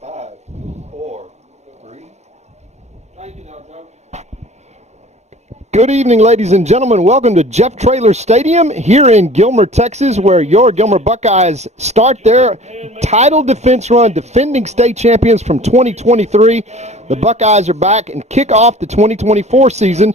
5, 4, 3. Thank you, Dr. Good evening, ladies and gentlemen. Welcome to Jeff Traylor Stadium here in Gilmer, Texas, where your Gilmer Buckeyes start their title defense run, defending state champions from 2023. The Buckeyes are back and kick off the 2024 season,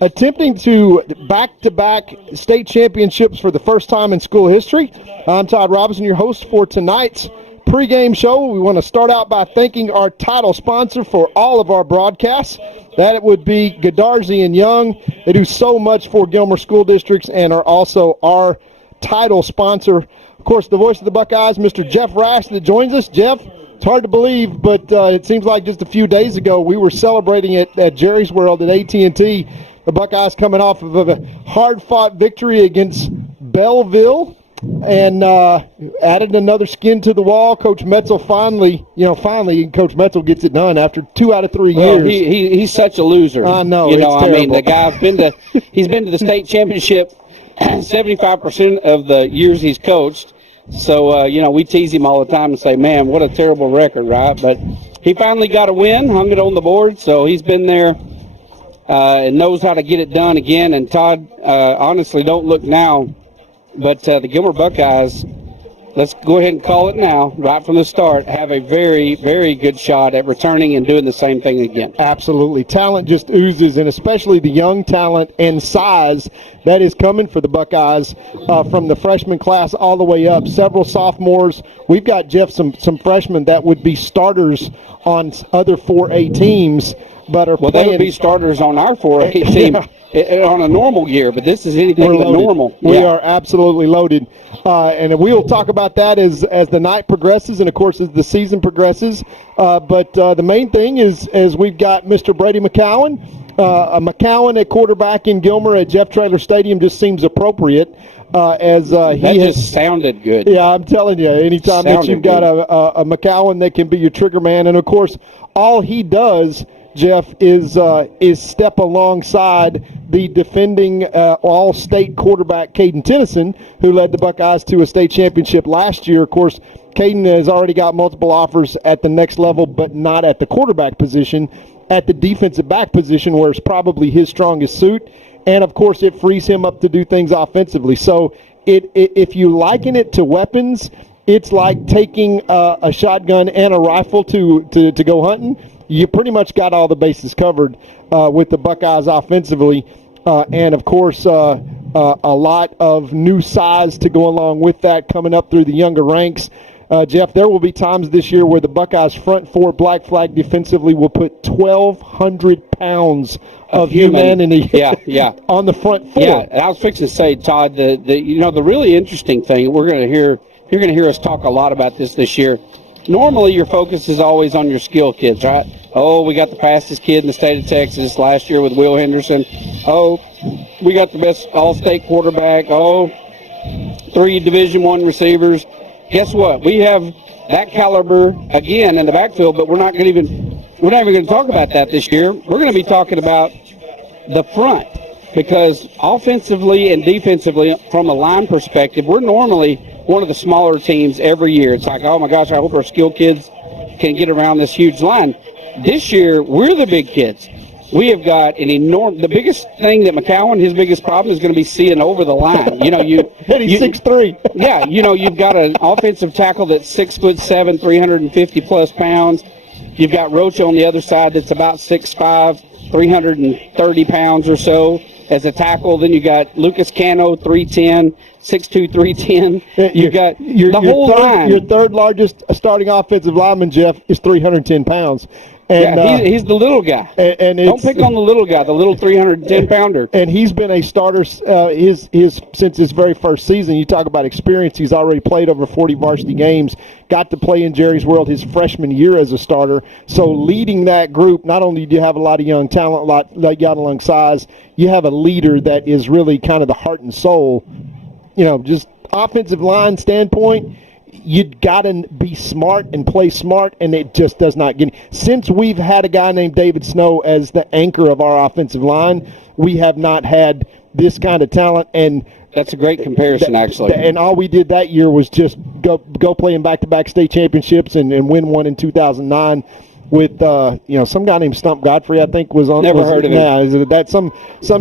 attempting to back-to-back state championships for the first time in school history. I'm Todd Robinson, your host for tonight's pregame show. We want to start out by thanking our title sponsor for all of our broadcasts. That would be Godarzi and Young. They do so much for Gilmer school districts and are also our title sponsor. Of course, the voice of the Buckeyes, Mr. Jeff Rash, that joins us. Jeff, it's hard to believe, but it seems like just a few days ago we were celebrating it at Jerry's World at AT&T. The Buckeyes coming off of a hard-fought victory against Belleville, and added another skin to the wall. Coach Metzel finally, Coach Metzel gets it done after 2 out of 3 years. He's such a loser. I know. The guy's he's been to the state championship 75% of the years he's coached. So, we tease him all the time and say, man, what a terrible record, right? But he finally got a win, hung it on the board, so he's been there and knows how to get it done again. And Todd, honestly, don't look now, but the Gilmer Buckeyes, let's go ahead and call it now, right from the start, have a very, very good shot at returning and doing the same thing again. Absolutely. Talent just oozes, and especially the young talent and size that is coming for the Buckeyes from the freshman class all the way up. Several sophomores. We've got, Jeff, some freshmen that would be starters on other 4A teams, but are playing. They would be starters on our 4A team. Yeah. On a normal year, but this is anything but normal. We are absolutely loaded. And we'll talk about that as the night progresses and, of course, as the season progresses. But the main thing is we've got Mr. Brady McCowan. McCowan at quarterback in Gilmer at Jeff Traylor Stadium just seems appropriate. That just sounded good. Yeah, I'm telling you, anytime that you've got a McCowan that can be your trigger man. And, of course, all he does, Jeff, is step alongside the defending all-state quarterback Caden Tennyson, who led the Buckeyes to a state championship last year. Of course, Caden has already got multiple offers at the next level, but not at the quarterback position, at the defensive back position, where it's probably his strongest suit. And, of course, it frees him up to do things offensively. So if you liken it to weapons, it's like taking a shotgun and a rifle to go hunting. You pretty much got all the bases covered with the Buckeyes offensively. And, of course, a lot of new size to go along with that coming up through the younger ranks. Jeff, there will be times this year where the Buckeyes front four black flag defensively will put 1,200 pounds of humanity on the front four. Yeah, and I was fixing to say, Todd, the really interesting thing, you're going to hear us talk a lot about this year. Normally your focus is always on your skill kids, right? Oh, we got the fastest kid in the state of Texas last year with Will Henderson. Oh, we got the best all-state quarterback. Oh, 3 Division I receivers. Guess what? We have that caliber again in the backfield, but we're not even going to talk about that this year. We're going to be talking about the front, because offensively and defensively, from a line perspective, we're normally one of the smaller teams every year. It's like, oh my gosh, I hope our skill kids can get around this huge line. This year, we're the big kids. We have got the biggest thing that McCowan, his biggest problem is going to be seeing over the line. And he's 6'3". Yeah, you've got an offensive tackle that's 6'7", 350+ pounds. You've got Roach on the other side that's about 6'5", 330 pounds or so as a tackle. Then you got Lucas Cano, 310, 6'2", 310. You got the whole line. Your third largest starting offensive lineman, Jeff, is 310 pounds. And, he's the little guy. And don't pick on the little guy, the little 310-pounder. And he's been a starter since his very first season. You talk about experience. He's already played over 40 varsity games, got to play in Jerry's World his freshman year as a starter. So leading that group, not only do you have a lot of young talent, like got along size, you have a leader that is really kind of the heart and soul. Just offensive line standpoint, you got to be smart and play smart, and it just does not get – since we've had a guy named David Snow as the anchor of our offensive line, we have not had this kind of talent. And that's a great comparison, actually. And all we did that year was just go play in back-to-back state championships and win one in 2009 with some guy named Stump Godfrey, I think, was on. Never heard of him. Yeah, that's some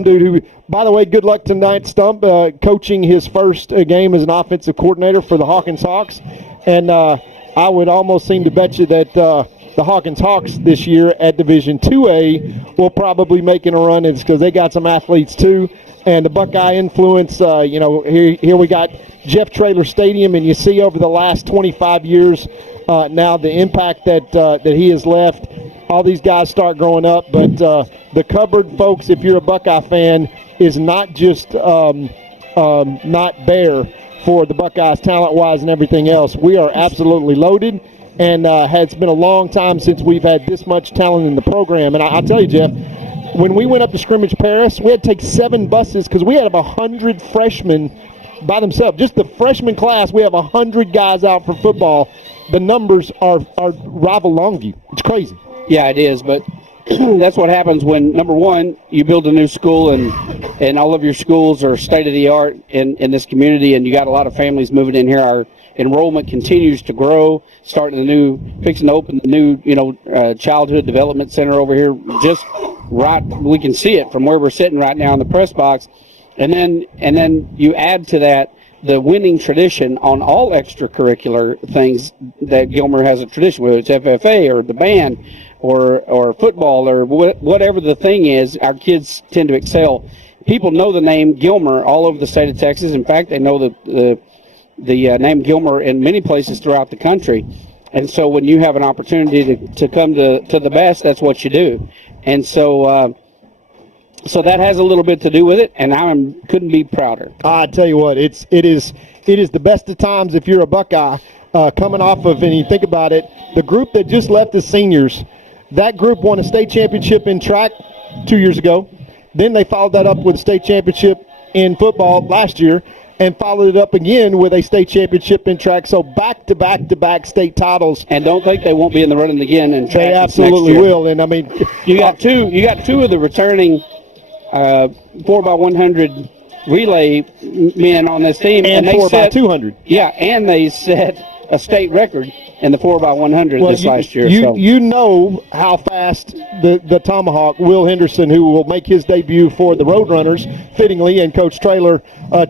dude who. By the way, good luck tonight, Stump, coaching his first game as an offensive coordinator for the Hawkins Hawks, and I would almost seem to bet you that the Hawkins Hawks this year at Division IIA will probably making a run. It's because they got some athletes too, and the Buckeye influence. Here we got Jeff Traylor Stadium, and you see over the last 25 years. Now the impact that he has left, all these guys start growing up, but the cupboard, folks, if you're a Buckeye fan, is not just not bare for the Buckeyes talent-wise and everything else. We are absolutely loaded, and it's been a long time since we've had this much talent in the program. And I'll tell you, Jeff, when we went up to Scrimmage Paris, we had to take 7 buses because we had about 100 freshmen by themselves. Just the freshman class, we have 100 guys out for football. The numbers are rival Longview. It's crazy. Yeah, it is, but that's what happens when, number one, you build a new school and all of your schools are state-of-the-art in this community, and you got a lot of families moving in here. Our enrollment continues to grow, fixing to open the new, childhood development center over here. Just right, we can see it from where we're sitting right now in the press box. And then you add to that the winning tradition on all extracurricular things that Gilmer has a tradition, whether it's FFA or the band or football or whatever the thing is. Our kids tend to excel. People know the name Gilmer all over the state of Texas. In fact, they know the name Gilmer in many places throughout the country. And so when you have an opportunity to come to the best, that's what you do. And so that has a little bit to do with it, and I couldn't be prouder. I tell you what, it is the best of times if you're a Buckeye coming off of, and you think about it, the group that just left as seniors, that group won a state championship in track 2 years ago. Then they followed that up with a state championship in football last year, and followed it up again with a state championship in track. So back-to-back state titles. And don't think they won't be in the running again in track. They absolutely will. And I mean, you got two of the returning 4x100 relay men on this team, and they 4x200. Yeah, and they set a state record in the 4x100 this last year. You know how fast the Tomahawk, Will Henderson, who will make his debut for the Roadrunners, fittingly, and Coach Traylor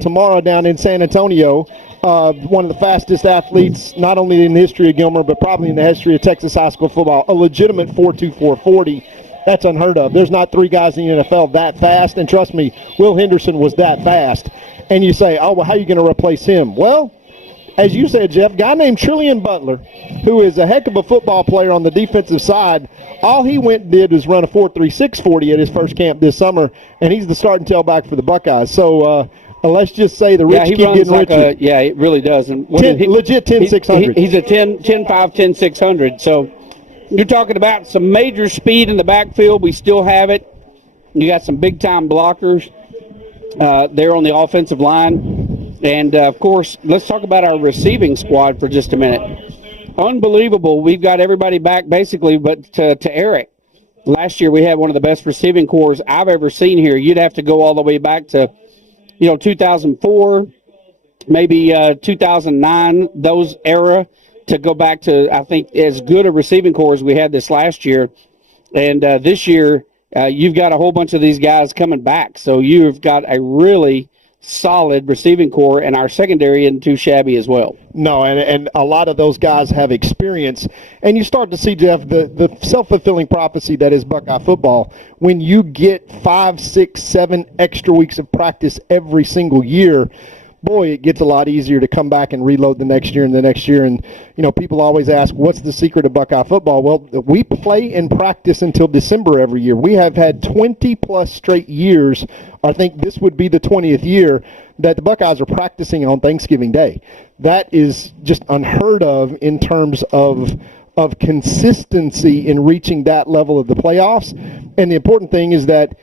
tomorrow down in San Antonio. one of the fastest athletes, not only in the history of Gilmer, but probably in the history of Texas high school football, a legitimate 4.24 40. That's unheard of. There's not three guys in the NFL that fast, and trust me, Will Henderson was that fast. And you say, oh, well, how are you going to replace him? Well, as you said, Jeff, a guy named Trillian Butler, who is a heck of a football player on the defensive side, all he went and did was run a 4.36 40 at his first camp this summer, and he's the starting tailback for the Buckeyes. So let's just say the rich keep getting richer. Yeah, it really does. And legit 10-600. He's a 10-5, 10-600. So you're talking about some major speed in the backfield. We still have it. You got some big-time blockers there on the offensive line. And, of course, let's talk about our receiving squad for just a minute. Unbelievable. We've got everybody back basically but to Eric. Last year we had one of the best receiving corps I've ever seen here. You'd have to go all the way back to, 2004, maybe 2009, those era, to go back to, I think, as good a receiving corps as we had this last year. And this year you've got a whole bunch of these guys coming back. So you've got a really solid receiving corps, and our secondary isn't too shabby as well. No, and a lot of those guys have experience. And you start to see, Jeff, the self-fulfilling prophecy that is Buckeye football. When you get 5, 6, 7 extra weeks of practice every single year, boy, it gets a lot easier to come back and reload the next year and the next year. And, people always ask, what's the secret of Buckeye football? Well, we play and practice until December every year. We have had 20-plus straight years. I think this would be the 20th year that the Buckeyes are practicing on Thanksgiving Day. That is just unheard of in terms of consistency in reaching that level of the playoffs. And the important thing is that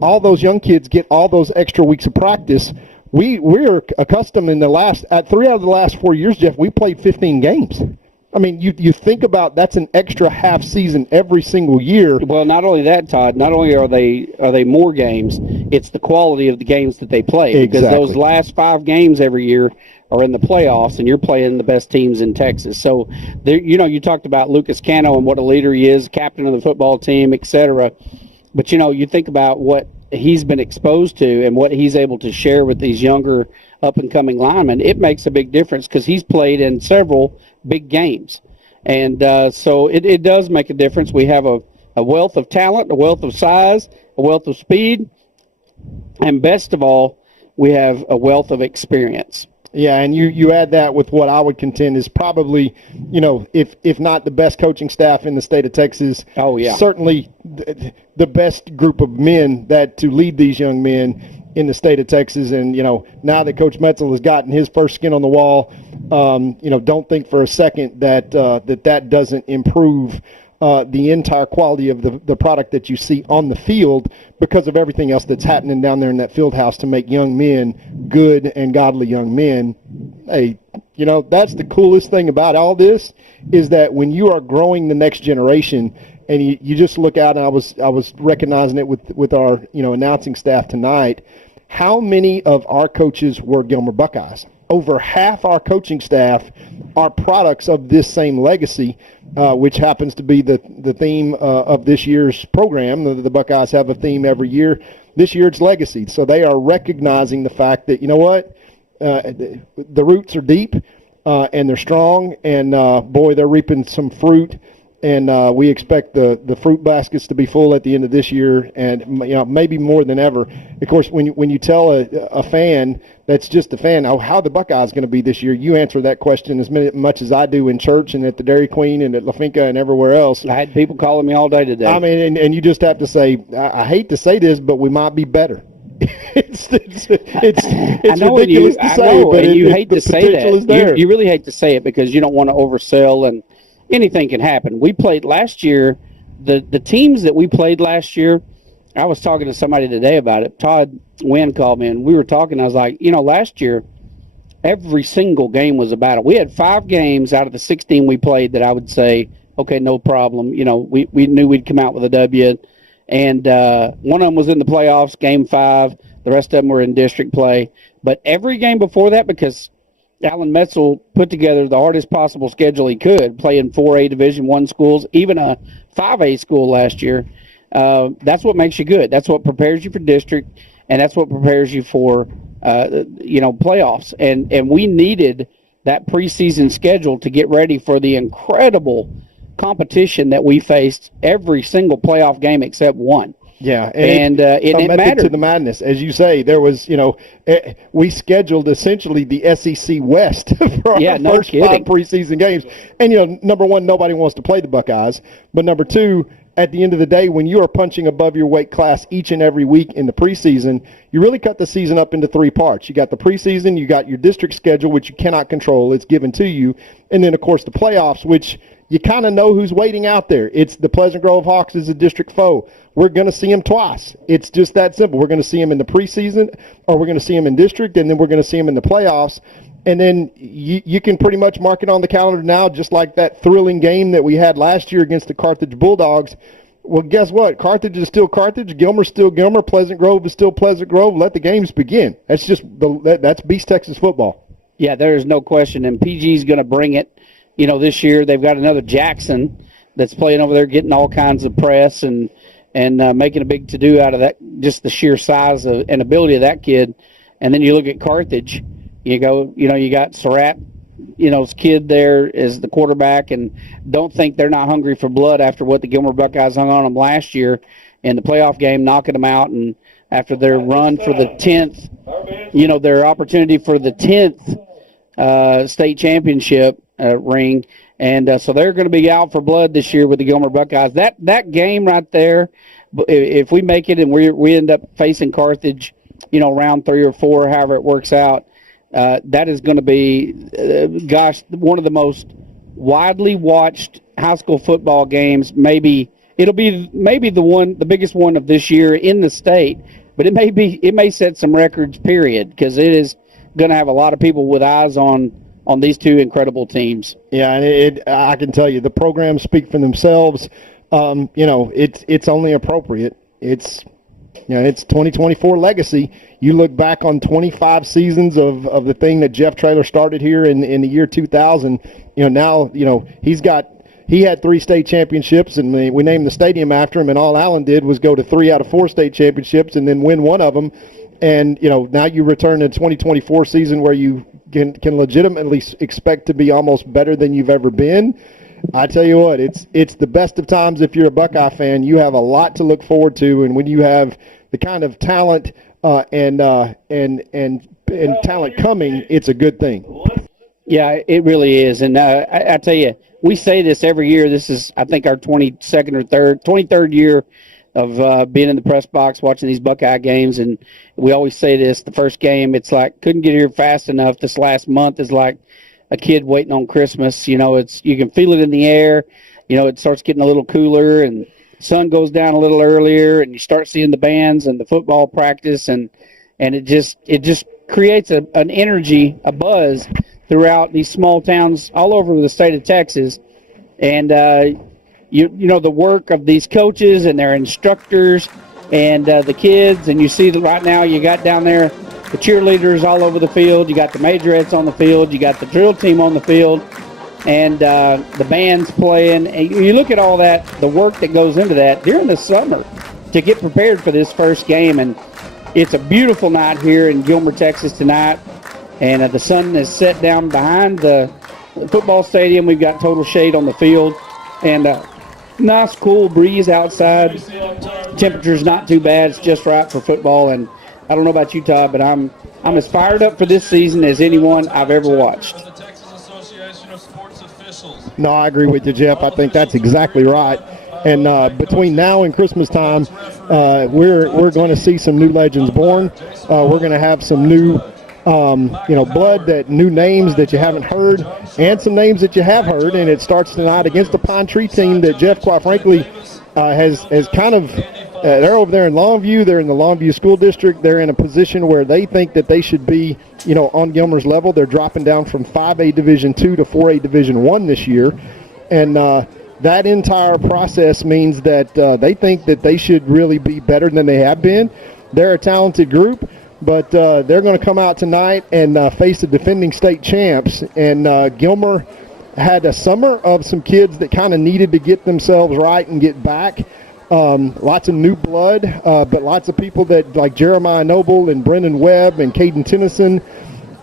all those young kids get all those extra weeks of practice. We're accustomed at 3 out of the last 4 years, Jeff, we played 15 games. I mean, you think about that's an extra half season every single year. Well, not only that, Todd, not only are they more games, it's the quality of the games that they play. Exactly. Because those last 5 games every year are in the playoffs, and you're playing the best teams in Texas. So, you talked about Lucas Cano and what a leader he is, captain of the football team, et cetera. But, you think about what he's been exposed to and what he's able to share with these younger up-and-coming linemen. It makes a big difference because he's played in several big games. And so it does make a difference. We have a wealth of talent, a wealth of size, a wealth of speed, and best of all, we have a wealth of experience. Yeah, and you add that with what I would contend is probably, if not the best coaching staff in the state of Texas, oh yeah, certainly the best group of men to lead these young men in the state of Texas. And, now that Coach Metzel has gotten his first skin on the wall, don't think for a second that doesn't improve the entire quality of the product that you see on the field because of everything else that's happening down there in that field house to make young men good and godly young men. Hey, that's the coolest thing about all this is that when you are growing the next generation and you just look out, and I was recognizing it with our announcing staff tonight, how many of our coaches were Gilmer Buckeyes? Over half our coaching staff are products of this same legacy, which happens to be the theme of this year's program. The Buckeyes have a theme every year. This year it's legacy. So they are recognizing the fact that, the roots are deep and they're strong, and, boy, they're reaping some fruit. And we expect the fruit baskets to be full at the end of this year, and maybe more than ever. Of course, when you tell a fan that's just a fan, how the Buckeyes going to be this year, you answer that question as much as I do in church and at the Dairy Queen and at La Finca and everywhere else. I had people calling me all day today. I mean, and you just have to say, I hate to say this, but we might be better. It's ridiculous to say, but you hate to say that. You really hate to say it because you don't want to oversell and anything can happen. We played last year, the teams that we played last year, I was talking to somebody today about it. Todd Wynn called me, and we were talking. I was like, last year, every single game was a battle. We had 5 games out of the 16 we played that I would say, okay, no problem. We knew we'd come out with a W. And one of them was in the playoffs, game 5. The rest of them were in district play. But every game before that, because Alan Metzel put together the hardest possible schedule he could, playing 4A Division I schools, even a 5A school last year. That's what makes you good. That's what prepares you for district, and that's what prepares you for playoffs, and we needed that preseason schedule to get ready for the incredible competition that we faced every single playoff game except one. Yeah, and it mattered to the madness, as you say. There was, we scheduled essentially the SEC West for our first 5 preseason games. And number one, nobody wants to play the Buckeyes, but number two, at the end of the day, when you are punching above your weight class each and every week in the preseason, you really cut the season up into 3 parts. You got the preseason, you got your district schedule, which you cannot control; it's given to you, and then of course the playoffs, which you kind of know who's waiting out there. It's the Pleasant Grove Hawks as a district foe. We're going to see them twice. It's just that simple. We're going to see them in the preseason, or we're going to see them in district, and then we're going to see them in the playoffs. And then you can pretty much mark it on the calendar now, just like that thrilling game that we had last year against the Carthage Bulldogs. Well, guess what? Carthage is still Carthage. Gilmer's still Gilmer. Pleasant Grove is still Pleasant Grove. Let the games begin. That's just that's Beast Texas football. Yeah, there is no question. And PG's going to bring it. This year they've got another Jackson that's playing over there, getting all kinds of press and making a big to-do out of that, just the sheer size and ability of that kid. And then you look at Carthage, you got Surratt, his kid there as the quarterback, and don't think they're not hungry for blood after what the Gilmer Buckeyes hung on them last year in the playoff game, knocking them out. And after their run for the 10th, their opportunity for the 10th state championship ring. And so they're going to be out for blood this year with the Gilmer Buckeyes. That game right there, if we make it and we end up facing Carthage, round 3 or 4, however it works out, that is going to be, one of the most widely watched high school football games. It'll be the biggest one of this year in the state, but it may set some records, period, because it is going to have a lot of people with eyes on these 2 incredible teams. Yeah, and I can tell you the programs speak for themselves. It's only appropriate. It's 2024 legacy. You look back on 25 seasons of the thing that Jeff Traylor started here in the year 2000. Now he had 3 state championships, and we named the stadium after him. And all Allen did was go to 3 out of 4 state championships and then win one of them. And now you return to 2024 season where you can legitimately expect to be almost better than you've ever been. I tell you what, it's the best of times. If you're a Buckeye fan, you have a lot to look forward to, and when you have the kind of talent and talent coming, it's a good thing. Yeah, it really is. And I tell you, we say this every year. This is, I think, our 23rd year of being in the press box watching these Buckeye games, and we always say this: the first game, it's like couldn't get here fast enough. This last month is like a kid waiting on Christmas. You can feel it in the air. It starts getting a little cooler, and sun goes down a little earlier, and you start seeing the bands and the football practice, and it just creates an energy, a buzz throughout these small towns all over the state of Texas. And the work of these coaches and their instructors and the kids, and you see that right now you got down there the cheerleaders all over the field, you got the majorettes on the field, you got the drill team on the field, and the band's playing. And you look at all that, the work that goes into that during the summer to get prepared for this first game. And it's a beautiful night here in Gilmer, Texas tonight, and the sun is set down behind the football stadium. We've got total shade on the field, and nice cool breeze outside. Temperature's not too bad. It's just right for football. And I don't know about you, Todd, but I'm as fired up for this season as anyone I've ever watched. No, I agree with you, Jeff. I think that's exactly right. And between now and Christmas time, we're going to see some new legends born. We're going to have some new blood, new names that you haven't heard, and some names that you have heard. And it starts tonight against the Pine Tree team that Jeff, quite frankly, has kind of. They're over there in Longview. They're in the Longview School District. They're in a position where they think that they should be, on Gilmer's level. They're dropping down from 5A Division II to 4A Division I this year, and that entire process means that they think that they should really be better than they have been. They're a talented group, but they're going to come out tonight and face the defending state champs. And Gilmer had a summer of some kids that kind of needed to get themselves right and get back. Lots of new blood, but lots of people that like Jeremiah Noble and Brendan Webb and Caden Tennyson.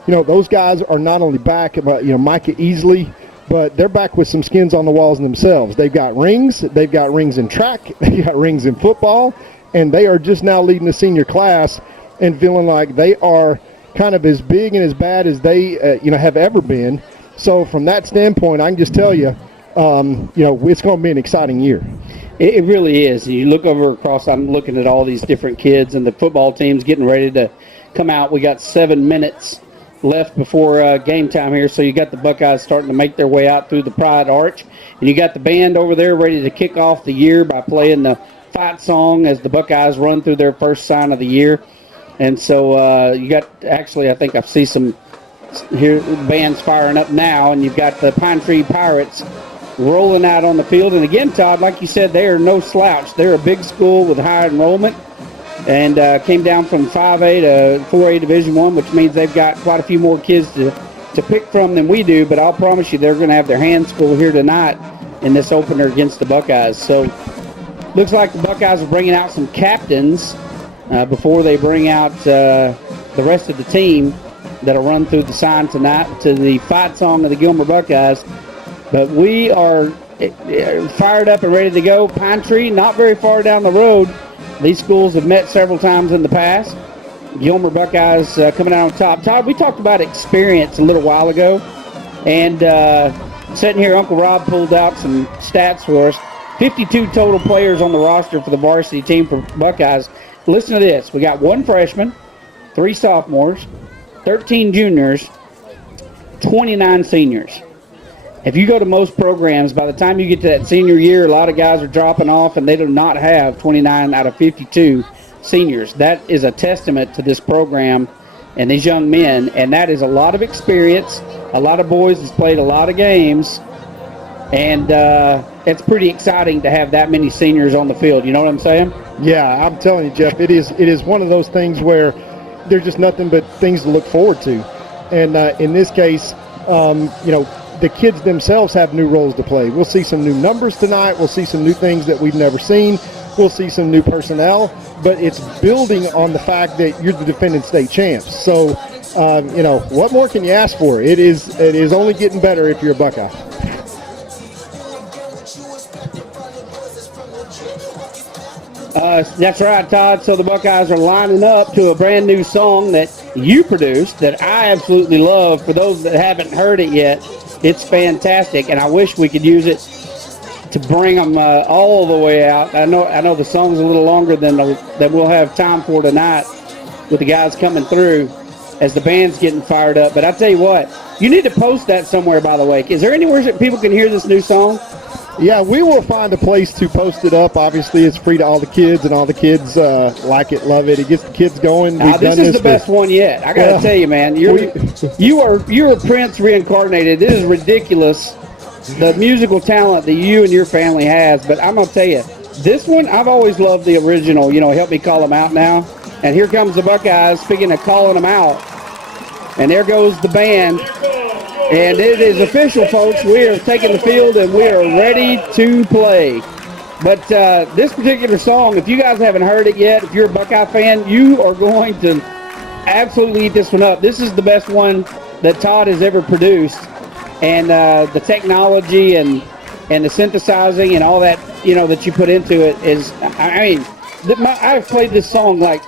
Those guys are not only back, but Micah Easley, but they're back with some skins on the walls themselves. They've got rings. They've got rings in track. They've got rings in football, and they are just now leading the senior class and feeling like they are kind of as big and as bad as they have ever been. So from that standpoint, I can just tell you, it's going to be an exciting year. It really is. You look over across, I'm looking at all these different kids, and the football team's getting ready to come out. We got 7 minutes left before game time here, so you got the Buckeyes starting to make their way out through the Pride Arch, and you got the band over there ready to kick off the year by playing the fight song as the Buckeyes run through their first sign of the year. And so you got, actually, I think I see some here bands firing up now, and you've got the Pine Tree Pirates rolling out on the field. And again, Todd, like you said, they are no slouch. They're a big school with high enrollment, and came down from 5A to 4A Division I, which means they've got quite a few more kids to pick from than we do. But I'll promise you they're going to have their hands full here tonight in this opener against the Buckeyes. So looks like the Buckeyes are bringing out some captains before they bring out the rest of the team that'll run through the sign tonight to the fight song of the Gilmer Buckeyes. But we are fired up and ready to go. Pine Tree, not very far down the road. These schools have met several times in the past. Gilmer Buckeyes coming out on top. Todd, we talked about experience a little while ago. And sitting here, Uncle Rob pulled out some stats for us. 52 total players on the roster for the varsity team for Buckeyes. Listen to this. We got 1 freshman, 3 sophomores, 13 juniors, 29 seniors. If you go to most programs, by the time you get to that senior year, a lot of guys are dropping off, and they do not have 29 out of 52 seniors. That is a testament to this program and these young men, and that is a lot of experience. A lot of boys has played a lot of games, and it's pretty exciting to have that many seniors on the field. You know what I'm saying? Yeah, I'm telling you, Jeff, it is one of those things where there's just nothing but things to look forward to. And in this case, the kids themselves have new roles to play. We'll see some new numbers tonight. We'll see some new things that we've never seen. We'll see some new personnel. But it's building on the fact that you're the defending state champs. So, what more can you ask for? It is only getting better if you're a Buckeye. That's right, Todd. So the Buckeyes are lining up to a brand new song that you produced that I absolutely love. For those that haven't heard it yet, it's fantastic, and I wish we could use it to bring them all the way out. I know the song's a little longer than we'll have time for tonight with the guys coming through as the band's getting fired up. But I tell you what, you need to post that somewhere, by the way. Is there anywhere that people can hear this new song? Yeah, we will find a place to post it up. Obviously, it's free to all the kids, and all the kids like it, love it. It gets the kids going. This is the best one yet. I got to tell you, man, you're Prince reincarnated. This is ridiculous, the musical talent that you and your family has. But I'm going to tell you, this one, I've always loved the original. Help me call them out now. And here comes the Buckeyes, speaking of calling them out. And there goes the band. And it is official, folks. We are taking the field, and we are ready to play. But this particular song, if you guys haven't heard it yet, if you're a Buckeye fan, you are going to absolutely eat this one up. This is the best one that Todd has ever produced. And the technology and the synthesizing and all that, that you put into it is, I've played this song like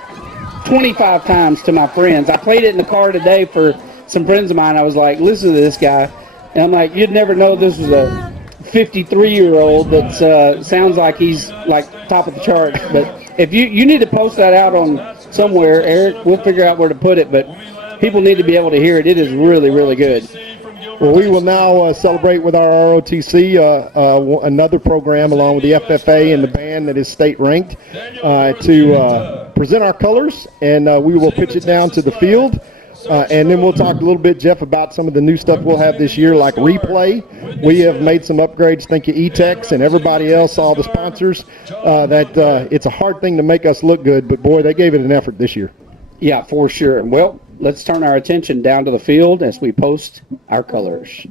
25 times to my friends. I played it in the car today for some friends of mine. I was like, listen to this guy. And I'm like, you'd never know this was a 53-year-old that sounds like he's like top of the charts. But if you need to post that out on somewhere, Eric, we'll figure out where to put it. But people need to be able to hear it. It is really, really good. Well, we will now celebrate with our ROTC another program along with the FFA and the band that is state ranked to present our colors, and we will pitch it down to the field. And then we'll talk a little bit, Jeff, about some of the new stuff we'll have this year, like replay. We have made some upgrades, thank you, E-Tex, and everybody else, all the sponsors, that it's a hard thing to make us look good, but, boy, they gave it an effort this year. Yeah, for sure. Well, let's turn our attention down to the field as we post our colors.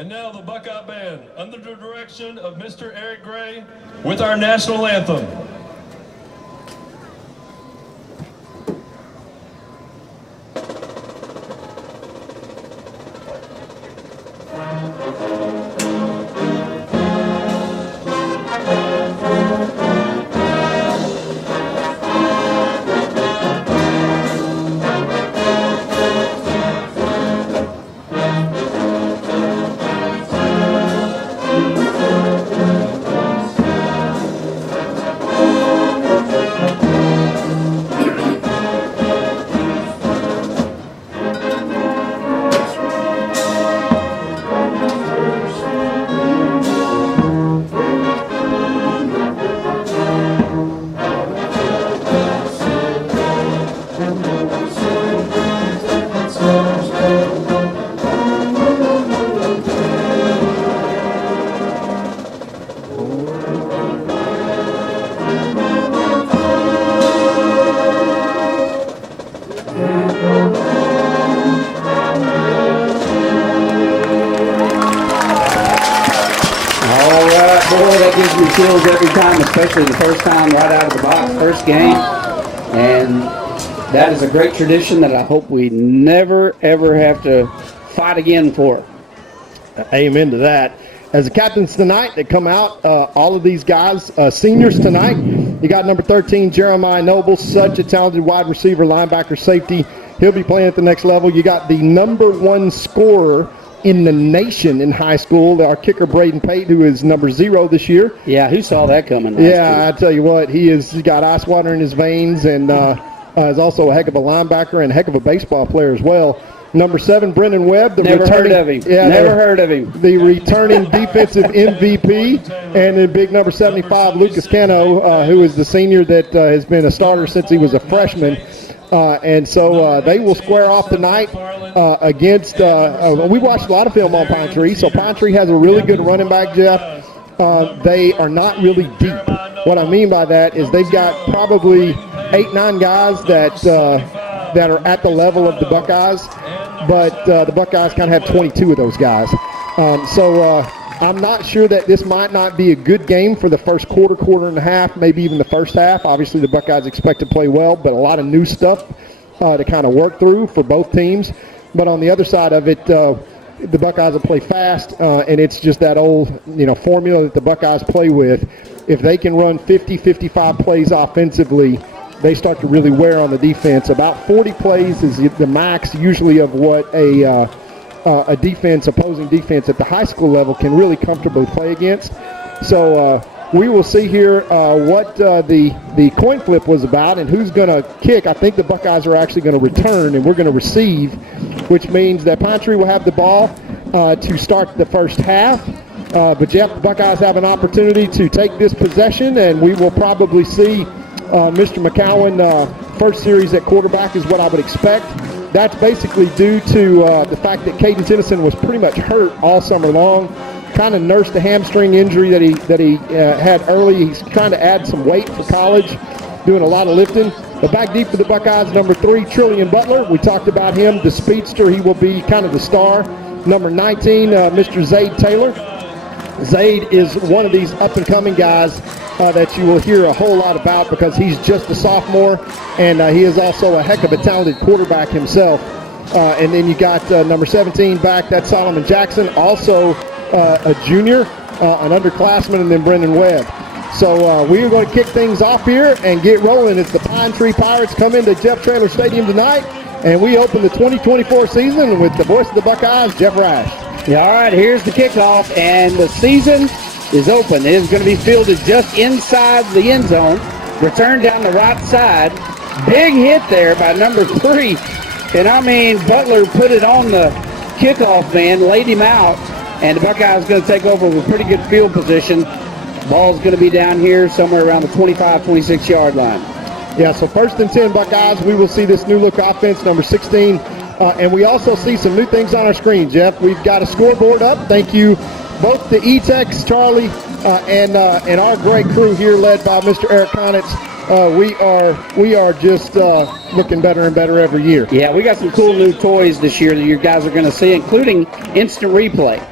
And now the Buckeye Band, under the direction of Mr. Eric Gray, with our national anthem. Chills every time, especially the first time right out of the box, first game. And that is a great tradition that I hope we never, ever have to fight again for. Amen to that. As the captains tonight that come out, all of these guys, seniors tonight, you got number 13, Jeremiah Noble, such a talented wide receiver, linebacker, safety. He'll be playing at the next level. You got the number 1 scorer in the nation in high school, our kicker Braden Pate, who is number 0 this year. Yeah, who saw that coming? Yeah, I tell you what, he's got ice water in his veins, and is also a heck of a linebacker and a heck of a baseball player as well. Number 7, Brendan Webb. Never heard of him. Yeah, Never heard of him. The returning defensive MVP, and then big number 75, Lucas Cano, who is the senior that has been a starter since he was a freshman. And so they will square off tonight against we watched a lot of film on Pine Tree. So Pine Tree has a really good running back, Jeff. They are not really deep. What I mean by that is they've got probably 8-9 guys that are at the level of the Buckeyes, but the Buckeyes kind of have 22 of those guys. So I'm not sure that this might not be a good game for the first quarter and a half, maybe even the first half. Obviously, the Buckeyes expect to play well, but a lot of new stuff to kind of work through for both teams. But on the other side of it, the Buckeyes will play fast, and it's just that old formula that the Buckeyes play with. If they can run 50, 55 plays offensively, they start to really wear on the defense. About 40 plays is the max usually of what a opposing defense at the high school level can really comfortably play against. So we will see here what the coin flip was about and who's going to kick. I think the Buckeyes are actually going to return and we're going to receive, which means that Pine Tree will have the ball to start the first half. But Jeff, the Buckeyes have an opportunity to take this possession, and we will probably see Mr. McCowan first series at quarterback is what I would expect. That's basically due to the fact that Caden Tennyson was pretty much hurt all summer long. Kind of nursed a hamstring injury that he had early. He's trying to add some weight for college, doing a lot of lifting. But back deep for the Buckeyes, number 3, Trillian Butler. We talked about him, the speedster. He will be kind of the star. Number 19, Mr. Zaid Taylor. Zaid is one of these up-and-coming guys that you will hear a whole lot about because he's just a sophomore, and he is also a heck of a talented quarterback himself. And then you got number 17 back, that's Solomon Jackson, also a junior, an underclassman, and then Brendan Webb. So we are going to kick things off here and get rolling. It's the Pine Tree Pirates come into Jeff Traylor Stadium tonight, and we open the 2024 season with the voice of the Buckeyes, Jeff Rash. Yeah, all right, here's the kickoff, and the season is open. It is going to be fielded just inside the end zone. Return down the right side. Big hit there by number 3. And, I mean, Butler put it on the kickoff man, laid him out, and the Buckeyes going to take over with pretty good field position. Ball's going to be down here somewhere around the 25, 26-yard line. Yeah, so 1st and 10 Buckeyes. We will see this new look offense, number 16. And we also see some new things on our screen, Jeff. We've got a scoreboard up. Thank you both to E-Tex, Charlie, and our great crew here led by Mr. Eric Conitz. We are just looking better and better every year. Yeah, we got some cool new toys this year that you guys are going to see, including instant replay.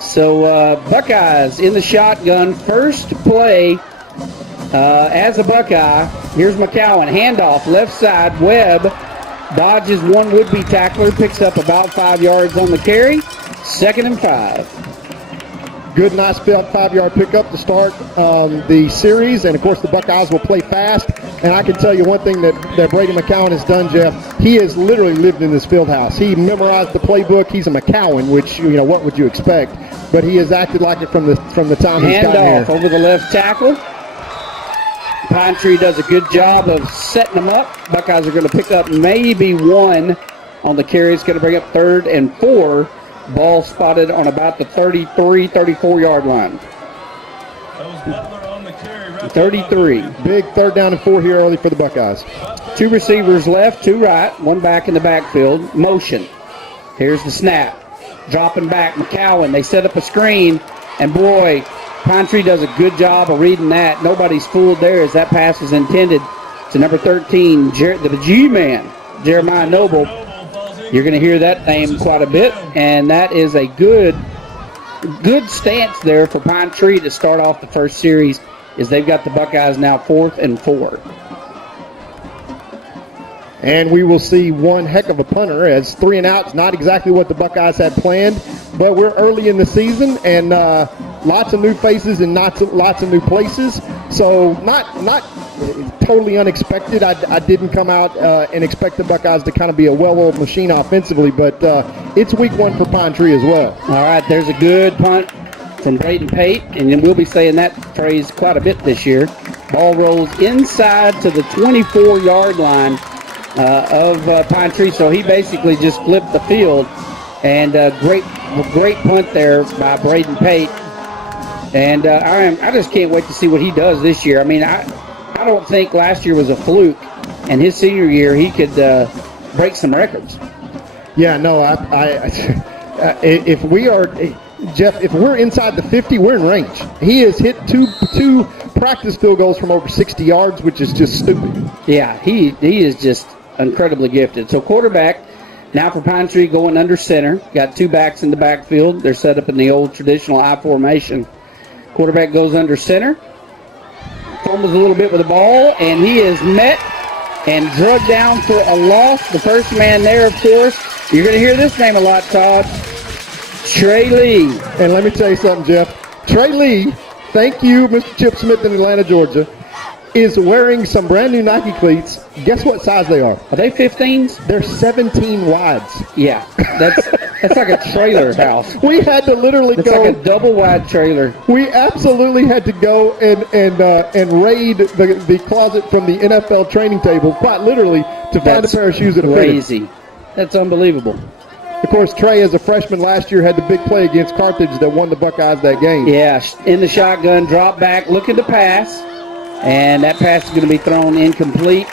So Buckeyes in the shotgun. First play as a Buckeye. Here's McCowan. Handoff, left side. Webb dodges one would-be tackler. Picks up about 5 yards on the carry. 2nd and 5. Good, nice 5-yard pickup to start the series. And, of course, the Buckeyes will play fast. And I can tell you one thing that Brady McCowan has done, Jeff. He has literally lived in this field house. He memorized the playbook. He's a McCowan, which, what would you expect? But he has acted like it from the time he's gotten here. Handoff over the left tackle. Pine Tree does a good job of setting them up. Buckeyes are going to pick up maybe 1 on the carry. It's going to bring up 3rd and 4. Ball spotted on about the 33, 34-yard line. That was Butler on the carry. 33. Big 3rd down and 4 here early for the Buckeyes. 2 receivers left, 2 right, 1 back in the backfield. Motion. Here's the snap. Dropping back, McCowan. They set up a screen, and boy, Pine Tree does a good job of reading that. Nobody's fooled there as that pass is intended to number 13, the G-Man, Jeremiah Noble. You're going to hear that name quite a bit, and that is a good stance there for Pine Tree to start off the first series as they've got the Buckeyes now 4th and 4. And we will see one heck of a punter as 3 and out's not exactly what the Buckeyes had planned, but we're early in the season and lots of new faces and lots of new places. So not totally unexpected. I didn't come out and expect the Buckeyes to kind of be a well-oiled machine offensively, but it's week 1 for Pine Tree as well. All right, there's a good punt from Braden Pate, and then we'll be saying that phrase quite a bit this year. Ball rolls inside to the 24-yard line of Pine Tree, so he basically just flipped the field. And great punt there by Braden Pate. And I just can't wait to see what he does this year. I mean, I don't think last year was a fluke, and his senior year he could break some records. Yeah, no, if we are, Jeff, if we're inside the 50, we're in range. He has hit two practice field goals from over 60 yards, which is just stupid. Yeah, he is just incredibly gifted. So quarterback now for Pine Tree going under center. Got 2 backs in the backfield. They're set up in the old traditional I formation. Quarterback goes under center. Fumbles a little bit with the ball, and he is met and drugged down for a loss. The first man there, of course, you're going to hear this name a lot, Todd. Trey Lee. And let me tell you something, Jeff. Trey Lee, thank you, Mr. Chip Smith in Atlanta, Georgia, is wearing some brand new Nike cleats. Guess what size they are? Are they 15s? They're 17 wides. Yeah, that's like a trailer house. We had to literally It's go. like a double wide trailer. We absolutely had to go and raid the closet from the NFL training table, quite literally, to find a pair of shoes that are crazy. That's unbelievable. Of course, Trey, as a freshman last year, had the big play against Carthage that won the Buckeyes that game. Yeah, in the shotgun, drop back, looking to pass. And that pass is going to be thrown incomplete.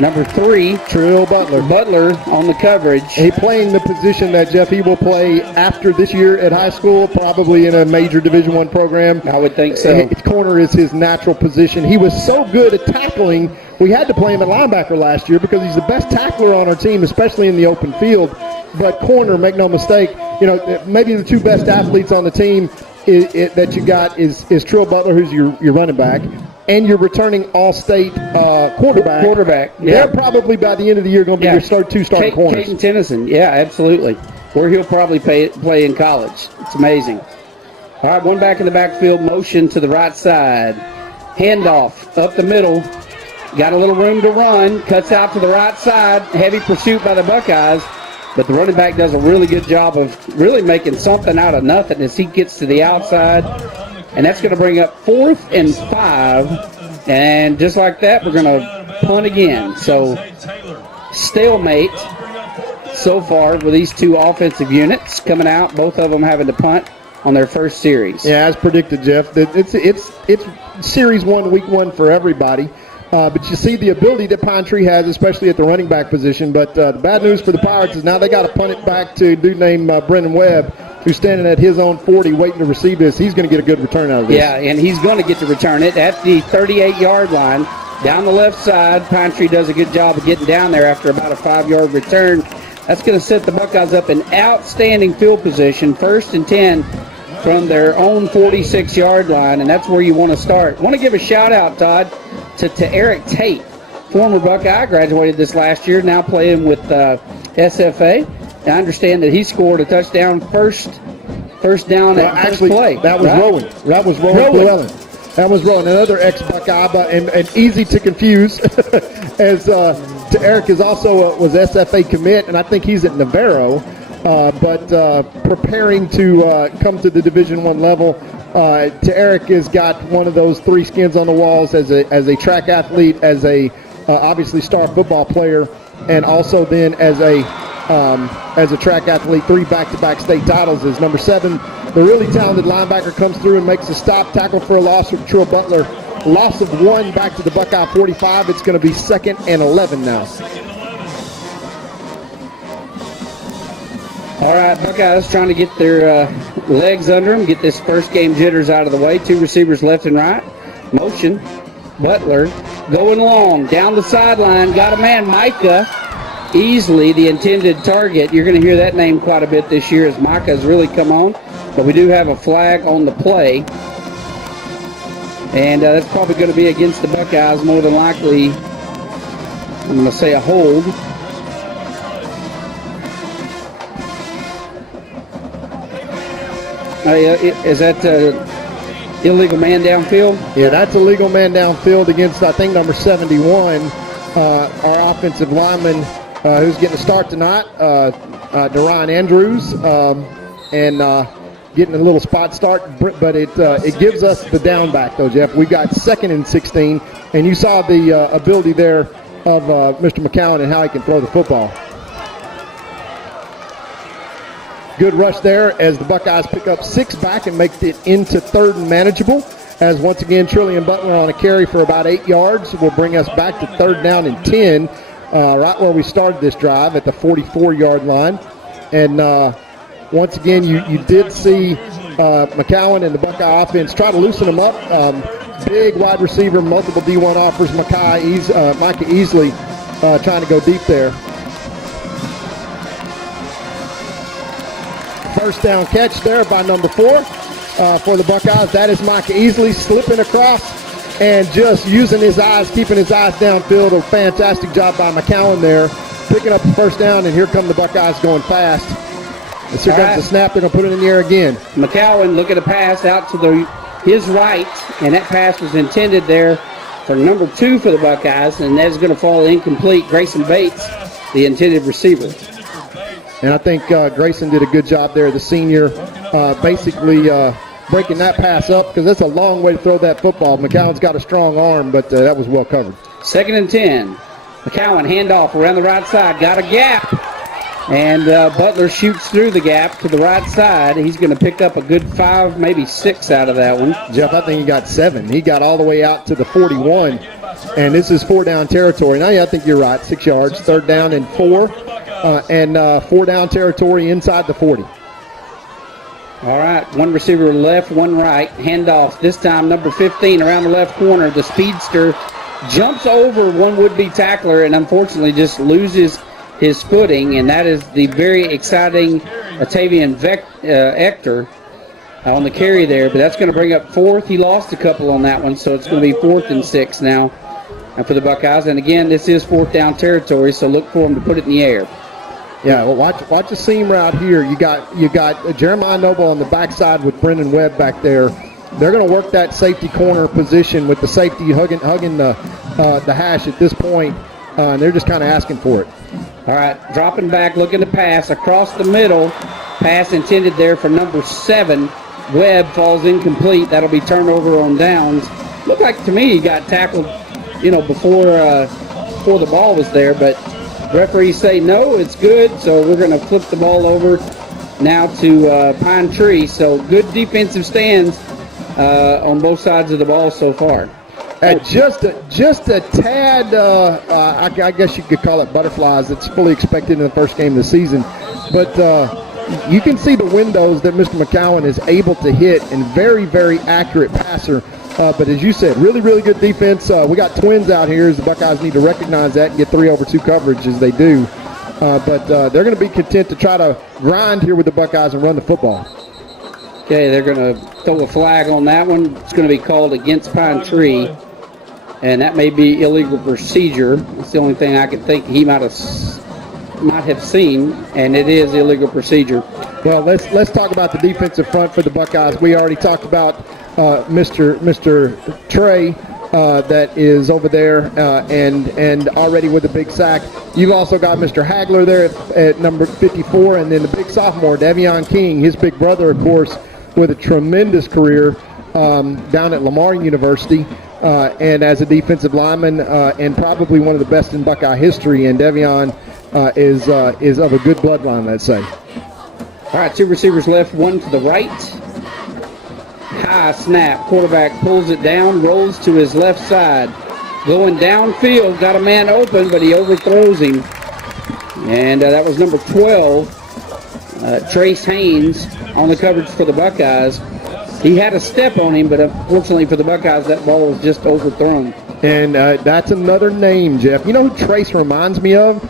Number 3, Trill Butler. Butler on the coverage. He playing the position that, Jeff, he will play after this year at high school, probably in a major Division I program. I would think so. Corner is his natural position. He was so good at tackling, we had to play him at linebacker last year because he's the best tackler on our team, especially in the open field. But corner, make no mistake, maybe the 2 best athletes on the team that you got is Trill Butler, who's your running back, and your returning All-State quarterback. Yeah. They're probably by the end of the year going to be your 2 starting corners. Caden Tennyson, yeah, absolutely. Where he'll probably play in college. It's amazing. All right, 1 back in the backfield, motion to the right side. Handoff up the middle. Got a little room to run. Cuts out to the right side. Heavy pursuit by the Buckeyes. But the running back does a really good job of really making something out of nothing as he gets to the outside. And that's going to bring up 4th and 5. And just like that, we're going to punt again. So stalemate so far with these 2 offensive units coming out, both of them having to punt on their first series. Yeah, as predicted, Jeff. It's Series 1, Week 1 for everybody. But you see the ability that Pine Tree has, especially at the running back position. But the bad news for the Pirates is now they got to punt it back to a dude named Brendan Webb, who's standing at his own 40 waiting to receive this. He's going to get a good return out of this. Yeah, and he's going to get to return it at the 38-yard line. Down the left side, Pine Tree does a good job of getting down there after about a 5-yard return. That's going to set the Buckeyes up in outstanding field position. 1st and 10 from their own 46-yard line, and that's where you want to start. I want to give a shout-out, Todd, to Eric Tate, former Buckeye, graduated this last year, now playing with SFA. I understand that he scored a touchdown first down at first play. That was Rowan. That was Rowan Llewellyn. That was Rowan, another ex-Buckeye, and easy to confuse, as to Eric is also was SFA commit, and I think he's at Navarro, but preparing to come to the Division I level. To Eric has got one of those three skins on the walls as a track athlete, as a obviously star football player, and also then as a track athlete, 3 back-to-back state titles. As number 7, the really talented linebacker comes through and makes a stop, tackle for a loss from True Butler. Loss of 1 back to the Buckeye 45. It's going to be 2nd and 11 now. All right, Buckeyes trying to get their legs under them, get this first game jitters out of the way. 2 receivers left and right. Motion. Butler going long, down the sideline. Got a man, Micah. Easily the intended target. You're going to hear that name quite a bit this year as Micah has really come on. But we do have a flag on the play. And that's probably going to be against the Buckeyes more than likely. I'm going to say a hold. Is that illegal man downfield? Yeah, that's illegal man downfield against, I think, number 71, our offensive lineman who's getting a start tonight, Dorian Andrews, and getting a little spot start, but it gives us the down back, though, Jeff. We got 2nd and 16, and you saw the ability there of Mr. McCowan and how he can throw the football. Good rush there as the Buckeyes pick up 6 back and make it into 3rd and manageable. As once again, Trillian Butler on a carry for about 8 yards will bring us back to 3rd down and 10, right where we started this drive at the 44-yard line. And once again, you did see McCowan and the Buckeye offense try to loosen them up. Big wide receiver, multiple D1 offers, Micah Easley trying to go deep there. First down catch there by number 4 for the Buckeyes. That is Micah Easley slipping across and just using his eyes, keeping his eyes downfield. A fantastic job by McCowan there, picking up the first down, and here come the Buckeyes going fast. And here comes the snap. They're going to put it in the air again. McCowan looking to pass out to his right, and that pass was intended there for number 2 for the Buckeyes, and that's going to fall incomplete. Grayson Bates, the intended receiver. And I think Grayson did a good job there, the senior, basically breaking that pass up because that's a long way to throw that football. McCowan's got a strong arm, but that was well covered. 2nd and 10. McCowan handoff around the right side, got a gap. And Butler shoots through the gap to the right side. He's going to pick up a good 5, maybe 6 out of that one. Jeff, I think he got 7. He got all the way out to the 41. And this is 4 down territory. Now, yeah, I think you're right. 6 yards, 3rd down and 4. And 4 down territory inside the 40. All right, 1 receiver left, 1 right. Handoff, this time number 15 around the left corner. The speedster jumps over 1 would-be tackler and unfortunately just loses his footing, and that is the very exciting Atavian Ector on the carry there, but that's going to bring up 4th. He lost a couple on that one, so it's going to be 4th and 6 now for the Buckeyes. And again, this is 4th down territory, so look for him to put it in the air. Yeah, well, watch the seam route here. You got Jeremiah Noble on the backside with Brendan Webb back there. They're going to work that safety corner position with the safety hugging the hash at this point, and they're just kind of asking for it. All right, dropping back, looking to pass across the middle. Pass intended there for number 7. Webb falls incomplete. That'll be turnover on downs. Looked like to me he got tackled, before the ball was there, but referees say no, it's good, so we're going to flip the ball over now to Pine Tree. So good defensive stands on both sides of the ball so far. Just a tad, I guess you could call it butterflies. It's fully expected in the first game of the season. But you can see the windows that Mr. McCowan is able to hit, and very, very accurate passer. But as you said, really, really good defense. We got twins out here, as the Buckeyes need to recognize that and get 3-over-2 coverage as they do. But they're going to be content to try to grind here with the Buckeyes and run the football. Okay, they're going to throw a flag on that one. It's going to be called against Pine Tree, and that may be illegal procedure. It's the only thing I could think he might have seen, and it is illegal procedure. Well, let's talk about the defensive front for the Buckeyes. We already talked about Mr. Trey that is over there and already with a big sack. You've also got Mr. Hagler there at number 54, and then the big sophomore, Devion King, his big brother, of course, with a tremendous career down at Lamar University and as a defensive lineman and probably one of the best in Buckeye history. And Devion is of a good bloodline, let's say. All right, 2 receivers left, 1 to the right. High snap. Quarterback pulls it down, rolls to his left side. Going downfield, got a man open, but he overthrows him. And that was number 12, Trace Haynes, on the coverage for the Buckeyes. He had a step on him, but unfortunately for the Buckeyes, that ball was just overthrown. And that's another name, Jeff. You know who Trace reminds me of?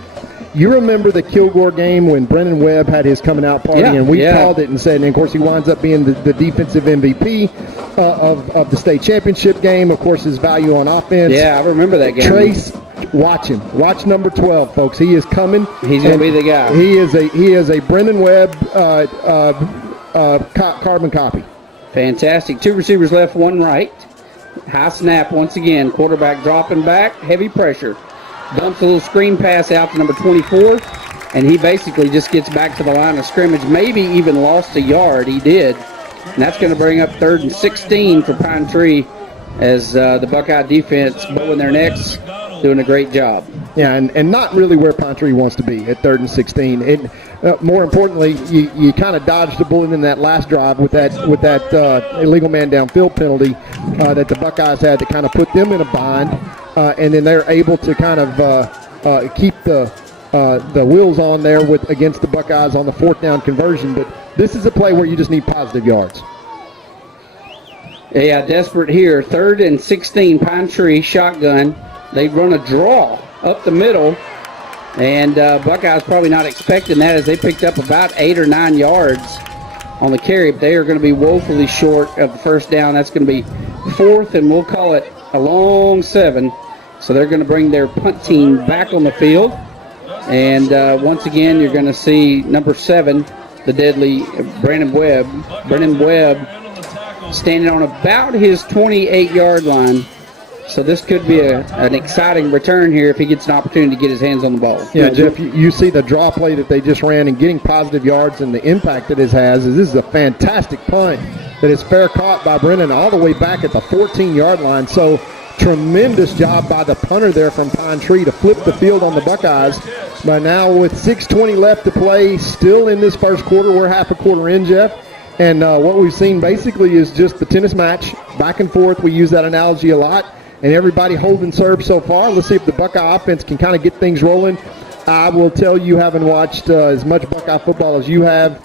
You remember the Kilgore game when Brennan Webb had his coming out party, and we called it and said, and of course he winds up being the defensive MVP of the state championship game. Of course, his value on offense. Yeah, I remember that game. Trace, watch him. Watch number 12, folks. He is coming. He's going to be the guy. He is a Brennan Webb carbon copy. Fantastic. 2 receivers left, 1 right. High snap once again. Quarterback dropping back. Heavy pressure. Dumps a little screen pass out to number 24, and he basically just gets back to the line of scrimmage. Maybe even lost a yard. He did. And that's going to bring up 3rd and 16 for Pine Tree as the Buckeye defense bowing their necks, doing a great job. Yeah, and not really where Pine Tree wants to be at 3rd and 16. More importantly, you kind of dodged a bullet in that last drive with that illegal man downfield penalty that the Buckeyes had to kind of put them in a bind, and then they're able to kind of keep the wheels on there against the Buckeyes on the 4th down conversion. But this is a play where you just need positive yards. Yeah, desperate here. 3rd and 16, Pine Tree, shotgun. They run a draw up the middle, and Buckeyes probably not expecting that as they picked up about 8 or 9 yards on the carry. But they are going to be woefully short of the 1st down. That's going to be 4th, and we'll call it a long 7. So they're going to bring their punt team back on the field. And once again, you're going to see number 7, the deadly Brennan Webb standing on about his 28-yard line. So this could be an exciting return here if he gets an opportunity to get his hands on the ball. Yeah, Jeff, you see the draw play that they just ran and getting positive yards and the impact that it has. This is a fantastic punt that is fair caught by Brennan all the way back at the 14-yard line. So tremendous job by the punter there from Pine Tree to flip the field on the Buckeyes. But now with 6:20 left to play, still in this first quarter, we're half a quarter in, Jeff. And what we've seen basically is just the tennis match, back and forth. We use that analogy a lot. And everybody holding serve so far. Let's see if the Buckeye offense can kind of get things rolling. I will tell you, having watched as much Buckeye football as you have,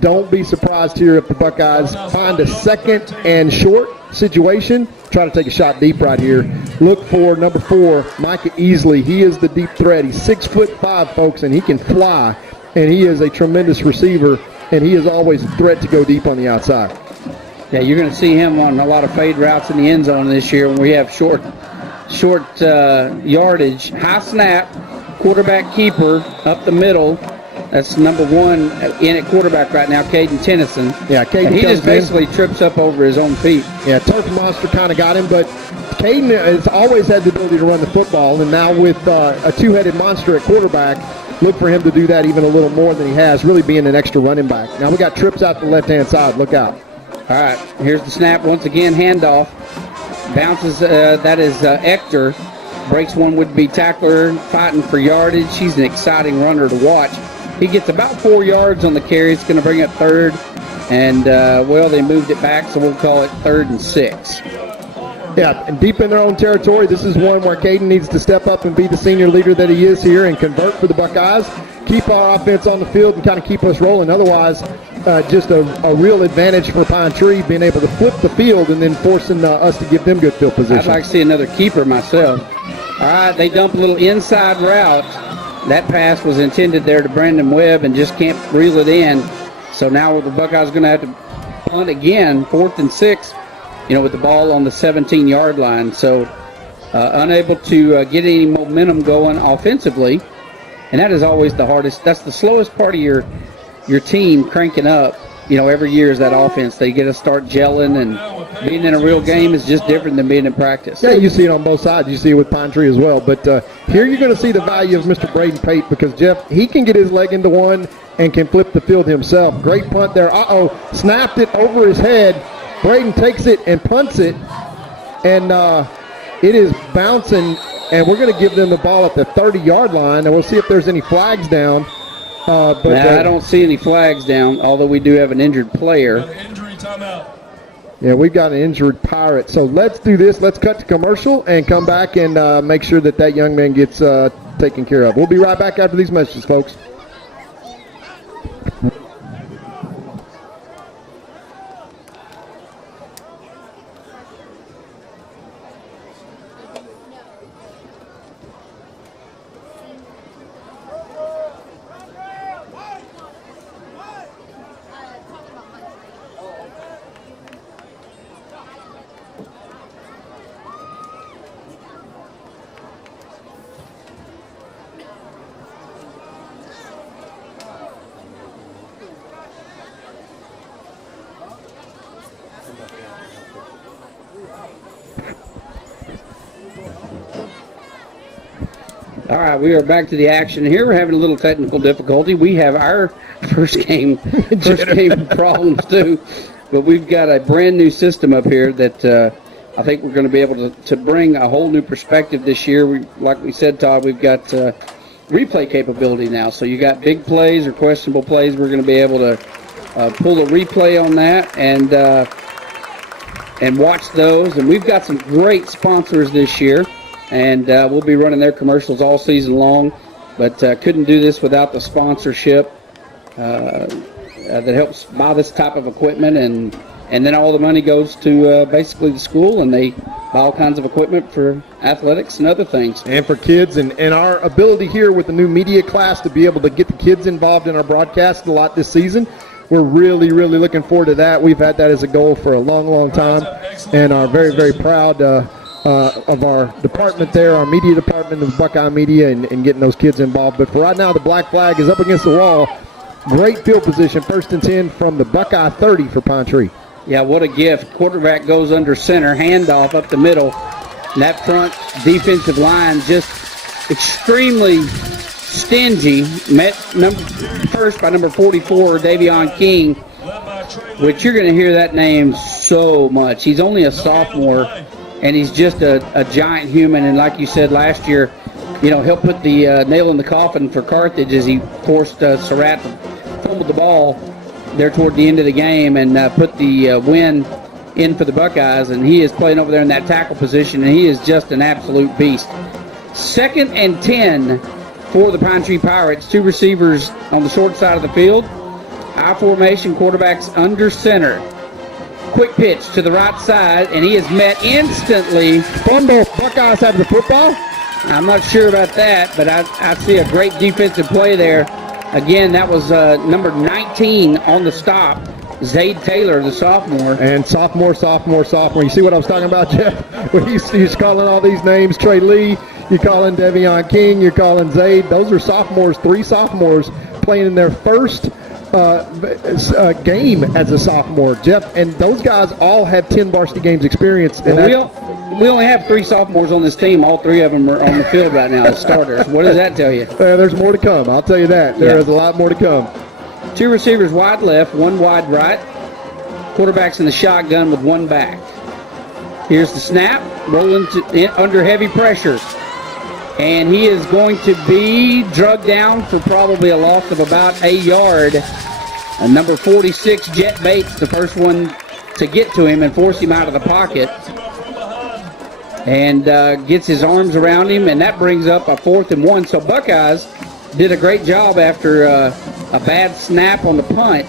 don't be surprised here if the Buckeyes find a 2nd and short situation. Try to take a shot deep right here. Look for number 4, Micah Easley. He is the deep threat. He's 6'5", folks, and he can fly. And he is a tremendous receiver, and he is always a threat to go deep on the outside. Yeah, you're going to see him on a lot of fade routes in the end zone this year when we have short yardage. High snap, quarterback keeper up the middle. That's number 1 in at quarterback right now, Caden Tennyson. Yeah, Caden. He just basically trips up over his own feet. Yeah, turf monster kind of got him, but Caden has always had the ability to run the football, and now with a 2-headed monster at quarterback, look for him to do that even a little more than he has, really being an extra running back. Now we got trips out the left-hand side. Look out. All right, here's the snap once again, handoff. Bounces, that is Ector. Breaks one would-be tackler, fighting for yardage. He's an exciting runner to watch. He gets about 4 yards on the carry. It's going to bring up 3rd. And, they moved it back, so we'll call it 3rd and 6. Yeah, and deep in their own territory, this is one where Caden needs to step up and be the senior leader that he is here and convert for the Buckeyes. Keep our offense on the field and kind of keep us rolling. Otherwise, just a real advantage for Pine Tree being able to flip the field and then forcing us to give them good field position. I'd like to see another keeper myself. All right, they dump a little inside route. That pass was intended there to Brandon Webb and just can't reel it in. So now the Buckeyes are going to have to punt again, 4th and 6, with the ball on the 17-yard line. So unable to get any momentum going offensively. And that is always the hardest. That's the slowest part of your team cranking up, every year is that offense. They get to start gelling, and being in a real game is just different than being in practice. Yeah, you see it on both sides. You see it with Pine Tree as well. But here you're going to see the value of Mr. Braden Pate because, Jeff, he can get his leg into one and can flip the field himself. Great punt there. Snapped it over his head. Braden takes it and punts it, and it is bouncing, and we're going to give them the ball at the 30-yard line, and we'll see if there's any flags down. I don't see any flags down, although we do have an injured player. Injury timeout. Yeah, we've got an injured Pirate. So let's do this. Let's cut to commercial and come back and make sure that young man gets taken care of. We'll be right back after these messages, folks. All right, we are back to the action here. We're having a little technical difficulty. We have our first game problems too, but we've got a brand new system up here that I think we're going to be able to bring a whole new perspective this year. Like we said, Todd, we've got replay capability now. So you got big plays or questionable plays. We're going to be able to pull a replay on that and watch those. And we've got some great sponsors this year. And we'll be running their commercials all season long, but couldn't do this without the sponsorship that helps buy this type of equipment, and then all the money goes to basically the school, and they buy all kinds of equipment for athletics and other things. And for kids, and our ability here with the new media class to be able to get the kids involved in our broadcast a lot this season. We're really, really looking forward to that. We've had that as a goal for a long, long time, and are very, very proud of our department there, our media department of Buckeye Media, and getting those kids involved. But for right now, the black flag is up against the wall. Great field position, 1st and 10 from the Buckeye 30 for Pine Tree. Yeah, what a gift. Quarterback goes under center, handoff up the middle. And that front defensive line just extremely stingy. Met first by number 44, Davion King, which you're going to hear that name so much. He's only a sophomore. And he's just a giant human. And like you said last year, he'll put the nail in the coffin for Carthage as he forced Surratt to fumble the ball there toward the end of the game and put the win in for the Buckeyes. And he is playing over there in that tackle position, and he is just an absolute beast. 2nd and 10 for the Pine Tree Pirates. 2 receivers on the short side of the field. I formation, quarterbacks under center. Quick pitch to the right side, and he is met instantly. Fumble. Buckeyes have the football. I'm not sure about that, but I see a great defensive play there. Again, that was number 19 on the stop, Zayd Taylor, the sophomore. And sophomore. You see what I was talking about, Jeff? When he's calling all these names, Trey Lee, you're calling Davion King, you're calling Zayd. Those are sophomores, 3 sophomores playing in their first game as a sophomore, Jeff, and those guys all have 10 varsity games experience. And we only have 3 sophomores on this team. All 3 of them are on the field right now as starters. What does that tell you? There's more to come. I'll tell you that. There is a lot more to come. 2 receivers wide left, 1 wide right. Quarterback's in the shotgun with 1 back. Here's the snap, rolling under heavy pressure. And he is going to be drugged down for probably a loss of about a yard. And number 46, Jet Bates, the first one to get to him and force him out of the pocket. And gets his arms around him, and that brings up a 4th and 1. So Buckeyes did a great job after a bad snap on the punt,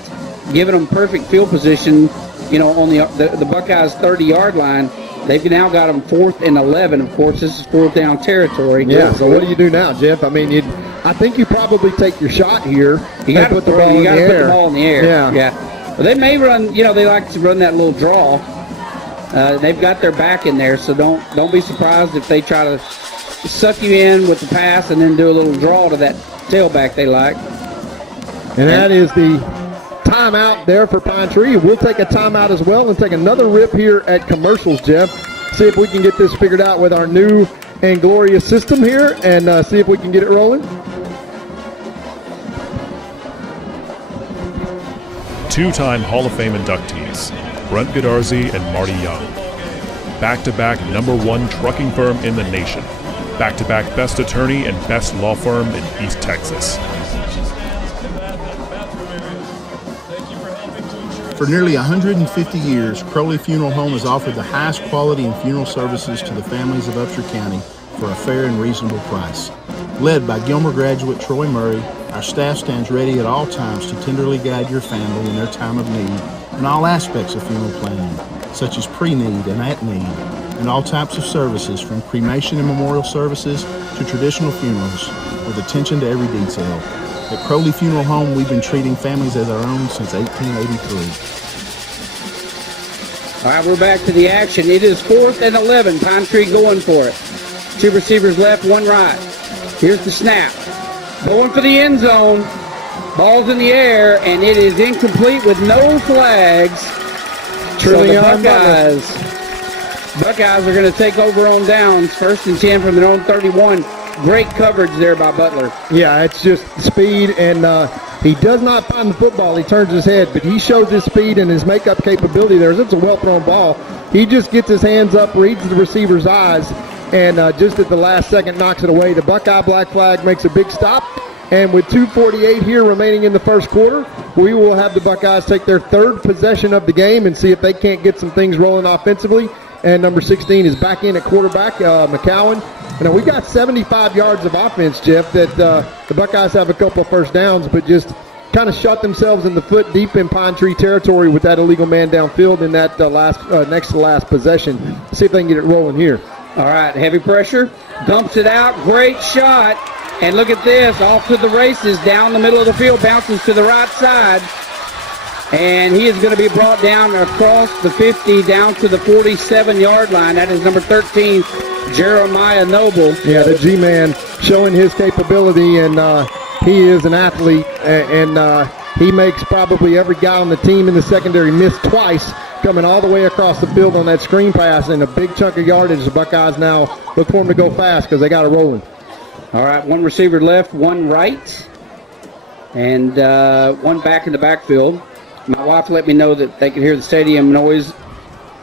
giving them perfect field position, on the Buckeyes' 30-yard line. They've now got them 4th and 11. Of course, this is 4th down territory. Yeah, so what do you do now, Jeff? I mean, I think you probably take your shot here. You got to put the ball in the air. Yeah. Well, they may run, they like to run that little draw. They've got their back in there, so don't be surprised if they try to suck you in with the pass and then do a little draw to that tailback they like. And that is the timeout there for Pine Tree. We'll take a timeout as well and take another rip here at commercials, Jeff. See if we can get this figured out with our new and glorious system here and see if we can get it rolling. Two-time Hall of Fame inductees, Brent Godarzi and Marty Young. Back-to-back #1 trucking firm in the nation. Back-to-back best attorney and best law firm in East Texas. For nearly 150 years, Crowley Funeral Home has offered the highest quality in funeral services to the families of Upshur County for a fair and reasonable price. Led by Gilmer graduate Troy Murray, our staff stands ready at all times to tenderly guide your family in their time of need in all aspects of funeral planning, such as pre-need and at-need, and all types of services from cremation and memorial services to traditional funerals with attention to every detail. At Crowley Funeral Home, we've been treating families as our own since 1883. All right, we're back to the action. It is 4th and 11. Pine Tree going for it. 2 receivers left, 1 right. Here's the snap. Going for the end zone. Ball's in the air, and it is incomplete with no flags. So the Buckeyes are going to take over on downs. 1st and 10 from their own 31. Great coverage there by Butler. Yeah, it's just speed, and he does not find the football. He turns his head, but he shows his speed and his makeup capability there. It's a well-thrown ball. He just gets his hands up, reads the receiver's eyes, and just at the last second knocks it away. The Buckeye black flag makes a big stop, and with 2:48 here remaining in the first quarter, we will have the Buckeyes take their 3rd possession of the game and see if they can't get some things rolling offensively. And number 16 is back in at quarterback, McCowan. Now, we got 75 yards of offense, Jeff, that the Buckeyes have a couple of first downs, but just kind of shot themselves in the foot deep in Pine Tree territory with that illegal man downfield in that next to last possession. See if they can get it rolling here. All right, heavy pressure, dumps it out, great shot, and look at this, off to the races, down the middle of the field, bounces to the right side, and he is going to be brought down across the 50, down to the 47-yard line. That is number 13, Jeremiah Noble. Yeah, the G-man showing his capability, and he is an athlete, and he makes probably every guy on the team in the secondary miss twice, coming all the way across the field on that screen pass and a big chunk of yardage. The Buckeyes now look for him to go fast because they got it rolling. All right, 1 receiver left, 1 right, and 1 back in the backfield. My wife let me know that they could hear the stadium noise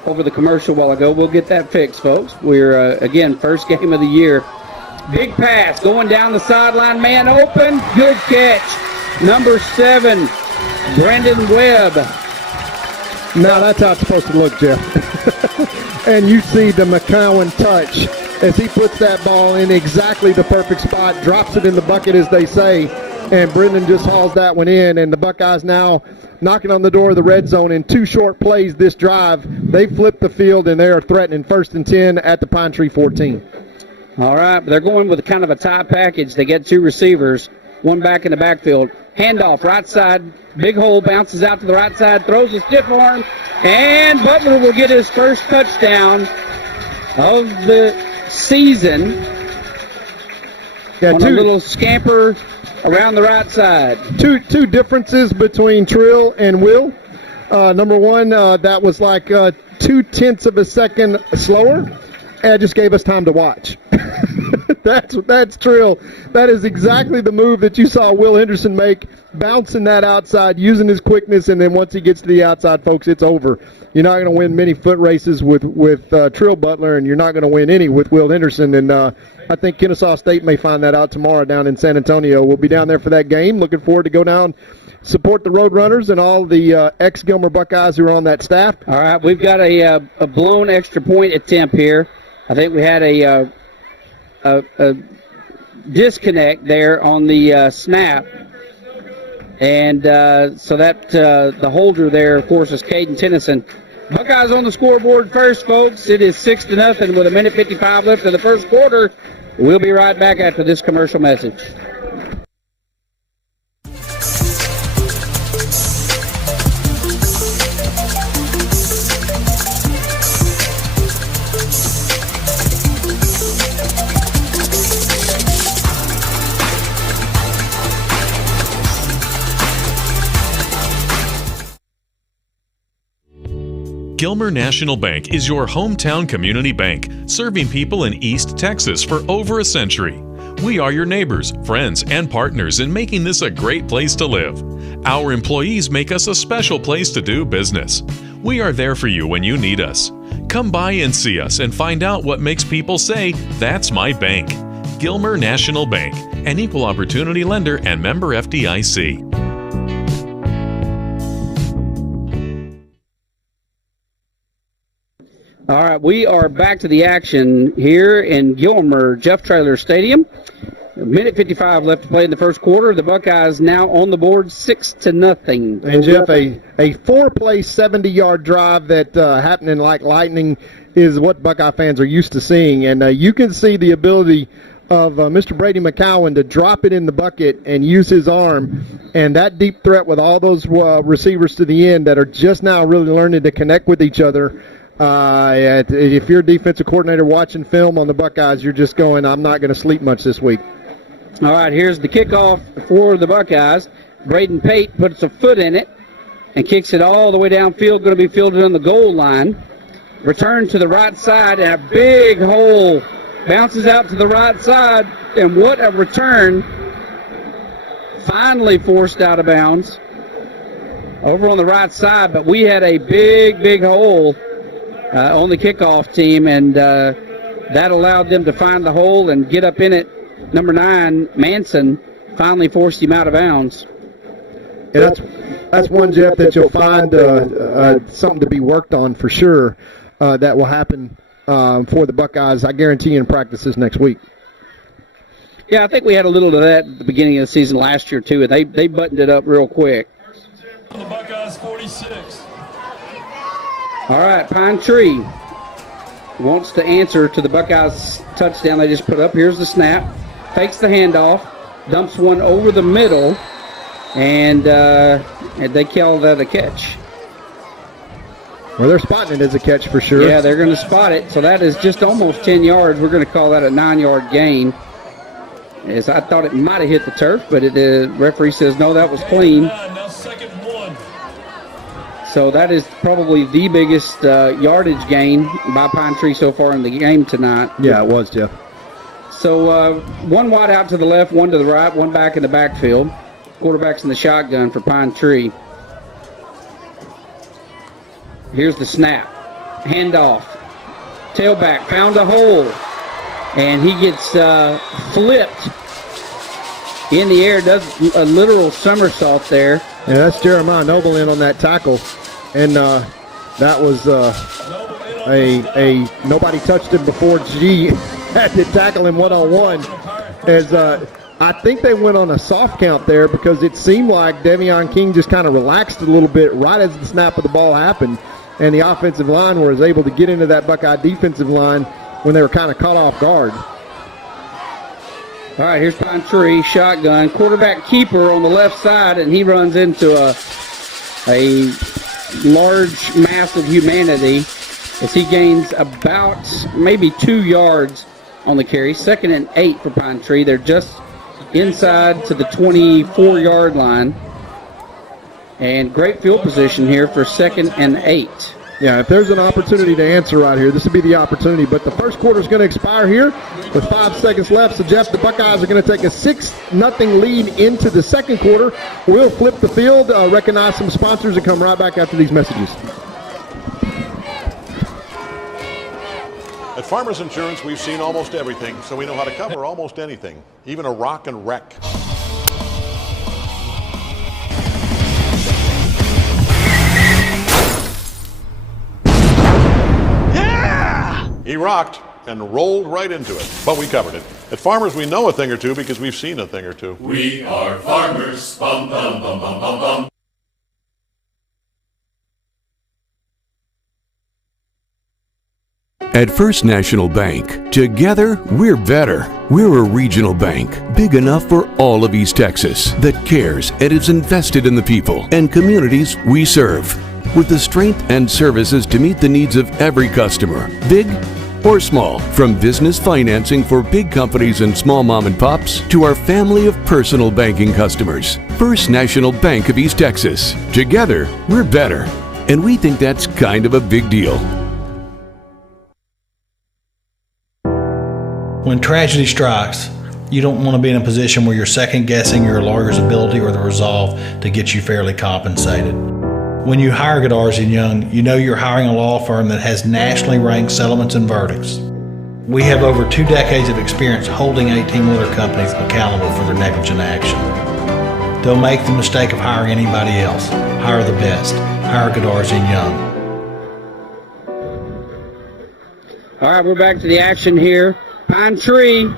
over the commercial while ago. We'll get that fixed, folks. We're, again, first game of the year. Big pass going down the sideline. Man open. Good catch. Number 7, Brendan Webb. Now that's how it's supposed to look, Jeff. And you see the McCowan touch as he puts that ball in exactly the perfect spot, drops it in the bucket, as they say, and Brendan just hauls that one in, and the Buckeyes now knocking on the door of the red zone in 2 short plays this drive. They flip the field, and they are threatening 1st and 10 at the Pine Tree 14. All right, they're going with kind of a tie package. They get 2 receivers, 1 back in the backfield. Handoff, right side, big hole, bounces out to the right side, throws a stiff arm, and Butler will get his first touchdown of the season on a little scamper around the right side. Two differences between Trill and Will. Number 1, that was like 0.2 of a second slower, and it just gave us time to watch. That's Trill. That is exactly the move that you saw Will Henderson make, bouncing that outside, using his quickness, and then once he gets to the outside, folks, it's over. You're not going to win many foot races with Trill Butler, and you're not going to win any with Will Henderson. And I think Kennesaw State may find that out tomorrow down in San Antonio. We'll be down there for that game. Looking forward to go down, support the Roadrunners and all the ex-Gilmer Buckeyes who are on that staff. All right, we've got a blown extra point attempt here. I think we had a disconnect there on the snap. And so that the holder there, of course, is Caden Tennyson. Buckeyes on the scoreboard first, folks. It is 6-0 with 1:55 left in the first quarter. We'll be right back after this commercial message. Gilmer National Bank is your hometown community bank, serving people in East Texas for over a century. We are your neighbors, friends, and partners in making this a great place to live. Our employees make us a special place to do business. We are there for you when you need us. Come by and see us and find out what makes people say, "That's my bank." Gilmer National Bank, an equal opportunity lender and member FDIC. All right, we are back to the action here in Gilmer Jeff Traylor Stadium. A minute 55 left to play in the first quarter. The Buckeyes now on the board 6-0. And Jeff, a four-play 70-yard drive that happening like lightning is what Buckeye fans are used to seeing. And you can see the ability of Mr. Brady McCowan to drop it in the bucket and use his arm. And that deep threat with all those receivers to the end that are just now really learning to connect with each other. If you're a defensive coordinator watching film on the Buckeyes, you're just going, I'm not going to sleep much this week. All right, here's the kickoff for the Buckeyes. Braden Pate puts a foot in it and kicks it all the way downfield, going to be fielded on the goal line. Return to the right side, and a big hole. Bounces out to the right side, and what a return. Finally forced out of bounds over on the right side, but we had a big hole on the kickoff team, and that allowed them to find the hole and get up in it. Number 9, Manson, finally forced him out of bounds. Yeah, that's one, Jeff, that you'll find something to be worked on for sure. That will happen for the Buckeyes, I guarantee, in practices next week. Yeah, I think we had a little of that at the beginning of the season last year, too, and they buttoned it up real quick. The Buckeyes 46. All right, Pine Tree wants to answer to the Buckeyes touchdown they just put up. Here's the snap. Takes the handoff, dumps one over the middle, and they call that a catch. Well, they're spotting it as a catch for sure. Yeah, they're going to spot it. So that is just almost 10 yards. We're going to call that a 9-yard gain. As I thought it might have hit the turf, but the referee says, no, that was clean. Now second one. So that is probably the biggest yardage gain by Pine Tree so far in the game tonight. Yeah, it was, Jeff. So one wide out to the left, one to the right, one back in the backfield. Quarterback's in the shotgun for Pine Tree. Here's the snap. Handoff. Tailback found a hole. And he gets flipped in the air, does a literal somersault there. Yeah, that's Jeremiah Noble in on that tackle. And that was a nobody touched him before G had to tackle him one-on-one. As I think they went on a soft count there because it seemed like Devion King just kind of relaxed a little bit right as the snap of the ball happened. And the offensive line was able to get into that Buckeye defensive line when they were kind of caught off guard. All right, here's Pine Tree, shotgun. Quarterback keeper on the left side, and he runs into a large mass of humanity as he gains about maybe 2 yards on the carry. 2nd and 8 for Pine Tree. They're just inside to the 24-yard line. And great field position here for 2nd and 8. Yeah, if there's an opportunity to answer right here, this would be the opportunity. But the first quarter is going to expire here with 5 seconds left. So, Jeff, the Buckeyes are going to take a 6-0 lead into the second quarter. We'll flip the field, recognize some sponsors, and come right back after these messages. At Farmers Insurance, we've seen almost everything, so we know how to cover almost anything, even a rock and wreck. He rocked and rolled right into it, but we covered it. At Farmers, we know a thing or two because we've seen a thing or two. We are farmers. Bum, bum, bum, bum, bum, bum. At First National Bank, together we're better. We're a regional bank, big enough for all of East Texas, that cares and is invested in the people and communities we serve. With the strength and services to meet the needs of every customer, big or small. From business financing for big companies and small mom and pops to our family of personal banking customers. First National Bank of East Texas. Together, we're better. And we think that's kind of a big deal. When tragedy strikes, you don't want to be in a position where you're second-guessing your lawyer's ability or the resolve to get you fairly compensated. When you hire Godarzi & Young, you know you're hiring a law firm that has nationally ranked settlements and verdicts. We have over 2 decades of experience holding 18-wheeler companies accountable for their negligent action. Don't make the mistake of hiring anybody else. Hire the best. Hire Godarzi & Young. All right, we're back to the action here. Pine Tree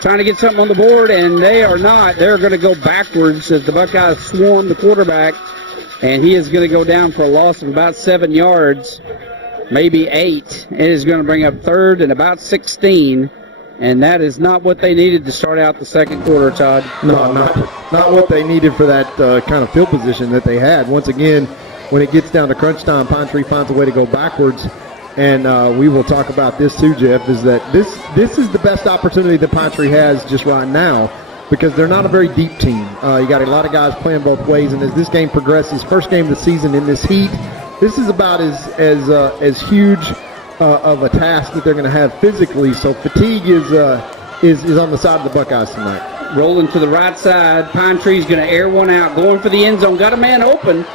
trying to get something on the board, and they are not. They're going to go backwards as the Buckeyes swarm the quarterback, and he is going to go down for a loss of about 7 yards, maybe 8. It is going to bring up third and about 16, and that is not what they needed to start out the second quarter, Todd. No, not what they needed for that kind of field position that they had. Once again, when it gets down to crunch time, Pine Tree finds a way to go backwards. And we will talk about this too, Jeff, is that this is the best opportunity that Pine Tree has just right now, because they're not a very deep team. You got a lot of guys playing both ways, and as this game progresses, first game of the season in this heat, this is about as huge of a task that they're going to have physically. So fatigue is on the side of the Buckeyes tonight. Rolling to the right side, Pine Tree's going to air one out, going for the end zone, got a man open,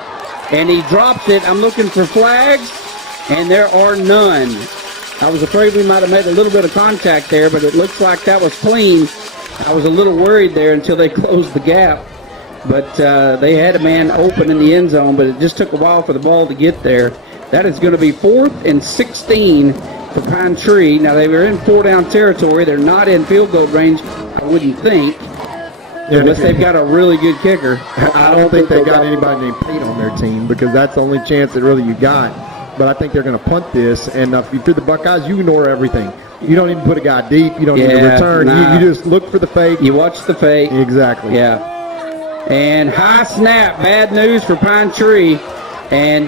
and he drops it. I'm looking for flags. And there are none. I was afraid we might have made a little bit of contact there, but it looks like that was clean. I was a little worried there until they closed the gap. But they had a man open in the end zone, but it just took a while for the ball to get there. That is going to be 4th and 16 for Pine Tree. Now, they were in 4-down territory. They're not in field goal range, I wouldn't think, unless they've got a really good kicker. I don't think they got anybody named Pete on their team, because that's the only chance that really you got. But I think they're going to punt this, and if you're the Buckeyes, you ignore everything. You don't even put a guy deep. You don't need to return. Nah. You just look for the fake. You watch the fake. Exactly. Yeah. And high snap. Bad news for Pine Tree. And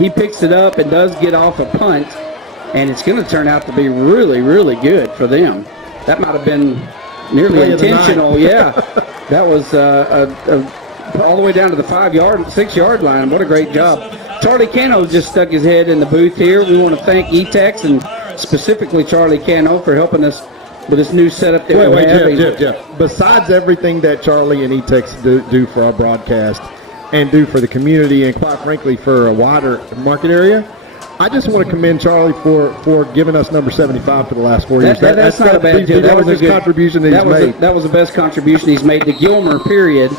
he picks it up and does get off a punt. And it's going to turn out to be really, really good for them. That might have been nearly intentional. Yeah. That was all the way down to the 6-yard line. What a great job. Charlie Cano just stuck his head in the booth here. We want to thank E-Tex and specifically Charlie Cano for helping us with this new setup that we're having. Jeff. Besides everything that Charlie and E-Tex do for our broadcast and do for the community and, quite frankly, for a wider market area, I just want to commend Charlie for giving us number 75 for the last 4 years. That's not a bad deal. That was his contribution that he's made. That was the best contribution he's made to Gilmer, period.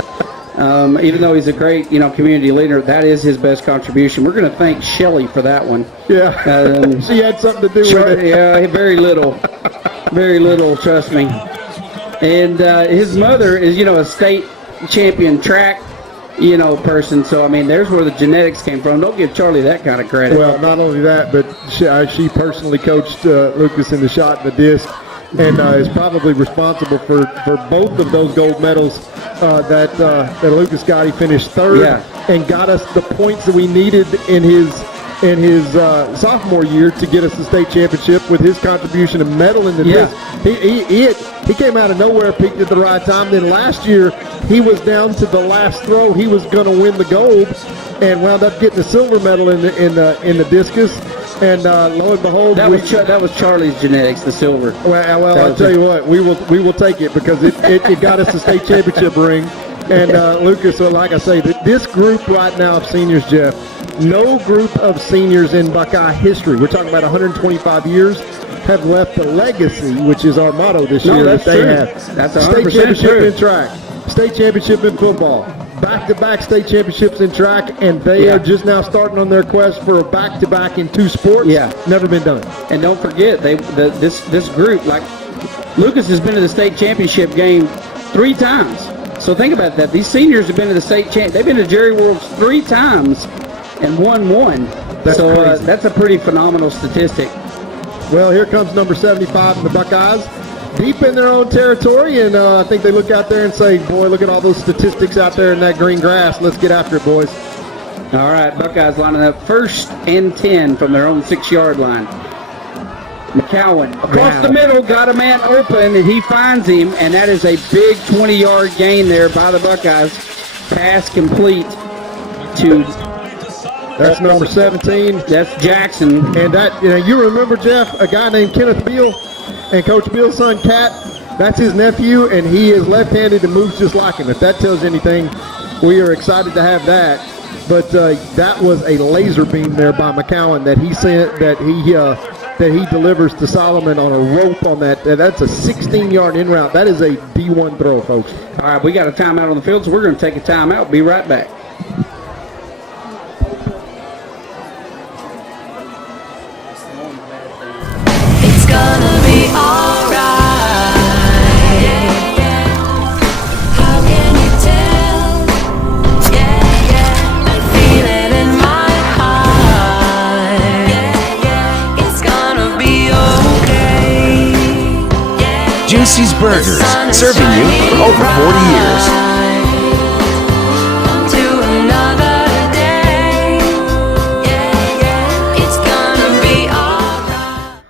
Even though he's a great, community leader, that is his best contribution. We're going to thank Shelley for that one. Yeah, she had something to do with it. Yeah, very little, trust me. And his mother is, a state champion track, person. So, there's where the genetics came from. Don't give Charlie that kind of credit. Well, not only that, but she personally coached Lucas in the shot and the disc, and is probably responsible for both of those gold medals that Lucas got. He finished third and got us the points that we needed in his sophomore year to get us the state championship with his contribution and medal in the disc. He came out of nowhere, peaked at the right time. Then last year he was down to the last throw. He was going to win the gold and wound up getting the silver medal in the discus. And lo and behold, that was Charlie's genetics, the silver. Well, I'll tell you what, we will take it because it got us the state championship ring. And Lucas, like I say, this group right now of seniors, Jeff, no group of seniors in Buckeye history, we're talking about 125 years, have left a legacy, which is our motto this year. That's that they true. have. That's 100% state championship true. in track, state championship in football, back-to-back state championships in track, and they are just now starting on their quest for a back-to-back in 2 sports. Never been done. And don't forget, this group, like Lucas has been to the state championship game 3 times. So think about that. These seniors have been to the state champ. They've been to Jerry World's 3 times and won 1. That's a pretty phenomenal statistic. Well, here comes number 75 in the Buckeyes, deep in their own territory, and I think they look out there and say, boy, look at all those statistics out there in that green grass. Let's get after it, boys. All right, Buckeyes lining up 1st and 10 from their own 6-yard line. McCowan across the middle, got a man open, and he finds him, and that is a big 20-yard gain there by the Buckeyes. Pass complete to That's number 17. That's Jackson. And that, you remember, Jeff, a guy named Kenneth Beal, and Coach Beal's son, Cat, that's his nephew, and he is left-handed and moves just like him. If that tells you anything, we are excited to have that. But that was a laser beam there by McCowan that he sent, that he delivers to Solomon on a rope on that. That's a 16-yard in route. That is a D1 throw, folks. All right, we got a timeout on the field, so we're going to take a timeout. Be right back. It's gonna be alright. How can you tell? I feel it in my heart. It's gonna be okay. Juicy's Burgers, serving you for over 40 years. To another day. It's gonna be alright.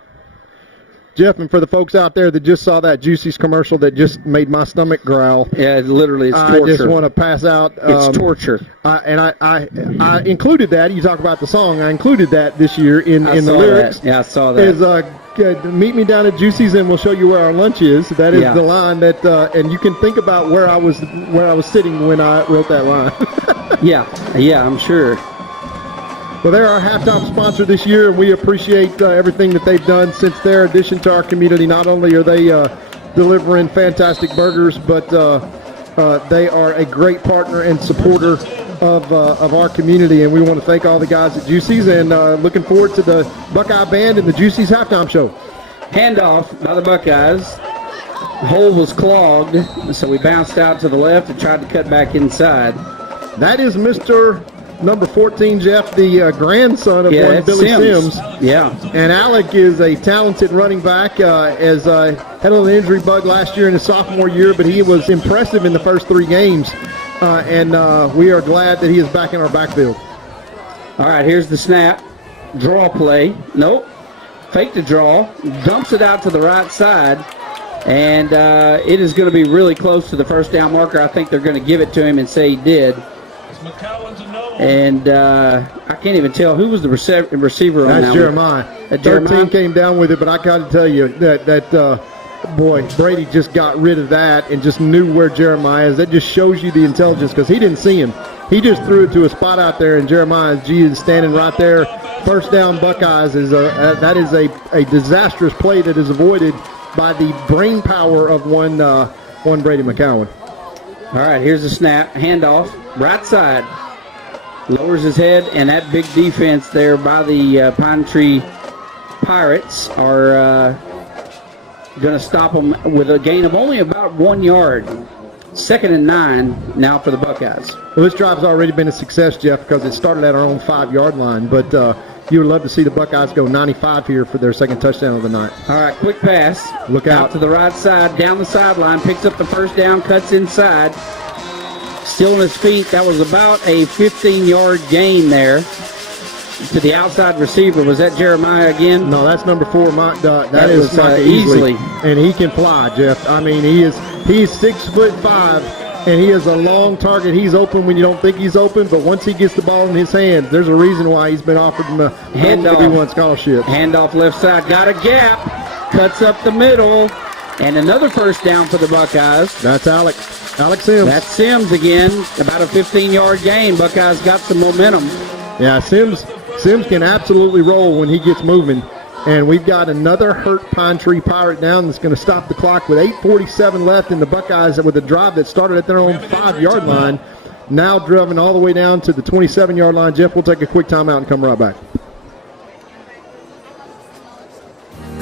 Jeff, and for the folks out there that just saw that Juicy's commercial that just made my stomach growl. Yeah, literally, it's torture. I just want to pass out. It's torture. I included that. You talk about the song. I included that this year in the lyrics. That. Yeah, I saw that. Meet me down at Juicy's and we'll show you where our lunch is. That is the line that, and you can think about where I was sitting when I wrote that line. Yeah, I'm sure. Well, they're our halftime sponsor this year, and we appreciate everything that they've done since their addition to our community. Not only are they delivering fantastic burgers, but they are a great partner and supporter of our community, and we want to thank all the guys at Juicy's, and looking forward to the Buckeye Band and the Juicy's halftime show. Handoff by the Buckeyes. Hole was clogged, so we bounced out to the left and tried to cut back inside. That is Mr. number 14, Jeff, the grandson of one Billy Sims. Yeah. And Alec is a talented running back, had a little injury bug last year in his sophomore year, but he was impressive in the first 3 games. And we are glad that he is back in our backfield. All right, here's the snap. Draw play. Nope. Fake the draw. Dumps it out to the right side. And it is going to be really close to the first down marker. I think they're going to give it to him and say he did. And I can't even tell who was the receiver on that. That's Jeremiah. 13 came down with it, but I got to tell you that boy, Brady just got rid of that and just knew where Jeremiah is. That just shows you the intelligence because he didn't see him. He just threw it to a spot out there, and Jeremiah is standing right there. First down, Buckeyes. That is a disastrous play that is avoided by the brain power of one Brady McCowan. All right, here's the snap. Handoff, right side. Lowers his head, and that big defense there by the Pine Tree Pirates are going to stop them with a gain of only about 1 yard. 2nd and 9 now for the Buckeyes. Well, this drive's already been a success, Jeff, because it started at our own 5-yard line, but you would love to see the Buckeyes go 95 here for their second touchdown of the night. All right, quick pass. Look out. To the right side, down the sideline, picks up the first down, cuts inside. Still on his feet. That was about a 15-yard gain there to the outside receiver. Was that Jeremiah again? No, that's number 4. That is Micah easily. And he can fly, Jeff. I mean, he's 6'5", and he is a long target. He's open when you don't think he's open, but once he gets the ball in his hands, there's a reason why he's been offered the QB1 scholarship. Handoff left side, got a gap, cuts up the middle, and another first down for the Buckeyes. That's Alex Sims. That's Sims again, about a 15-yard gain. Buckeyes got some momentum. Yeah, Sims can absolutely roll when he gets moving. And we've got another hurt Pine Tree Pirate down that's going to stop the clock with 8:47 left in the Buckeyes with a drive that started at their own 5-yard line. Now driven all the way down to the 27-yard line. Jeff, we'll take a quick timeout and come right back.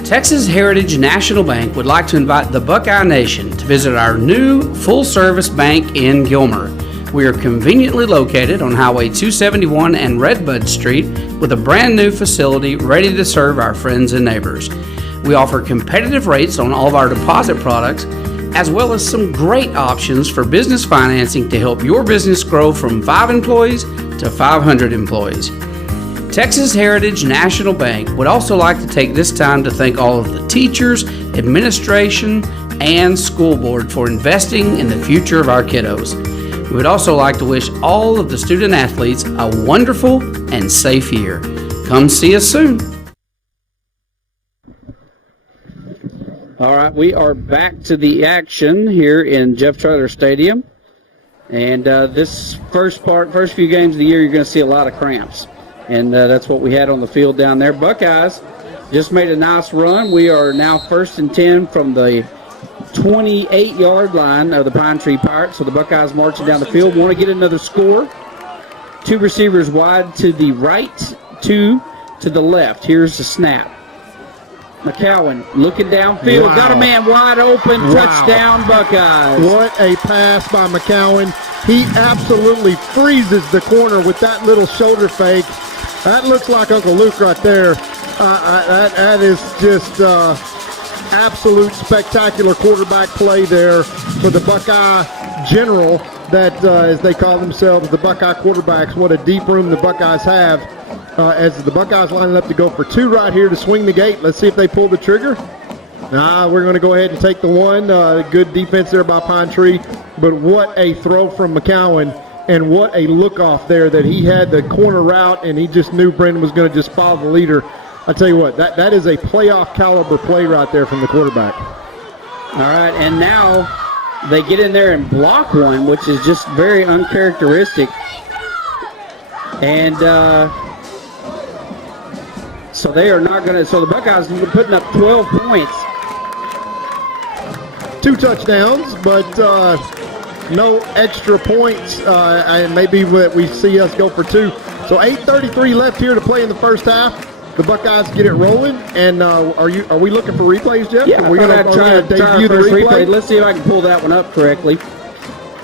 Texas Heritage National Bank would like to invite the Buckeye Nation to visit our new full-service bank in Gilmer. We are conveniently located on Highway 271 and Redbud Street with a brand new facility ready to serve our friends and neighbors. We offer competitive rates on all of our deposit products, as well as some great options for business financing to help your business grow from 5 employees to 500 employees. Texas Heritage National Bank would also like to take this time to thank all of the teachers, administration, and school board for investing in the future of our kiddos. We would also like to wish all of the student athletes a wonderful and safe year. Come see us soon. All right, we are back to the action here in Jeff Traylor Stadium. And this first few games of the year, you're going to see a lot of cramps. And that's what we had on the field down there. Buckeyes just made a nice run. We are now 1st and 10 from the 28-yard line of the Pine Tree Pirates. So the Buckeyes marching down the field. Want to get another score. 2 receivers wide to the right, 2 to the left. Here's the snap. McCowan looking downfield. Wow. Got a man wide open. Wow. Touchdown, Buckeyes. What a pass by McCowan. He absolutely freezes the corner with that little shoulder fake. That looks like Uncle Luke right there. That is just absolute spectacular quarterback play there for the Buckeye General, that, as they call themselves, the Buckeye quarterbacks. What a deep room the Buckeyes have. As the Buckeyes lining up to go for 2 right here to swing the gate. Let's see if they pull the trigger. We're going to go ahead and take the 1. Good defense there by Pine Tree. But what a throw from McCowan, and what a look off there that he had the corner route, and he just knew Brendan was going to just follow the leader. I tell you what, that is a playoff caliber play right there from the quarterback. All right, and now they get in there and block one, which is just very uncharacteristic. And so they are not going to, so the Buckeyes are putting up 12 points. 2 touchdowns, but no extra points, and maybe we see us go for 2. So 8:33 left here to play in the first half. The Buckeyes get it rolling, and are we looking for replays, Jeff? Yeah, we're going to debut the replay. Let's see if I can pull that one up correctly.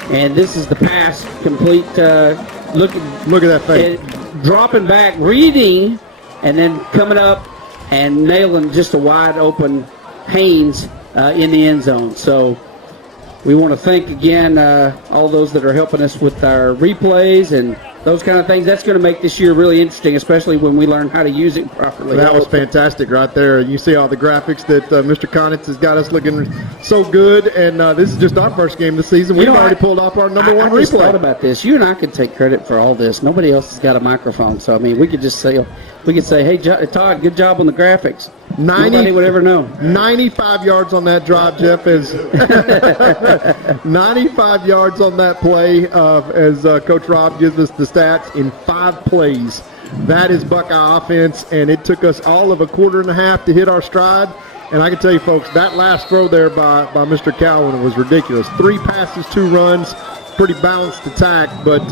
And this is the pass complete. Look at that fake. Dropping back, reading, and then coming up and nailing just a wide open Haynes in the end zone. So we want to thank again all those that are helping us with our replays and those kind of things. That's going to make this year really interesting, especially when we learn how to use it properly. That was fantastic right there. You see all the graphics that Mr. Conitz has got us looking so good, and this is just our first game this season. We've already pulled off our number 1 replay. I just replay. thought about this. You and I could take credit for all this. Nobody else has got a microphone, so I mean, we could just say, hey, Todd, good job on the graphics. Nobody would ever know. 95 yards on that drive, Jeff, is 95 yards on that play, as Coach Rob gives us the stats in 5 plays. That is Buckeye offense, and it took us all of a quarter and a half to hit our stride. And I can tell you, folks, that last throw there by Mr. Cowan was ridiculous. 3 passes, 2 runs, pretty balanced attack, but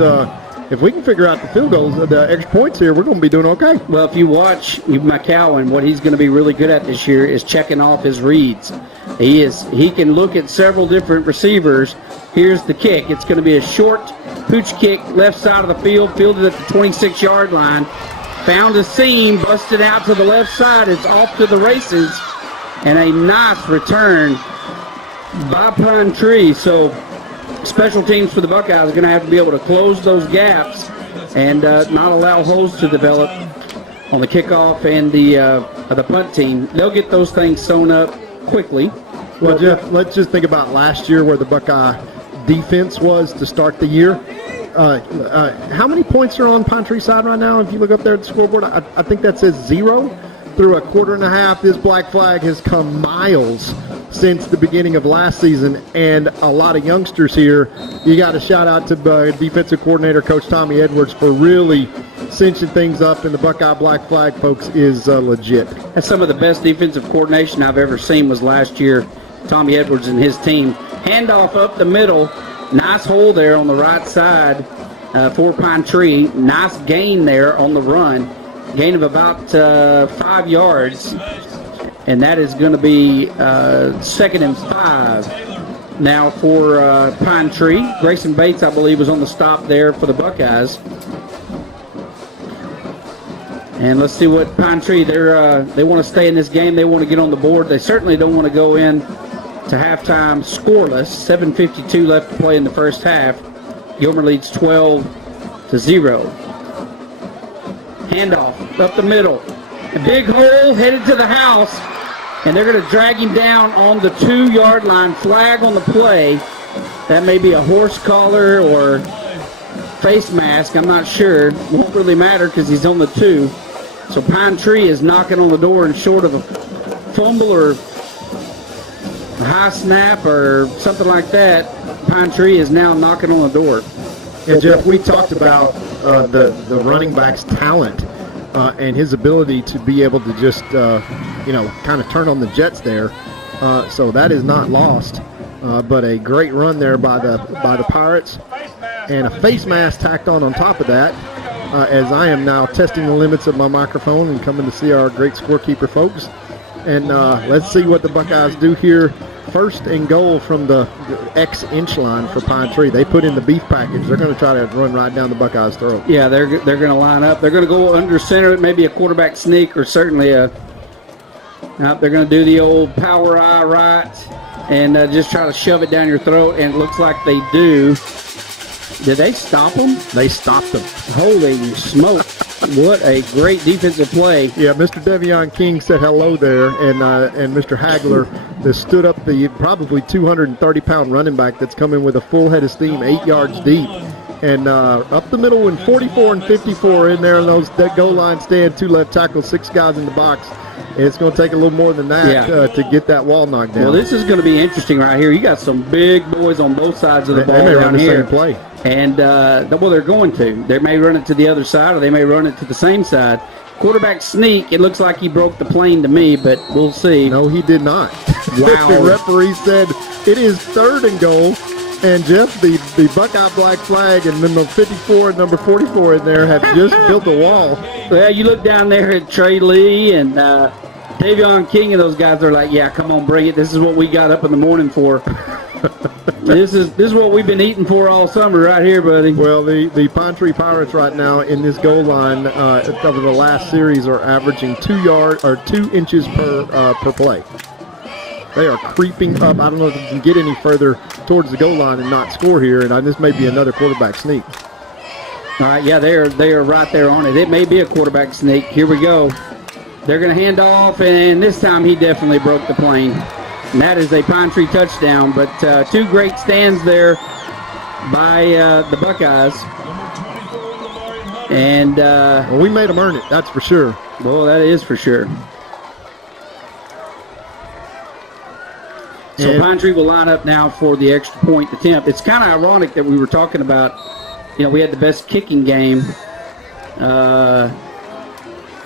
if we can figure out the field goals, the extra points here, we're going to be doing okay. Well, if you watch McCowan, what he's going to be really good at this year is checking off his reads. He can look at several different receivers. Here's the kick. It's going to be a short pooch kick, left side of the field, fielded at the 26-yard line. Found a seam, busted out to the left side. It's off to the races, and a nice return by Pine Tree. So special teams for the Buckeyes are going to have to be able to close those gaps and not allow holes to develop on the kickoff and the punt team. They'll get those things sewn up quickly. Well, Jeff, let's just think about last year where the Buckeye defense was to start the year. How many points are on Pine Tree side right now? If you look up there at the scoreboard, I think that says 0. Through a quarter and a half, this black flag has come miles since the beginning of last season, and a lot of youngsters here. You got to shout out to defensive coordinator Coach Tommy Edwards for really cinching things up, and the Buckeye black flag, folks, is legit. That's some of the best defensive coordination I've ever seen was last year. Tommy Edwards and his team. Handoff up the middle. Nice hole there on the right side for Pine Tree. Nice gain there on the run. Gain of about 5 yards. And that is going to be 2nd and 5 now for Pine Tree. Grayson Bates, I believe, was on the stop there for the Buckeyes. And let's see what Pine Tree, they want to stay in this game. They want to get on the board. They certainly don't want to go in to halftime scoreless. 7:52 left to play in the first half. Gilmer leads 12-0. Handoff up the middle. A big hole headed to the house. And they're going to drag him down on the 2-yard line. Flag on the play. That may be a horse collar or face mask. I'm not sure. Won't really matter because he's on the 2. So Pine Tree is knocking on the door, and short of a fumble or a high snap or something like that, Pine Tree is now knocking on the door. Yeah, Jeff, we talked about the running back's talent and his ability to be able to just, kind of turn on the jets there. So that is not lost. But a great run there by the Pirates, and a face mask tacked on top of that. As I am now testing the limits of my microphone and coming to see our great scorekeeper folks. And let's see what the Buckeyes do here. First and goal from the X-inch line for Pine Tree. They put in the beef package. They're going to try to run right down the Buckeyes' throat. Yeah, they're going to line up. They're going to go under center, maybe a quarterback sneak, or certainly they're going to do the old power eye right and just try to shove it down your throat, and it looks like they do. Did they stop them? They stopped them. Holy smoke. What a great defensive play. Yeah, Mr. Devion King said hello there, and Mr. Hagler that stood up the probably 230-pound running back that's coming with a full head of steam, 8 yards deep. And up the middle, when 44 and 54 in there, and that goal line stand, 2 left tackles, 6 guys in the box. It's going to take a little more than that to get that wall knocked down. Well, this is going to be interesting right here. You got some big boys on both sides of the ball. They may run the here. same play. And, they're going to. They may run it to the other side, or they may run it to the same side. Quarterback sneak, it looks like he broke the plane to me, but we'll see. No, he did not. Wow. The referee said it is 3rd and goal. And, Jeff, the Buckeye black flag and then the 54 and number 44 in there have just built a wall. Well, you look down there at Trey Lee and Davion King and those guys are like, yeah, come on, bring it. This is what we got up in the morning for. This is what we've been eating for all summer right here, buddy. Well, the Pine Tree Pirates right now in this goal line over the last series are averaging 2 inches per play. They are creeping up. I don't know if you can get any further towards the goal line and not score here, and this may be another quarterback sneak. All right, yeah, they are right there on it. It may be a quarterback sneak. Here we go. They're going to hand off, and this time he definitely broke the plane. And that is a Pine Tree touchdown, but 2 great stands there by the Buckeyes. And well, we made them earn it, that's for sure. Well, that is for sure. So Pine Tree will line up now for the extra point attempt. It's kind of ironic that we were talking about, we had the best kicking game,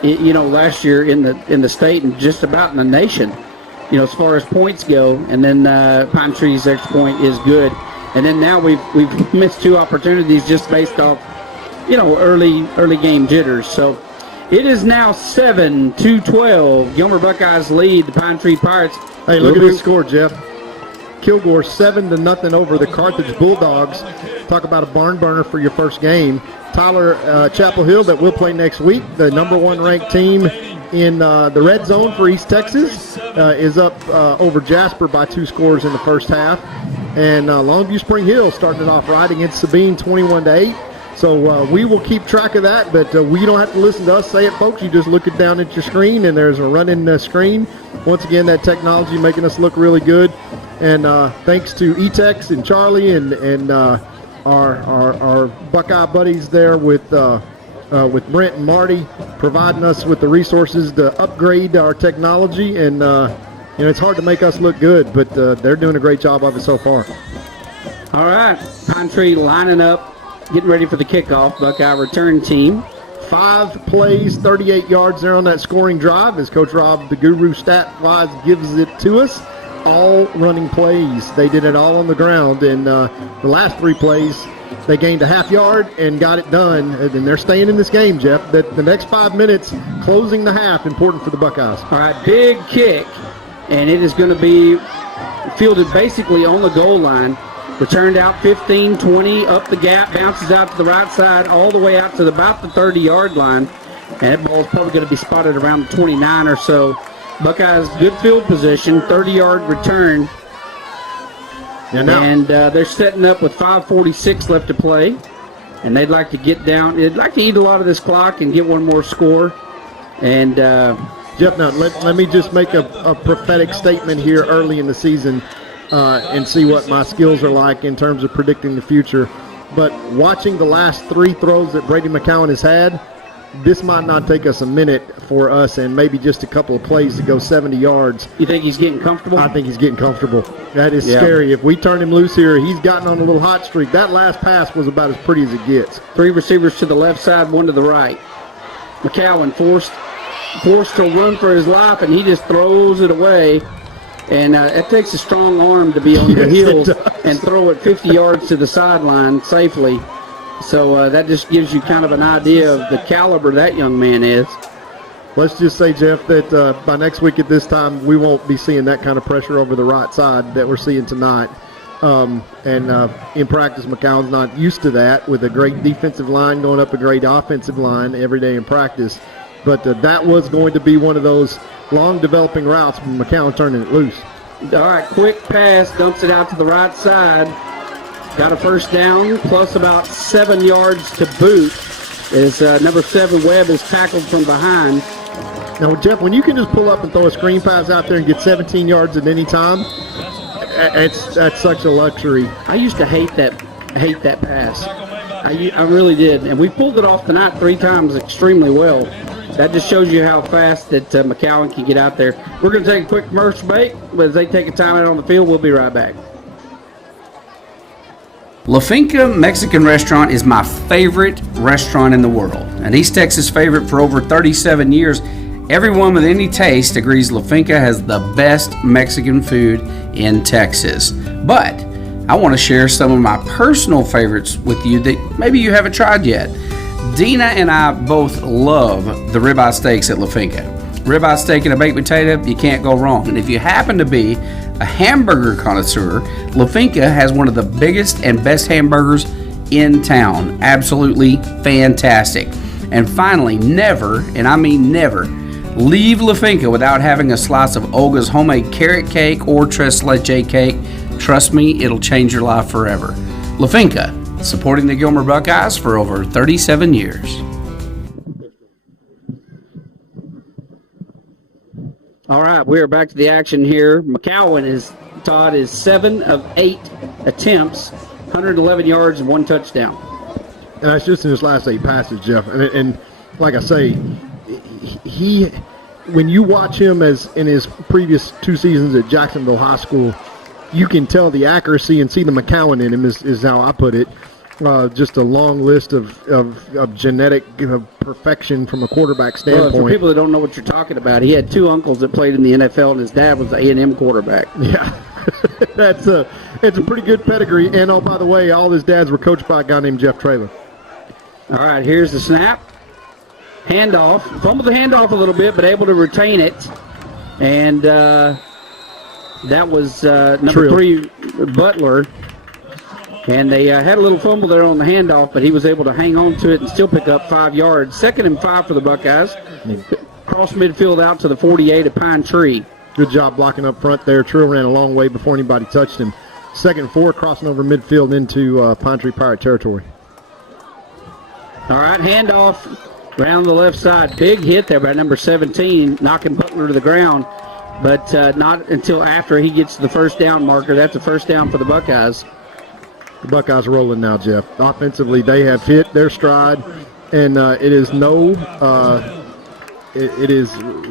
last year in the state and just about in the nation, as far as points go. And then Pine Tree's extra point is good. And then now we've missed 2 opportunities just based off, early game jitters. So it is now 7-12. Gilmer Buckeyes lead the Pine Tree Pirates. Hey, look at this score, Jeff. Kilgore 7-0 over the Carthage Bulldogs. Talk about a barn burner for your first game. Tyler Chapel Hill, that will play next week, the number 1 ranked team in the red zone for East Texas, is up over Jasper by 2 scores in the first half. And Longview Spring Hill starting it off right against Sabine 21-8. So we will keep track of that, but we don't have to listen to us say it, folks. You just look it down at your screen, and there's a running screen. Once again, that technology making us look really good. And thanks to E-Tex and Charlie and our Buckeye buddies there with Brent and Marty providing us with the resources to upgrade our technology. And, it's hard to make us look good, but they're doing a great job of it so far. All right, Pine Tree lining up. Getting ready for the kickoff. Buckeye return team. 5 plays, 38 yards there on that scoring drive as Coach Rob, the guru stat-wise, gives it to us. All running plays. They did it all on the ground. And the last 3 plays, they gained a half yard and got it done. And they're staying in this game, Jeff. The next 5 minutes, closing the half, important for the Buckeyes. All right, big kick. And it is going to be fielded basically on the goal line. Returned out 15, 20, up the gap, bounces out to the right side, all the way out to about the 30-yard line. And that ball is probably going to be spotted around the 29 or so. Buckeyes, good field position, 30-yard return. And they're setting up with 5:46 left to play. And they'd like to get down. They'd like to eat a lot of this clock and get one more score. And Jeff, now let me just make a prophetic statement here early in the season. and see what my skills are like in terms of predicting the future. But watching the last 3 throws that Brady McCowan has had, this might not take us a minute for us and maybe just a couple of plays to go 70 yards. You think he's getting comfortable? I think he's getting comfortable. That is scary. If we turn him loose here, he's gotten on a little hot streak. That last pass was about as pretty as it gets. 3 receivers to the left side, 1 to the right. McCowan forced to run for his life, and he just throws it away. And it takes a strong arm to be on your heels and throw it 50 yards to the sideline safely. So that just gives you kind of an idea of the caliber that young man is. Let's just say, Jeff, that by next week at this time, we won't be seeing that kind of pressure over the right side that we're seeing tonight. In practice, McCown's not used to that with a great defensive line going up a great offensive line every day in practice. But that was going to be one of those long developing routes from McCown turning it loose. All right, quick pass, dumps it out to the right side. Got a first down, plus about 7 yards to boot. As number 7 Webb is tackled from behind. Now, Jeff, when you can just pull up and throw a screen pass out there and get 17 yards at any time, that's such a luxury. I used to hate that pass. I really did, and we pulled it off tonight 3 times extremely well. That just shows you how fast that McCowan can get out there. We're going to take a quick commercial break, but as they take a timeout on the field, we'll be right back. La Finca Mexican restaurant is my favorite restaurant in the world. An East Texas favorite for over 37 years. Everyone with any taste agrees La Finca has the best Mexican food in Texas. But I want to share some of my personal favorites with you that maybe you haven't tried yet. Dina and I both love the ribeye steaks at La Finca. Ribeye steak and a baked potato, you can't go wrong. And if you happen to be a hamburger connoisseur, La Finca has one of the biggest and best hamburgers in town. Absolutely fantastic. And finally, never, and I mean never, leave La Finca without having a slice of Olga's homemade carrot cake or tres leche cake. Trust me, it'll change your life forever. La Finca, supporting the Gilmer Buckeyes for over 37 years. All right, we are back to the action here. McCowan is 7 of 8 attempts, 111 yards and 1 touchdown. And that's just in his last 8 passes, Jeff. And like I say, when you watch him as in his previous 2 seasons at Jacksonville High School, you can tell the accuracy and see the McCowan in him is how I put it. Just a long list of genetic perfection from a quarterback standpoint. Well, for people that don't know what you're talking about, he had 2 uncles that played in the NFL, and his dad was the A&M quarterback. Yeah, it's a pretty good pedigree. And, oh, by the way, all his dads were coached by a guy named Jeff Traylor. All right, here's the snap. Handoff. Fumbled the handoff a little bit, but able to retain it. And that was number 3, Butler. And they had a little fumble there on the handoff, but he was able to hang on to it and still pick up 5 yards. 2nd and 5 for the Buckeyes. Cross midfield out to the 48 of Pine Tree. Good job blocking up front there. Trill ran a long way before anybody touched him. 2nd and 4, crossing over midfield into Pine Tree Pirate territory. All right, handoff around the left side. Big hit there by number 17, knocking Butler to the ground, but not until after he gets to the first down marker. That's a first down for the Buckeyes. The Buckeyes are rolling now, Jeff. Offensively, they have hit their stride, and it is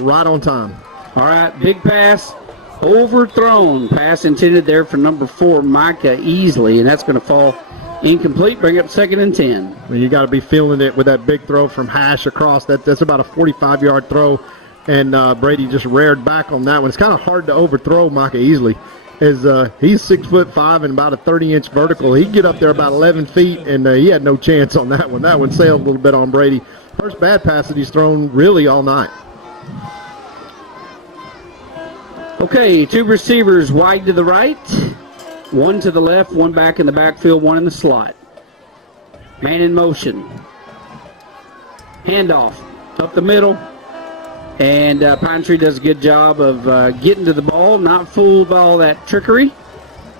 right on time. All right, big pass, overthrown. Pass intended there for number 4, Micah Easley, and that's going to fall incomplete. Bring up 2nd and 10. Well, you got to be feeling it with that big throw from Hash across. That's about a 45-yard throw, and Brady just reared back on that one. It's kind of hard to overthrow Micah Easley. He's 6'5" and about a 30-inch vertical. He'd get up there about 11 feet, and he had no chance on that one. That one sailed a little bit on Brady. First bad pass that he's thrown really all night. Okay, 2 receivers wide to the right, 1 to the left, 1 back in the backfield, 1 in the slot. Man in motion. Handoff up the middle. And Pine Tree does a good job of getting to the ball, not fooled by all that trickery.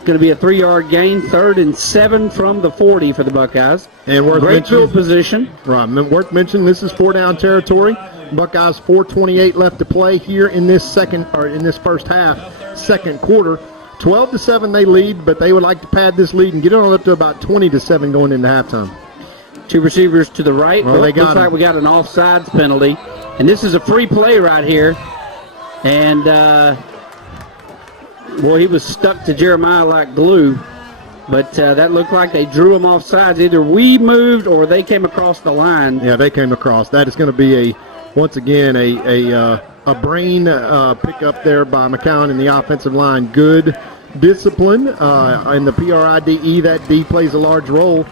Going to be a 3-yard gain, 3rd and 7 from the 40 for the Buckeyes. And great field position. Right, worth mentioning, this is 4-down territory. Buckeyes 4:28 left to play here in this first half, second quarter. 12-7 they lead, but they would like to pad this lead and get it on up to about 20-7 going into halftime. Two receivers to the right. Well, they got looks like we got an offsides penalty. And this is a free play right here. And, he was stuck to Jeremiah like glue. But that looked like they drew him off sides. Either we moved or they came across the line. Yeah, they came across. That is going to be once again a brain pick up there by McCowan in the offensive line. Good discipline in the PRIDE. That D plays a large role.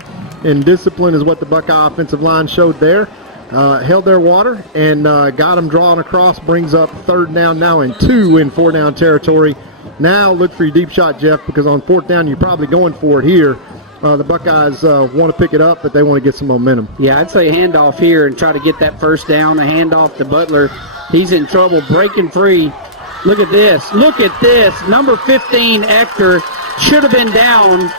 And discipline is what the Buckeye offensive line showed there. Held their water and got them drawn across. Brings up 3rd down now and 2 in 4-down territory. Now look for your deep shot, Jeff, because on 4th down you're probably going for it here. The Buckeyes want to pick it up, but they want to get some momentum. Yeah, I'd say handoff here and try to get that 1st down. A handoff to Butler. He's in trouble, breaking free. Look at this. Look at this. Number 15, Ector, should have been down,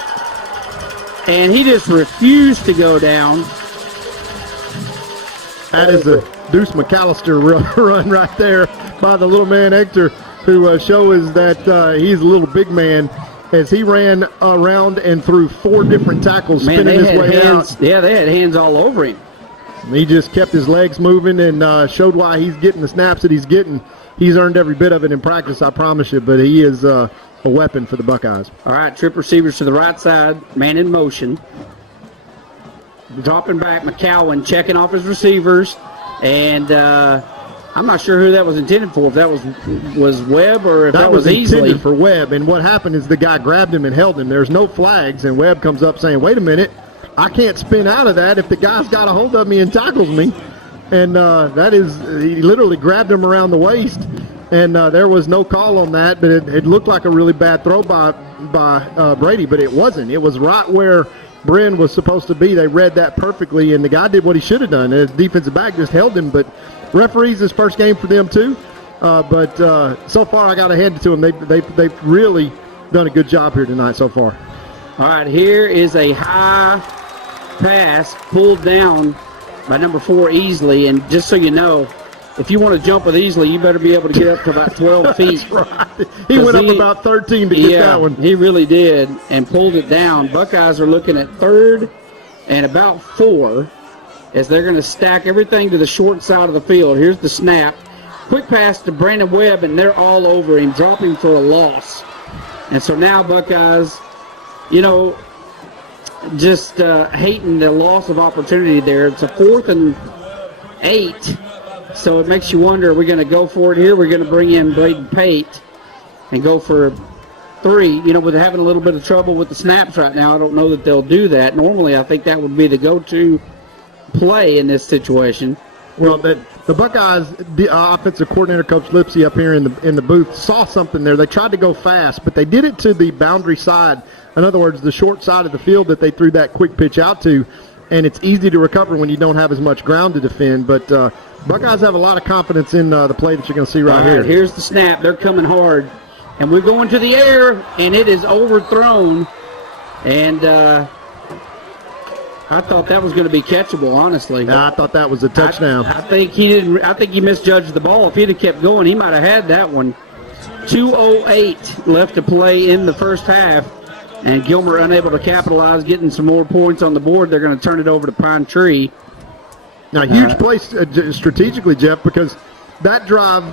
and he just refused to go down. That is a Deuce McAllister run right there by the little man Ector, who shows that he's a little big man as he ran around and threw 4 different tackles, spinning his way out. Yeah, they had hands all over him. He just kept his legs moving and showed why he's getting the snaps that he's getting. He's earned every bit of it in practice, I promise you, but he is a weapon for the Buckeyes. All right, trip receivers to the right side, man in motion. Dropping back, McCowan checking off his receivers, and I'm not sure who that was intended for, if that was Webb or if that was intended for Webb. And what happened is the guy grabbed him and held him. There's no flags, and Webb comes up saying, wait a minute, I can't spin out of that if the guy's got a hold of me and tackles me. And he literally grabbed him around the waist, and there was no call on that, but it looked like a really bad throw by Brady, but it wasn't. It was right where Bren was supposed to be. They read that perfectly, and the guy did what he should have done. His defensive back just held him, but referees, this first game for them too. But so far, I got to hand it to them. They've really done a good job here tonight so far. All right, here is a high pass pulled down by number 4 Easley, and just so you know, if you want to jump with Easley, you better be able to get up to about 12 feet. That's right. He went up about 13 to get that one. He really did, and pulled it down. Buckeyes are looking at 3rd and about 4 as they're going to stack everything to the short side of the field. Here's the snap. Quick pass to Brandon Webb, and they're all over him, dropping for a loss. And so now Buckeyes, just hating the loss of opportunity there. It's a 4th and 8, so it makes you wonder, are we going to go for it here? We're going to bring in Braden Pate and go for 3. With having a little bit of trouble with the snaps right now, I don't know that they'll do that. Normally, I think that would be the go-to play in this situation. Well, the Buckeyes offensive coordinator, Coach Lipsy, up here in the booth, saw something there. They tried to go fast, but they did it to the boundary side. In other words, the short side of the field that they threw that quick pitch out to, and it's easy to recover when you don't have as much ground to defend. But Buckeyes have a lot of confidence in the play that you're going to see right here. Here's the snap. They're coming hard, and we're going to the air, and it is overthrown. And I thought that was going to be catchable, honestly. I thought that was a touchdown. I think he didn't. I think he misjudged the ball. If he'd have kept going, he might have had that one. 2:08 left to play in the first half, and Gilmer unable to capitalize, getting some more points on the board. They're going to turn it over to Pine Tree. Now, huge play strategically, Jeff, because that drive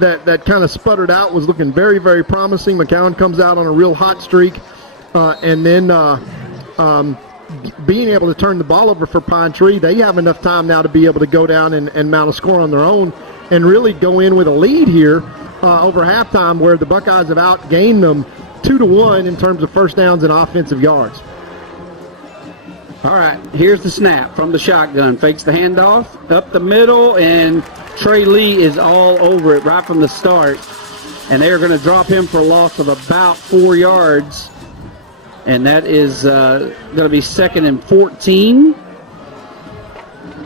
that kind of sputtered out was looking very, very promising. McCowan comes out on a real hot streak, and then being able to turn the ball over for Pine Tree, they have enough time now to be able to go down and mount a score on their own and really go in with a lead here over halftime, where the Buckeyes have outgained them 2-1 in terms of first downs and offensive yards. All right, here's the snap from the shotgun. Fakes the handoff up the middle, and Trey Lee is all over it right from the start. And they're going to drop him for a loss of about 4 yards. And that is going to be 2nd and 14.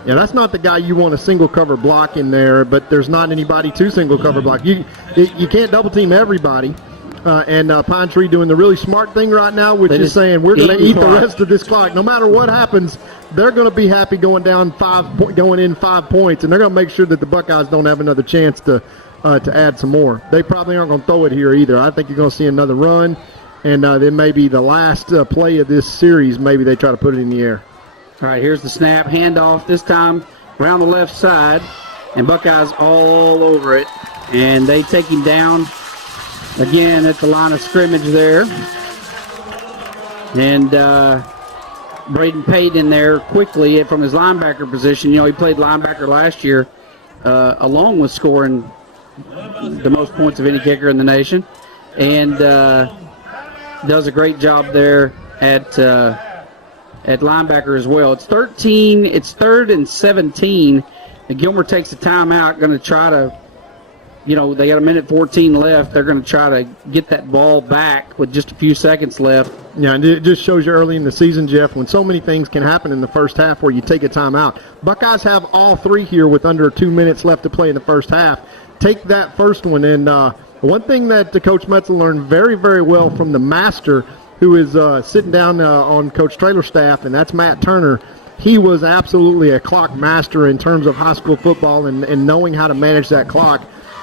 Yeah, that's not the guy you want a single cover block in there, but there's not anybody to single cover block. You can't double team everybody. And Pine Tree doing the really smart thing right now, which is saying we're going to eat the rest of this clock. No matter what happens, they're going to be happy going in 5 points, and they're going to make sure that the Buckeyes don't have another chance to to add some more. They probably aren't going to throw it here either. I think you're going to see another run, and then maybe the last play of this series, maybe they try to put it in the air. All right, here's the snap, handoff this time around the left side, and Buckeyes all over it, and they take him down again at the line of scrimmage there. And Braden Pate in there quickly from his linebacker position. You know, he played linebacker last year along with scoring the most points of any kicker in the nation, and does a great job there at linebacker as well. It's 3rd and 17. And Gilmer takes a timeout, going to try to, they got 1:14 left. They're going to try to get that ball back with just a few seconds left. Yeah, and it just shows you early in the season, Jeff, when so many things can happen in the first half where you take a timeout. Buckeyes have all three here with under 2 minutes left to play in the first half. Take that first one, and one thing that Coach Metzel learned very, very well from the master, who is sitting down on Coach Traylor's staff, and that's Matt Turner. He was absolutely a clock master in terms of high school football and knowing how to manage that clock.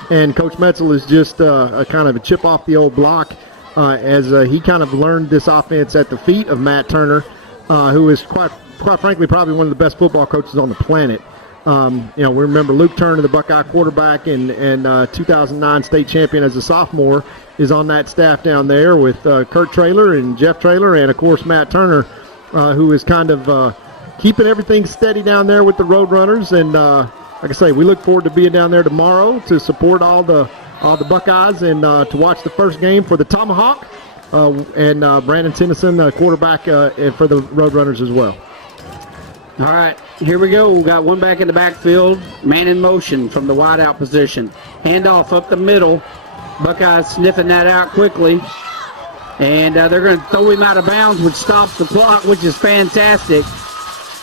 And Coach Metzel is just a kind of a chip off the old block as he kind of learned this offense at the feet of Matt Turner, who is quite frankly probably one of the best football coaches on the planet. We remember Luke Turner, the Buckeye quarterback and 2009 state champion as a sophomore, is on that staff down there with Kurt Traylor and Jeff Traylor and, of course, Matt Turner, who is kind of keeping everything steady down there with the Roadrunners. And like I say, we look forward to being down there tomorrow to support all the Buckeyes and to watch the first game for the Tomahawk and Brandon Tennyson, quarterback for the Roadrunners as well. All right, here we go. We've got one back in the backfield, man in motion from the wideout position. Handoff up the middle. Buckeyes sniffing that out quickly. And they're going to throw him out of bounds, which stops the clock, which is fantastic.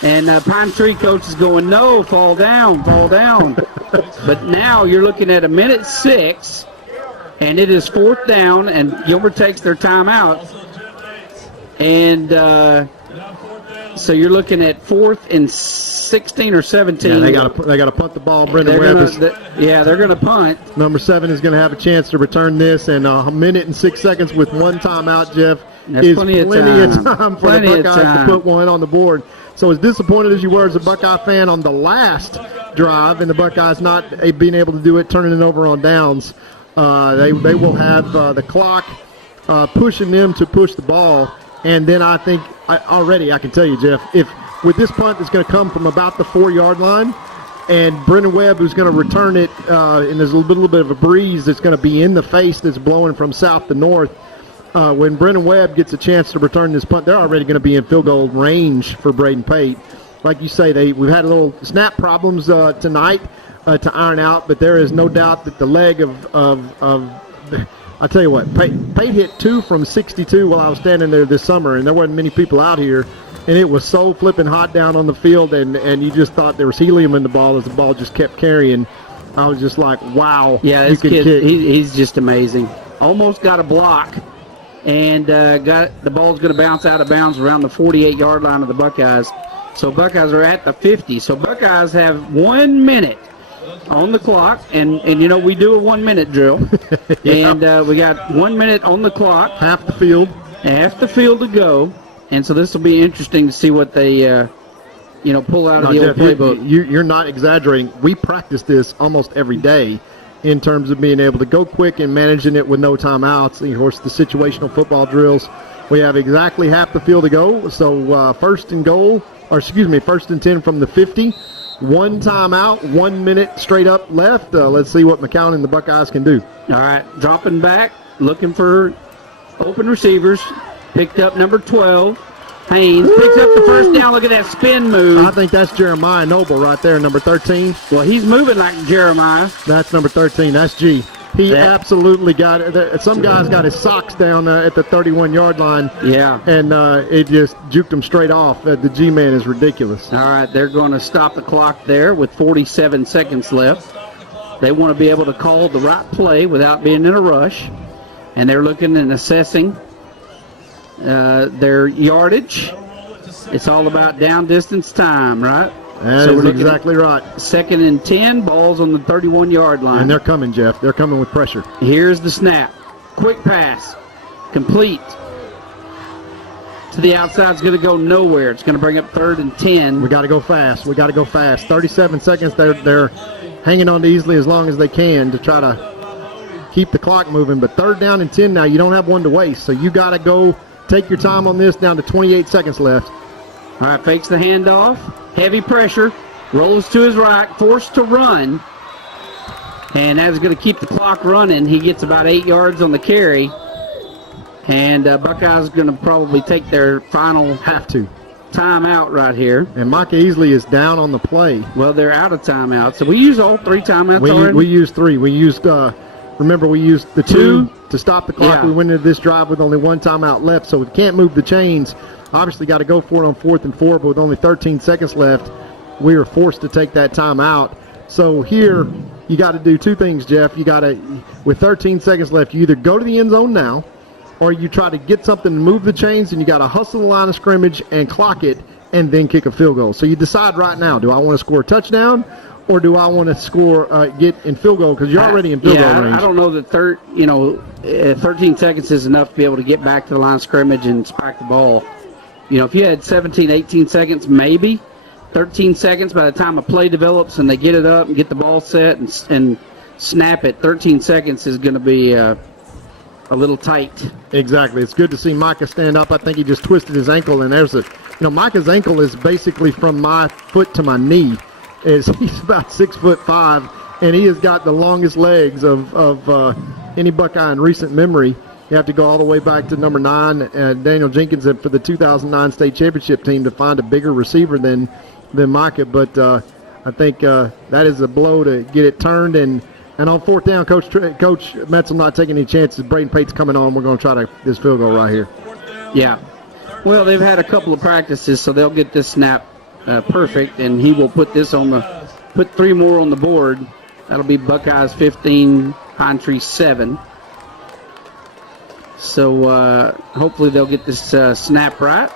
And Pine Tree coach is going, no, fall down. But now you're looking at 1:06, and it is 4th down, and Gilmer takes their timeout. And so you're looking at 4th and 16 or 17. Yeah, they got to punt the ball. Brendan Webb they're going to punt. Number 7 is going to have a chance to return this, and 1 and 6 seconds with one timeout, Jeff, is plenty of time for the Buckeyes to put one on the board. So as disappointed as you were as a Buckeye fan on the last drive and the Buckeyes not being able to do it, turning it over on downs, they will have the clock pushing them to push the ball. And then I think already I can tell you, Jeff, if with this punt that's going to come from about the 4-yard line, and Brendan Webb who's going to return it, and there's a little bit of a breeze that's going to be in the face that's blowing from south to north. When Brendan Webb gets a chance to return this punt, they're already going to be in field goal range for Braden Pate. Like you say, we've had a little snap problems tonight to iron out, but there is no doubt that the leg of I tell you what, Pate hit 2 from 62 while I was standing there this summer, and there wasn't many people out here, and it was so flipping hot down on the field, and you just thought there was helium in the ball as the ball just kept carrying. I was just like, wow. Yeah, this kid, he's just amazing. Almost got a block, and the ball's going to bounce out of bounds around the 48-yard line of the Buckeyes. So Buckeyes are at the 50. So Buckeyes have 1 minute on the clock, and we do a 1 minute drill. Yeah. And we got 1 minute on the clock. Half the field to go. And so this will be interesting to see what they pull out of the old playbook. You're not exaggerating. We practice this almost every day in terms of being able to go quick and managing it with no timeouts. Of course, the situational football drills, we have exactly half the field to go. So first and 10 from the 50. One timeout, 1 minute straight up left. Let's see what McCown and the Buckeyes can do. All right, dropping back, looking for open receivers. Picked up number 12. Haynes picks up the first down. Look at that spin move. I think that's Jeremiah Noble right there, number 13. Well, he's moving like Jeremiah. That's number 13. That's G. He absolutely got it. Some guys got his socks down at the 31-yard line. Yeah. And it just juked him straight off. The G-man is ridiculous. All right, they're going to stop the clock there with 47 seconds left. They want to be able to call the right play without being in a rush. And they're looking and assessing their yardage. It's all about down distance time, right? That is exactly right. 2nd and 10, ball's on the 31-yard line. And they're coming, Jeff. They're coming with pressure. Here's the snap. Quick pass. Complete. To the outside, it's going to go nowhere. It's going to bring up 3rd and 10. We got to go fast. 37 seconds. They're hanging on to easily as long as they can to try to keep the clock moving. But 3rd down and 10 now. You don't have one to waste. So you got to go take your time on this. Down to 28 seconds left. All right, fakes the handoff. Heavy pressure. Rolls to his right. Forced to run. And that is going to keep the clock running. He gets about 8 yards on the carry. And Buckeyes going to probably take their final timeout right here. And Micah Easley is down on the play. Well, they're out of timeout. So we use all 3 timeouts already? We used 3. We used, remember, we used the 2 to stop the clock. Yeah. We went into this drive with only 1 timeout left, so we can't move the chains. Obviously got to go for it on 4th and 4, but with only 13 seconds left, we were forced to take that timeout. So here, you got to do 2 things, Jeff. You got to, with 13 seconds left, you either go to the end zone now, or you try to get something to move the chains, and you got to hustle the line of scrimmage and clock it, and then kick a field goal. So you decide right now: do I want to score a touchdown, or do I want to score get in field goal? Because you're already in field goal range. I don't know that 13 seconds is enough to be able to get back to the line of scrimmage and spike the ball. If you had 17, 18 seconds, maybe. 13 seconds by the time a play develops and they get it up and get the ball set and snap it, 13 seconds is going to be a little tight. Exactly. It's good to see Micah stand up. I think he just twisted his ankle, and there's Micah's ankle is basically from my foot to my knee. He's about 6'5", and he has got the longest legs of any Buckeye in recent memory. You have to go all the way back to number 9, Daniel Jenkins, for the 2009 state championship team to find a bigger receiver than Micah. But I think that is a blow to get it turned. And on 4th down, Coach Metzel not taking any chances. Braden Pate's coming on. We're going to try this field goal right here. Yeah. Well, they've had a couple of practices, so they'll get this snap perfect, and he will put 3 more on the board. That'll be Buckeyes 15, Pine Tree 7. So hopefully they'll get this snap right,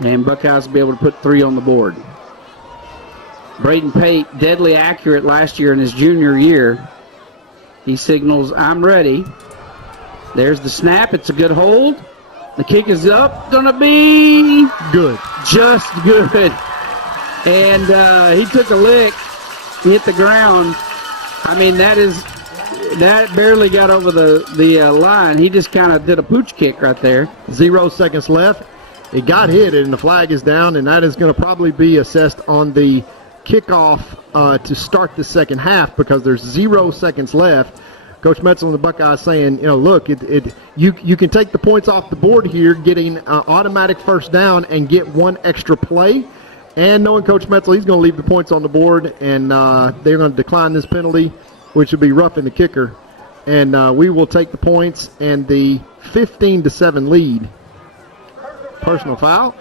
and Buckeyes will be able to put 3 on the board. Braden Pate, deadly accurate last year in his junior year. He signals, "I'm ready." There's the snap. It's a good hold. The kick is up. Gonna be good. Just good. And he took a lick, hit the ground. I mean, that barely got over the line. He just kind of did a pooch kick right there. 0 seconds left. It got hit, and the flag is down, and that is going to probably be assessed on the kickoff to start the second half because there's 0 seconds left. Coach Metzel and the Buckeyes saying, look, you can take the points off the board here, getting automatic first down and get 1 extra play. And knowing Coach Metzel, he's going to leave the points on the board, and they're going to decline this penalty, which would be roughing the kicker. And we will take the points and the 15-7 lead. Personal foul.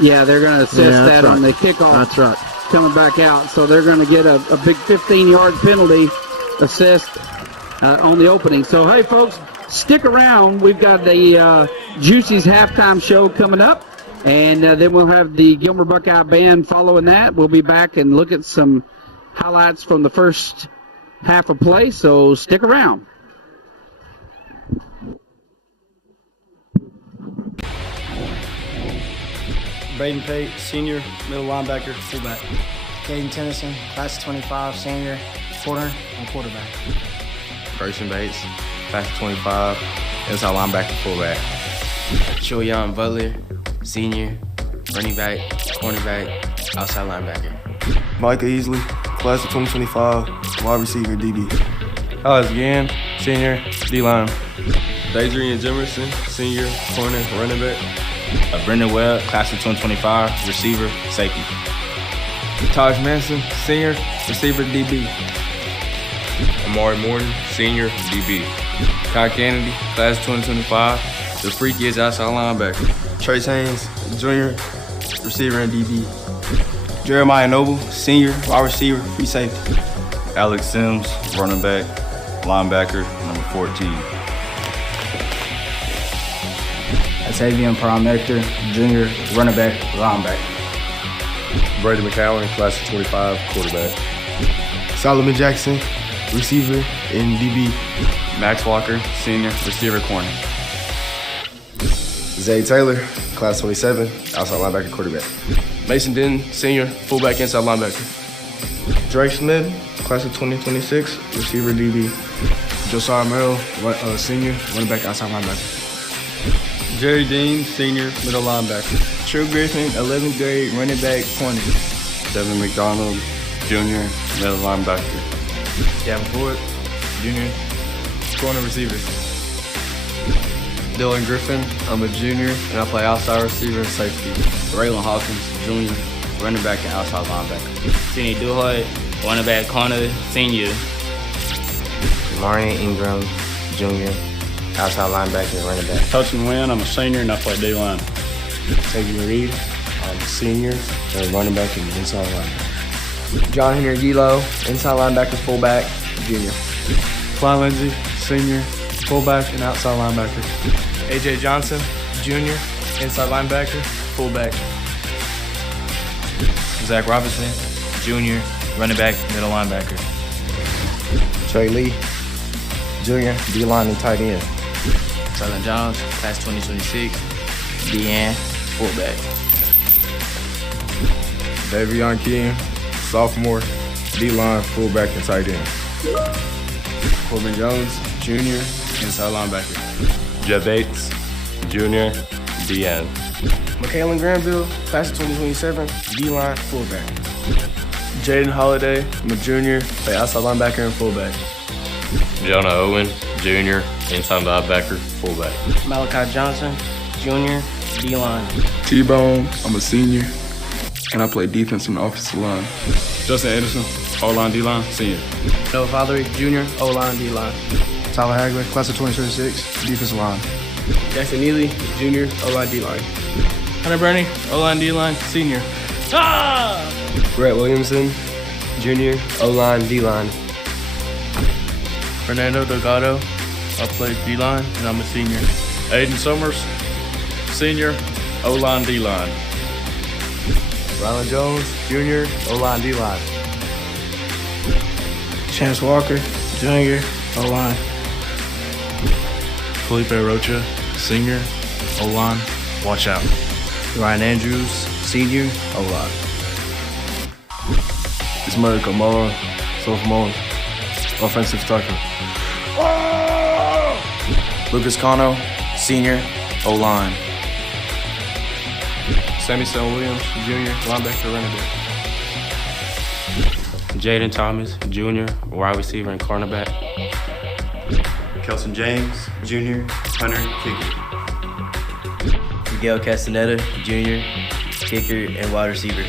Yeah, they're going to assess that on the kickoff. That's right. Coming back out. So they're going to get a big 15-yard penalty assessed on the opening. So, hey, folks, stick around. We've got the Juicy's halftime show coming up. And then we'll have the Gilmer Buckeye Band following that. We'll be back and look at some highlights from the first half of play. So stick around. Braden Pate, senior, middle linebacker, fullback. Caden Tennyson, class of 25, senior, corner, and quarterback. Grayson Bates, class of 25, inside linebacker, fullback. Choyan Butler, senior, running back, cornerback, outside linebacker. Micah Easley, class of 2025, wide receiver, DB. Alex Gann, senior, D-line. Adrian Jimerson, senior, corner, running back. Brendan Webb, class of 2025, receiver, safety. Taj Manson, senior, receiver, DB. Amari Morton, senior, DB. Kai Kennedy, class of 2025, the freaky is outside linebacker. Trace Haynes, junior, receiver and DB. Jeremiah Noble, senior, wide receiver, free safety. Alex Sims, running back, linebacker, number 14. Atavian Paramector, junior, running back, linebacker. Brady McCowan, class of 25, quarterback. Solomon Jackson, receiver and DB. Max Walker, senior, receiver, corner. Zay Taylor, class 27, outside linebacker, quarterback. Mason Denton, senior, fullback, inside linebacker. Drake Smith, class of 2026, receiver, DB. Josiah Merrill, senior, running back, outside linebacker. Jerry Dean, senior, middle linebacker. True Griffin, 11th grade, running back, corner. Devin McDonald, junior, middle linebacker. Gavin Ford, junior, corner receiver. Dylan Griffin, I'm a junior, and I play outside receiver and safety. Raylan Hawkins, junior, running back, and outside linebacker. Sidney Duhoy, running back, corner, senior. Marion Ingram, junior, outside linebacker and running back. Hudson Wynn, I'm a senior and I play D-line. Xavier Reed, I'm a senior and running back and inside linebacker. John Henry Gilo, inside linebacker, fullback, junior. Fly Lindsay, senior, fullback and outside linebacker. AJ Johnson, junior, inside linebacker, fullback. Zach Robinson, junior, running back, middle linebacker. Trey Lee, junior, D-line and tight end. Traylon Jones, class 2026, DN, fullback. Davion King, sophomore, D-line, fullback, and tight end. Corbin Jones, junior, inside linebacker. Jeff Bates, junior, DN. Michaelan Granville, class of 2027, D-line, fullback. Jaden Holiday, I'm a junior, play outside linebacker and fullback. Jonah Owen, junior, inside linebacker, fullback. Malachi Johnson, junior, D-line. T-Bone, I'm a senior, and I play defense on the offensive line. Justin Anderson, O-line, D-line, senior. Noah Fothery, junior, O-line, D-line. Tyler Hagler, class of 2026, defensive line. Jackson Neely, junior, O-line, D-line. Hunter Burney, O-line, D-line, senior. Brett Williamson, junior, O-line, D-line. Fernando Delgado, I play D-line, and I'm a senior. Aiden Summers, senior, O-line, D-line. Rylan Jones, junior, O-line, D-line. Chance Walker, junior, O-line. Felipe Rocha, senior, O-line, watch out. Ryan Andrews, senior, O-line. Ismail Kamara, sophomore, offensive tackle. Lucas Cano, senior, O-line. Sammy Stone Williams, junior, linebacker, running back. Jaden Thomas, junior, wide receiver and cornerback. Kelson James, junior, punter, kicker. Miguel Castaneda, junior, kicker and wide receiver.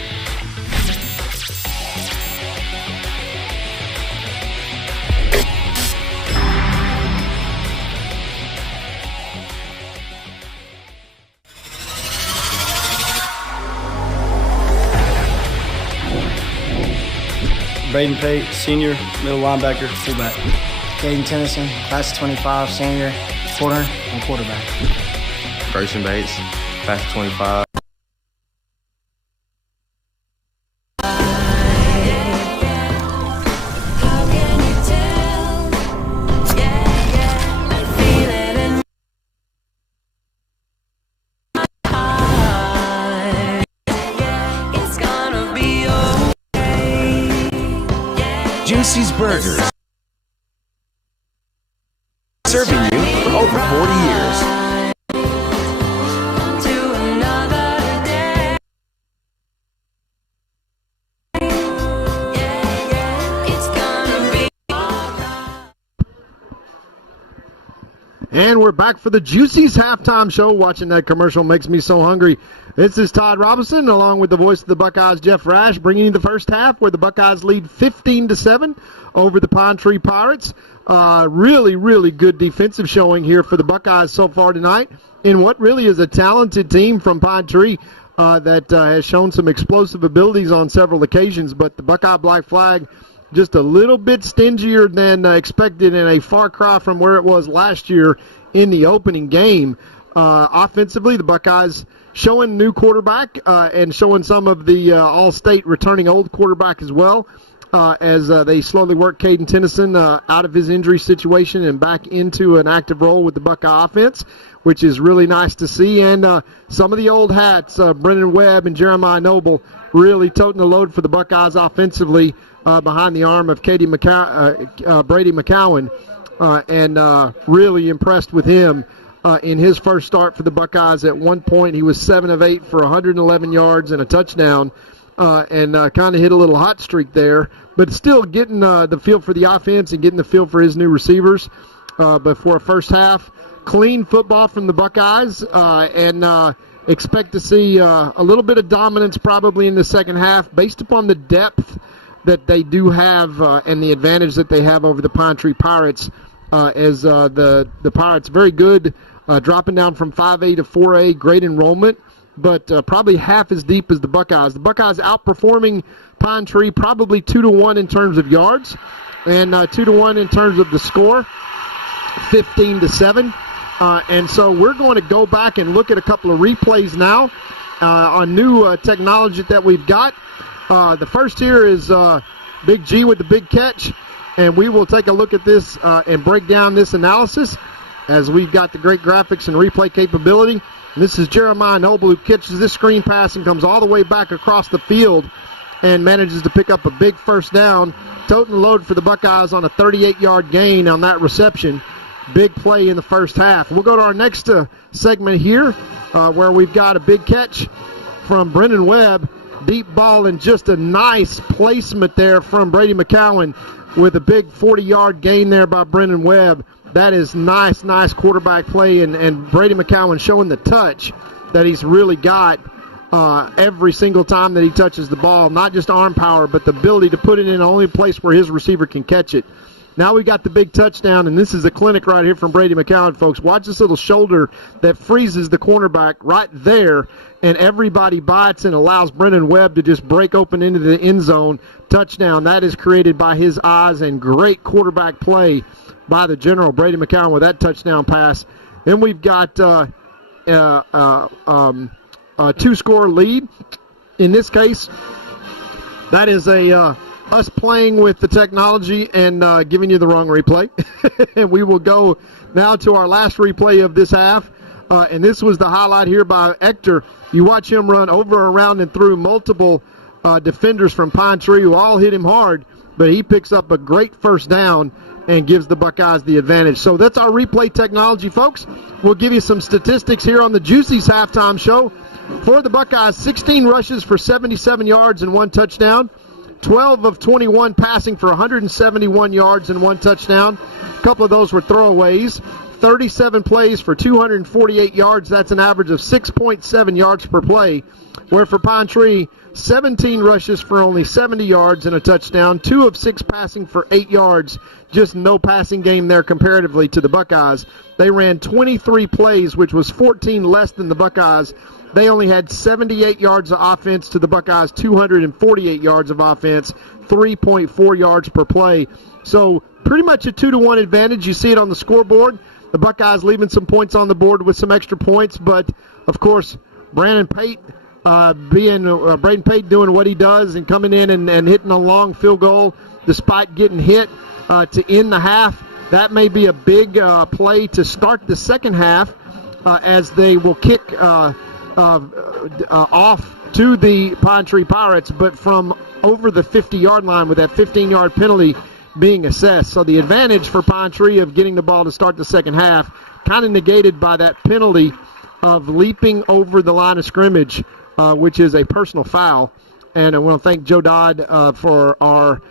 Braden Pate, senior, middle linebacker, fullback. Caden Tennyson, class of 25, senior, corner, and quarterback. Grayson Bates, class of 25. Juicy's Burgers. Serving you for over 40 years. And we're back for the Juicy's halftime show. Watching that commercial makes me so hungry. This is Todd Robinson, along with the voice of the Buckeyes, Jeff Rash, bringing you the first half where the Buckeyes lead 15-7 over the Pine Tree Pirates. Really, really good defensive showing here for the Buckeyes so far tonight in what really is a talented team from Pine Tree that has shown some explosive abilities on several occasions. But the Buckeye Black Flag just a little bit stingier than expected, and a far cry from where it was last year in the opening game. Offensively, the Buckeyes showing new quarterback and showing some of the all-state returning old quarterback as well as they slowly work Caden Tennyson out of his injury situation and back into an active role with the Buckeye offense, which is really nice to see. And some of the old hats, Brendan Webb and Jeremiah Noble, really toting the load for the Buckeyes offensively behind the arm of Brady McCowan, and really impressed with him in his first start for the Buckeyes. At one point, he was 7 of 8 for 111 yards and a touchdown, and kind of hit a little hot streak there, but still getting the feel for the offense and getting the feel for his new receivers. But for a first half, clean football from the Buckeyes, and expect to see a little bit of dominance probably in the second half based upon the depth that they do have and the advantage that they have over the Pine Tree Pirates, as the Pirates very good, dropping down from 5A to 4A, great enrollment, but probably half as deep as the Buckeyes. The Buckeyes outperforming Pine Tree probably 2-1 in terms of yards, and 2-1 in terms of the score, 15-7. And so we're going to go back and look at a couple of replays now on new technology that we've got. The first here is Big G with the big catch, and we will take a look at this and break down this analysis as we've got the great graphics and replay capability. And this is Jeremiah Noble, who catches this screen pass and comes all the way back across the field and manages to pick up a big first down, toting the load for the Buckeyes on a 38-yard gain on that reception. Big play in the first half. We'll go to our next segment here where we've got a big catch from Brendan Webb. Deep ball and just a nice placement there from Brady McCowan with a big 40-yard gain there by Brendan Webb. That is nice quarterback play, and Brady McCowan showing the touch that he's really got every single time that he touches the ball. Not just arm power, but the ability to put it in the only place where his receiver can catch it. Now we got the big touchdown, and this is a clinic right here from Brady McCowan, folks. Watch this little shoulder that freezes the cornerback right there, and everybody bites and allows Brendan Webb to just break open into the end zone. Touchdown. That is created by his eyes, and great quarterback play by the general, Brady McCowan, with that touchdown pass. Then we've got a two-score lead. In this case, that is us playing with the technology and giving you the wrong replay. And we will go now to our last replay of this half. And this was the highlight here by Ector. You watch him run over, around, and through multiple defenders from Pine Tree who all hit him hard, but he picks up a great first down and gives the Buckeyes the advantage. So that's our replay technology, folks. We'll give you some statistics here on the Juicy's halftime show. For the Buckeyes, 16 rushes for 77 yards and 1 touchdown. 12 of 21 passing for 171 yards and 1 touchdown. A couple of those were throwaways. 37 plays for 248 yards. That's an average of 6.7 yards per play. Where for Pine Tree, 17 rushes for only 70 yards and a touchdown. 2 of 6 passing for 8 yards. Just no passing game there comparatively to the Buckeyes. They ran 23 plays, which was 14 less than the Buckeyes. They only had 78 yards of offense to the Buckeyes, 248 yards of offense, 3.4 yards per play. So pretty much a 2-1 advantage. You see it on the scoreboard. The Buckeyes leaving some points on the board with some extra points, but of course, Braden Pate doing what he does and coming in and hitting a long field goal despite getting hit to end the half. That may be a big play to start the second half as they will kick off to the Pine Tree Pirates, but from over the 50-yard line with that 15-yard penalty being assessed. So the advantage for Pine Tree of getting the ball to start the second half kind of negated by that penalty of leaping over the line of scrimmage, which is a personal foul. And I want to thank Joe Dodd for our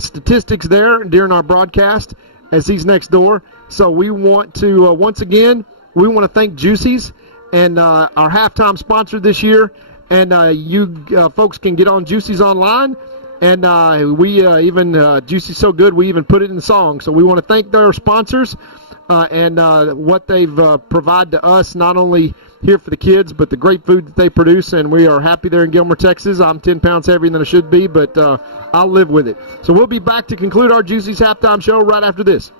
statistics there during our broadcast as he's next door. So we want to, once again, we want to thank Juicy's and our halftime sponsor this year. And you folks can get on Juicy's online. And we even, Juicy's so good, we even put it in the song. So we want to thank their sponsors and what they've provided to us, not only here for the kids, but the great food that they produce. And we are happy there in Gilmer, Texas. I'm 10 pounds heavier than I should be, but I'll live with it. So we'll be back to conclude our Juicy's halftime show right after this.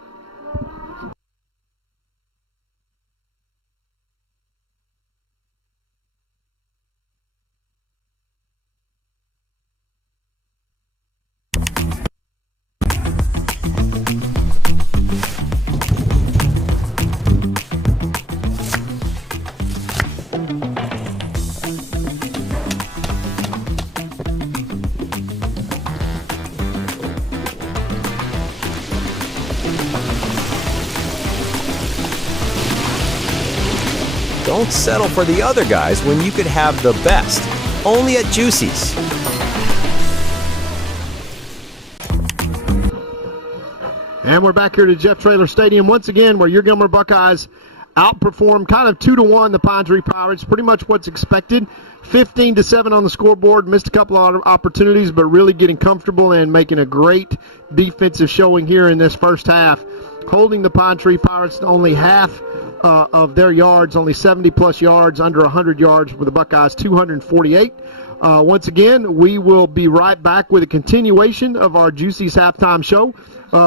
Don't settle for the other guys when you could have the best. Only at Juicy's. And we're back here to Jeff Traylor Stadium once again, where your Gilmer Buckeyes outperformed kind of 2-1 the Pine Tree Pirates. Pretty much what's expected. 15-7 on the scoreboard. Missed a couple of opportunities, but really getting comfortable and making a great defensive showing here in this first half. Holding the Pine Tree Pirates to only half of their yards, only 70-plus yards, under 100 yards for the Buckeyes, 248. Once again, we will be right back with a continuation of our Juicy's halftime show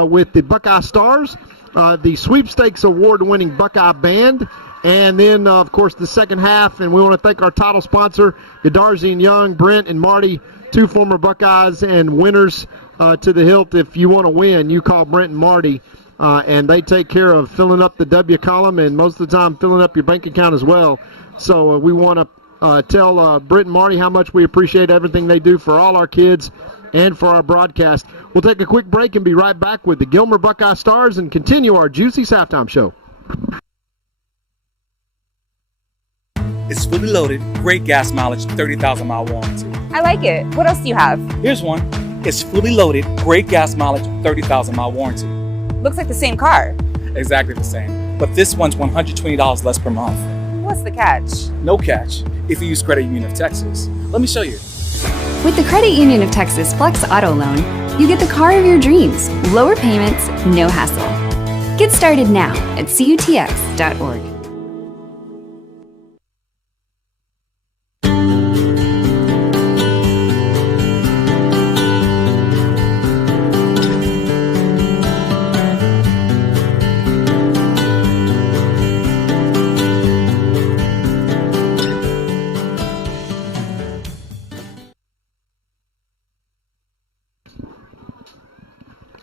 with the Buckeye Stars, the Sweepstakes Award-winning Buckeye Band, and then, of course, the second half. And we want to thank our title sponsor, Godarzi and Young, Brent and Marty, two former Buckeyes and winners to the hilt. If you want to win, you call Brent and Marty, and they take care of filling up the W column and most of the time filling up your bank account as well. So we want to tell Brent and Marty how much we appreciate everything they do for all our kids and for our broadcast. We'll take a quick break and be right back with the Gilmer Buckeye Stars and continue our Juicy's halftime show. It's fully loaded, great gas mileage, 30,000-mile warranty. I like it. What else do you have? Here's one. It's fully loaded, great gas mileage, 30,000-mile warranty. Looks like the same car. Exactly the same. But this one's $120 less per month. What's the catch? No catch if you use Credit Union of Texas. Let me show you. With the Credit Union of Texas Flex Auto Loan, you get the car of your dreams. Lower payments, no hassle. Get started now at cutx.org.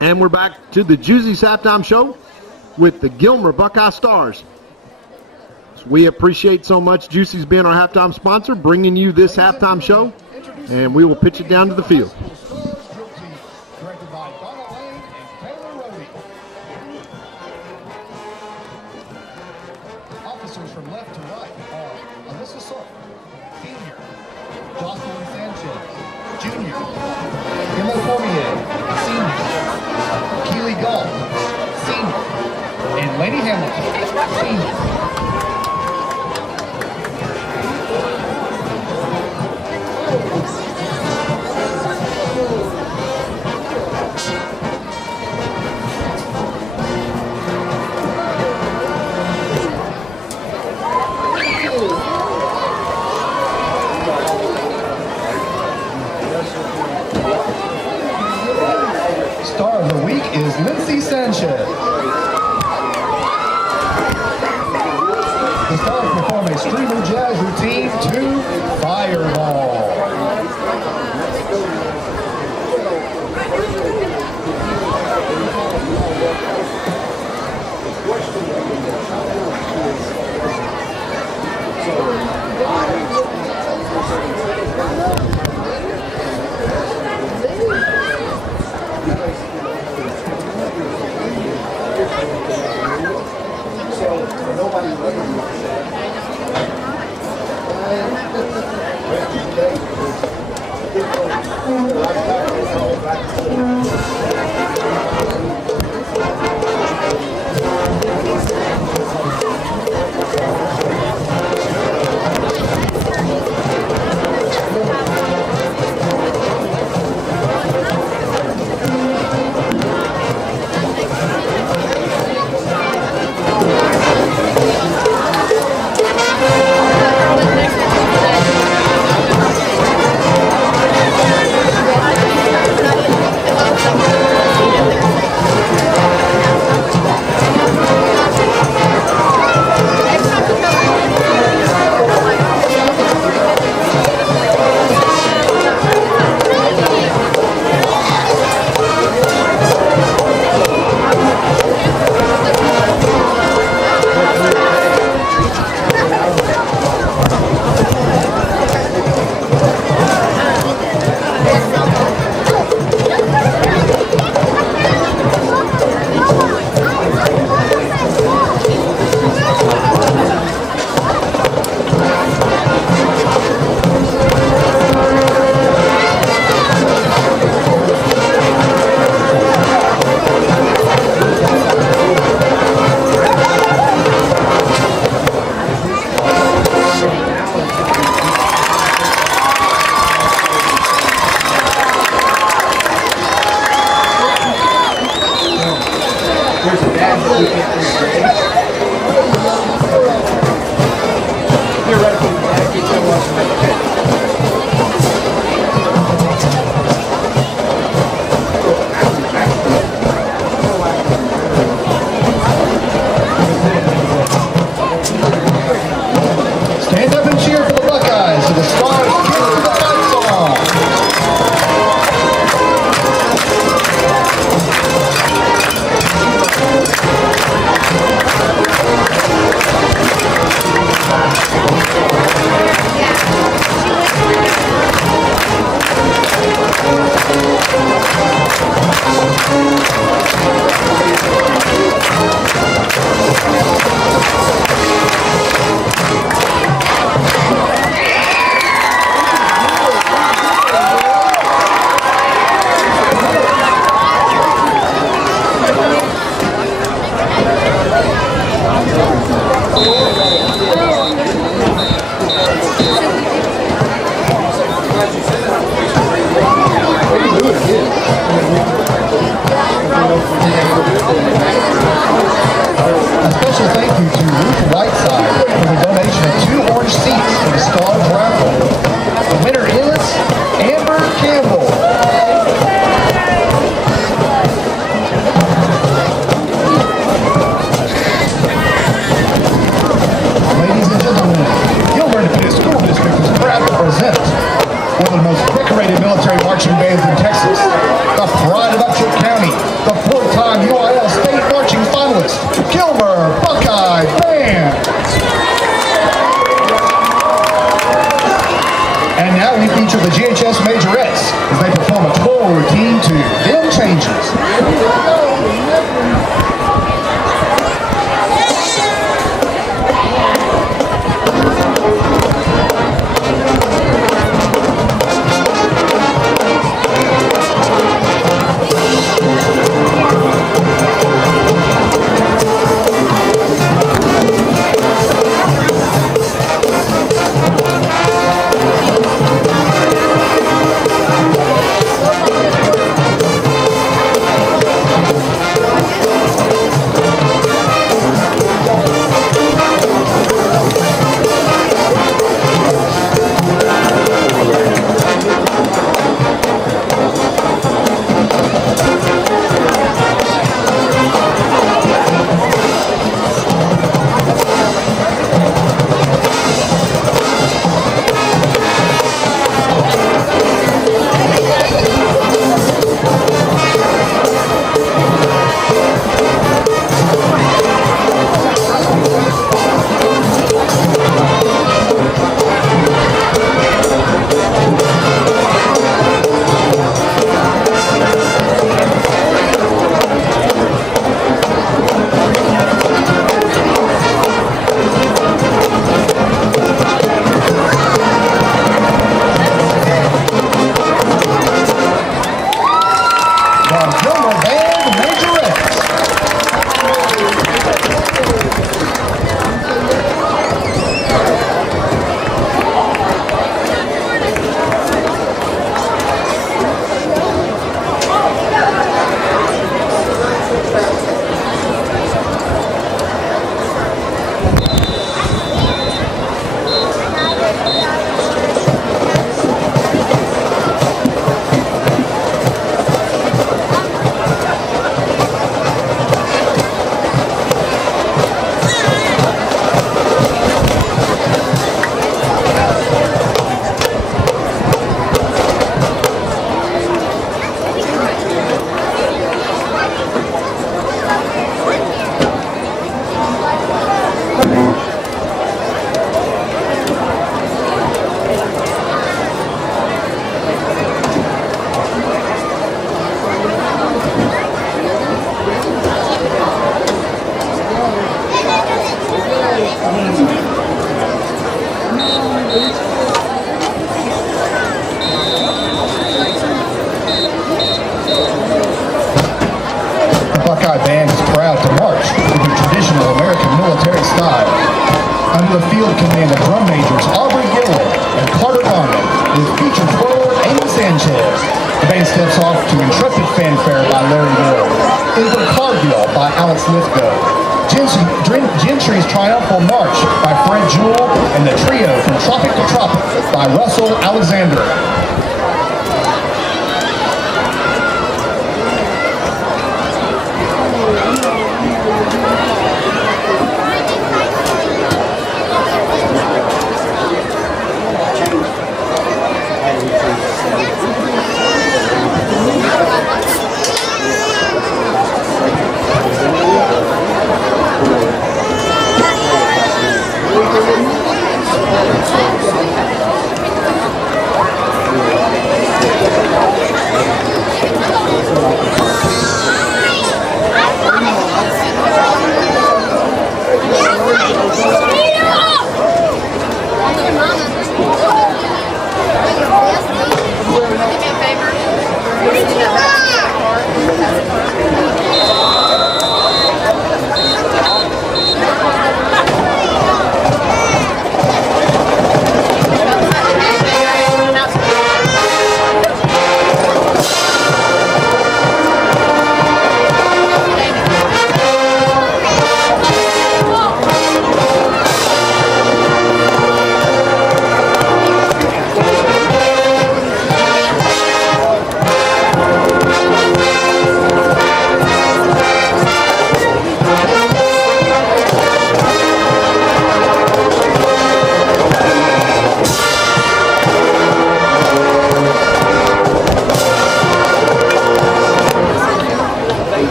And we're back to the Juicy's halftime show with the Gilmer Buckeye Stars. So we appreciate so much Juicy's being our halftime sponsor, bringing you this halftime show, and we will pitch it down to the field. Officers from left to right are Alyssa Sork, senior, Jocelyn Sanchez, junior, Emma Cormier, senior, Keely Gall, senior, and Lady Hamilton, senior. Star of the week is Lindsay Sanchez. The Stars perform a streamer jazz routine to Fireball. Alex Lithgow. Gentry's Triumphal March by Fred Jewell, and the Trio from Tropic to Tropic by Russell Alexander.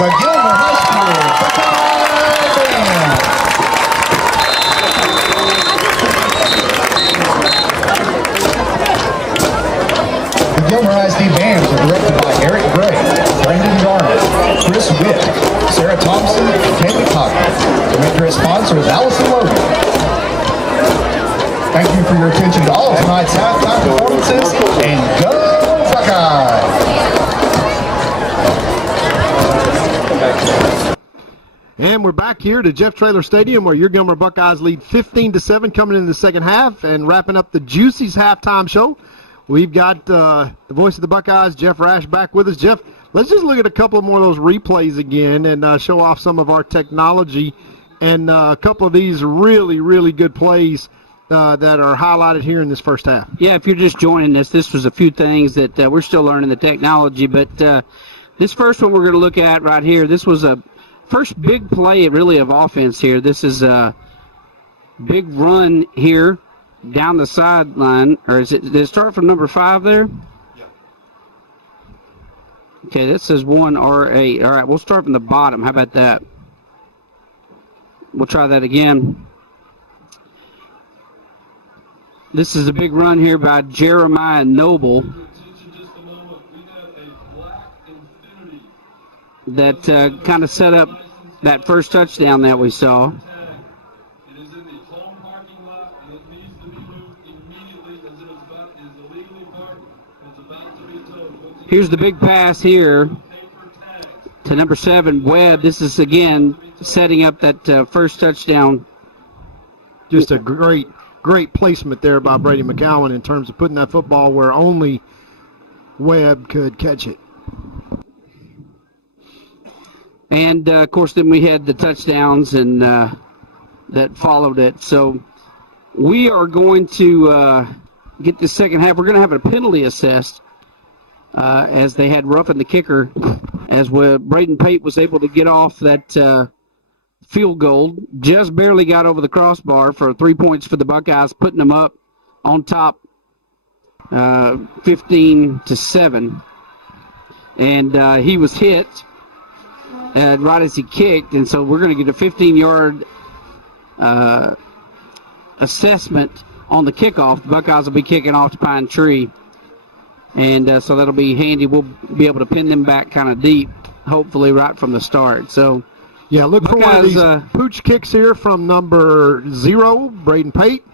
the Gilmer High School Band. The Gilmer ISD bands are directed by Eric Gray, Brendan Garner, Chris Witt, Sarah Thompson, and Kaylee Cochran. The director and sponsor is Allison Logan. Thank you for your attention to all of tonight's halftime performances, and go Buckeyes! And we're back here to Jeff Traylor Stadium where your Gilmer Buckeyes lead 15-7 coming into the second half, and wrapping up the Juicy's halftime show. We've got the voice of the Buckeyes, Jeff Rash, back with us. Jeff, let's just look at a couple more of those replays again and show off some of our technology and a couple of these really, really good plays that are highlighted here in this first half. Yeah, if you're just joining us, this was a few things that we're still learning the technology, but this first one we're going to look at right here, this was a first big play really of offense here. This is a big run here down the sideline, or did it start from number 5 there? Yeah. Okay, that says 1R8. All right, we'll start from the bottom. How about that? We'll try that again. This is a big run here by Jeremiah Noble that kind of set up that first touchdown that we saw. Here's the big pass here to number 7, Webb. This is, again, setting up that first touchdown. Just a great placement there by Brady McCowan in terms of putting that football where only Webb could catch it. And, of course, then we had the touchdowns and that followed it. So we are going to get the second half. We're going to have a penalty assessed as they had roughing the kicker, as Braden Pate was able to get off that field goal. Just barely got over the crossbar for 3 points for the Buckeyes, putting them up on top 15-7. And he was hit right as he kicked, and so we're going to get a 15-yard assessment on the kickoff. The Buckeyes will be kicking off to Pine Tree. And so that'll be handy. We'll be able to pin them back kind of deep, hopefully right from the start. So, yeah, look for one of these pooch kicks here from number 0, Braden Pate,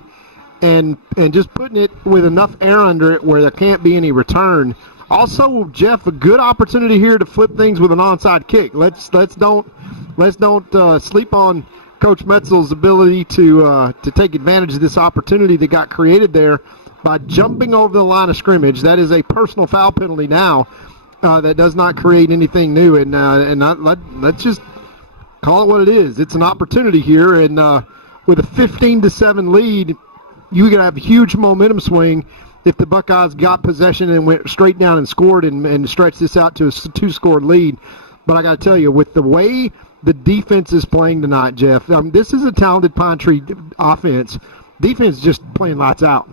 and just putting it with enough air under it where there can't be any return. Also, Jeff, a good opportunity here to flip things with an onside kick. Let's don't sleep on Coach Metzel's ability to take advantage of this opportunity that got created there by jumping over the line of scrimmage. That is a personal foul penalty now that does not create anything new. And let's just call it what it is. It's an opportunity here, and with a 15-7 lead, you could have a huge momentum swing if the Buckeyes got possession and went straight down and scored and stretched this out to a 2-score lead. But I got to tell you, with the way the defense is playing tonight, Jeff, this is a talented Pine Tree offense. Defense just playing lights out.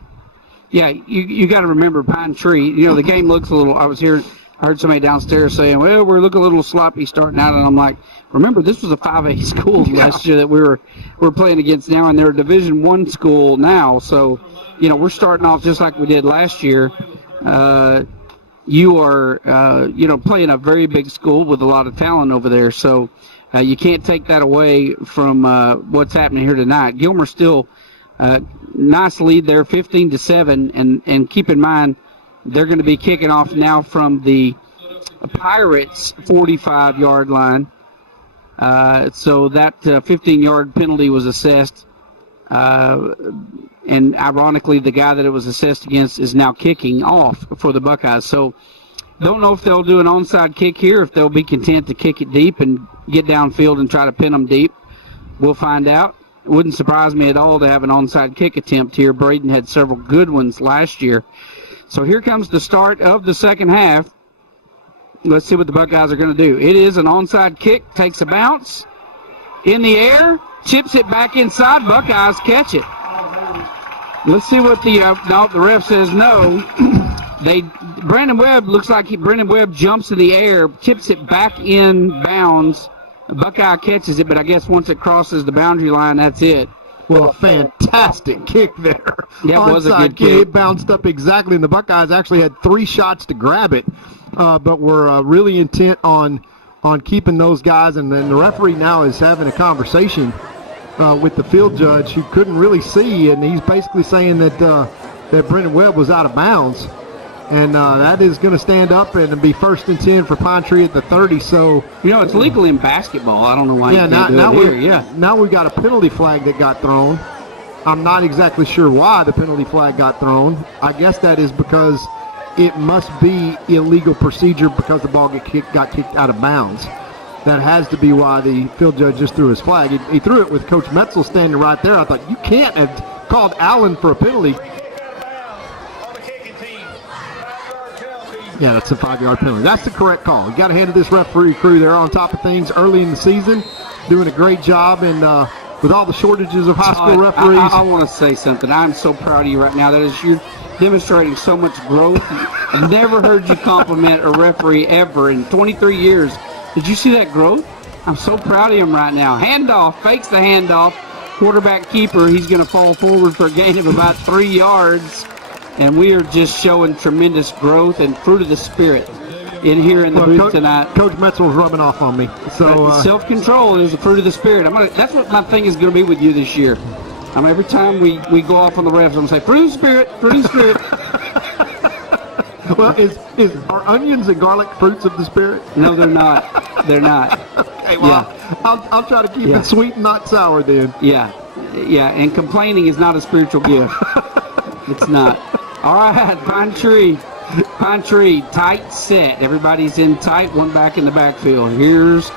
Yeah, you got to remember Pine Tree. You know, the game looks a little. I heard somebody downstairs saying, "Well, we're looking a little sloppy starting out," and I'm like, remember, this was a 5A school last year that we're playing against now, and they're a Division I school now. So, you know, we're starting off just like we did last year. You are, playing a very big school with a lot of talent over there. So you can't take that away from what's happening here tonight. Gilmer still. Nice lead there, 15-7, and keep in mind they're going to be kicking off now from the Pirates' 45-yard line. So that 15-yard penalty was assessed, and ironically, the guy that it was assessed against is now kicking off for the Buckeyes. So don't know if they'll do an onside kick here, if they'll be content to kick it deep and get downfield and try to pin them deep. We'll find out. It wouldn't surprise me at all to have an onside kick attempt here. Braden had several good ones last year. So here comes the start of the second half. Let's see what the Buckeyes are going to do. It is an onside kick, takes a bounce in the air, chips it back inside. Buckeyes catch it. Let's see what the ref says no. Brandon Webb jumps in the air, chips it back in bounds. Buckeye catches it, but I guess once it crosses the boundary line, that's it. Well, a fantastic kick there. That was a good kick. It bounced up exactly, and the Buckeyes actually had 3 shots to grab it, but were really intent on keeping those guys. And then the referee now is having a conversation with the field judge who couldn't really see, and he's basically saying that that Brendan Webb was out of bounds. And that is going to stand up and be 1st and 10 for Pine Tree at the 30. So it's legal in basketball. I don't know why you can't do it here. Now we've got a penalty flag that got thrown. I'm not exactly sure why the penalty flag got thrown. I guess that is because it must be illegal procedure because the ball got kicked out of bounds. That has to be why the field judge just threw his flag. He threw it with Coach Metzel standing right there. I thought, you can't have called Allen for a penalty. Yeah, that's a 5-yard penalty. That's the correct call. You got to hand it to this referee crew. They're on top of things early in the season, doing a great job, and with all the shortages of high school referees. I want to say something. I'm so proud of you right now. That is, you're demonstrating so much growth. I've never heard you compliment a referee ever in 23 years. Did you see that growth? I'm so proud of him right now. Handoff, fakes the handoff. Quarterback keeper, he's going to fall forward for a gain of about 3 yards. And we are just showing tremendous growth and fruit of the Spirit in here in the booth tonight. Coach Metzel's rubbing off on me. So self-control is the fruit of the Spirit. That's what my thing is going to be with you this year. Every time we go off on the refs, I'm going to say, fruit of the Spirit, fruit of the Spirit. Well, are onions and garlic fruits of the Spirit? No, they're not. They're not. Okay, well, I'll try to keep it sweet and not sour then. Yeah, and complaining is not a spiritual gift. It's not. All right, Pine Tree, tight set. Everybody's in tight, one back in the backfield. Here's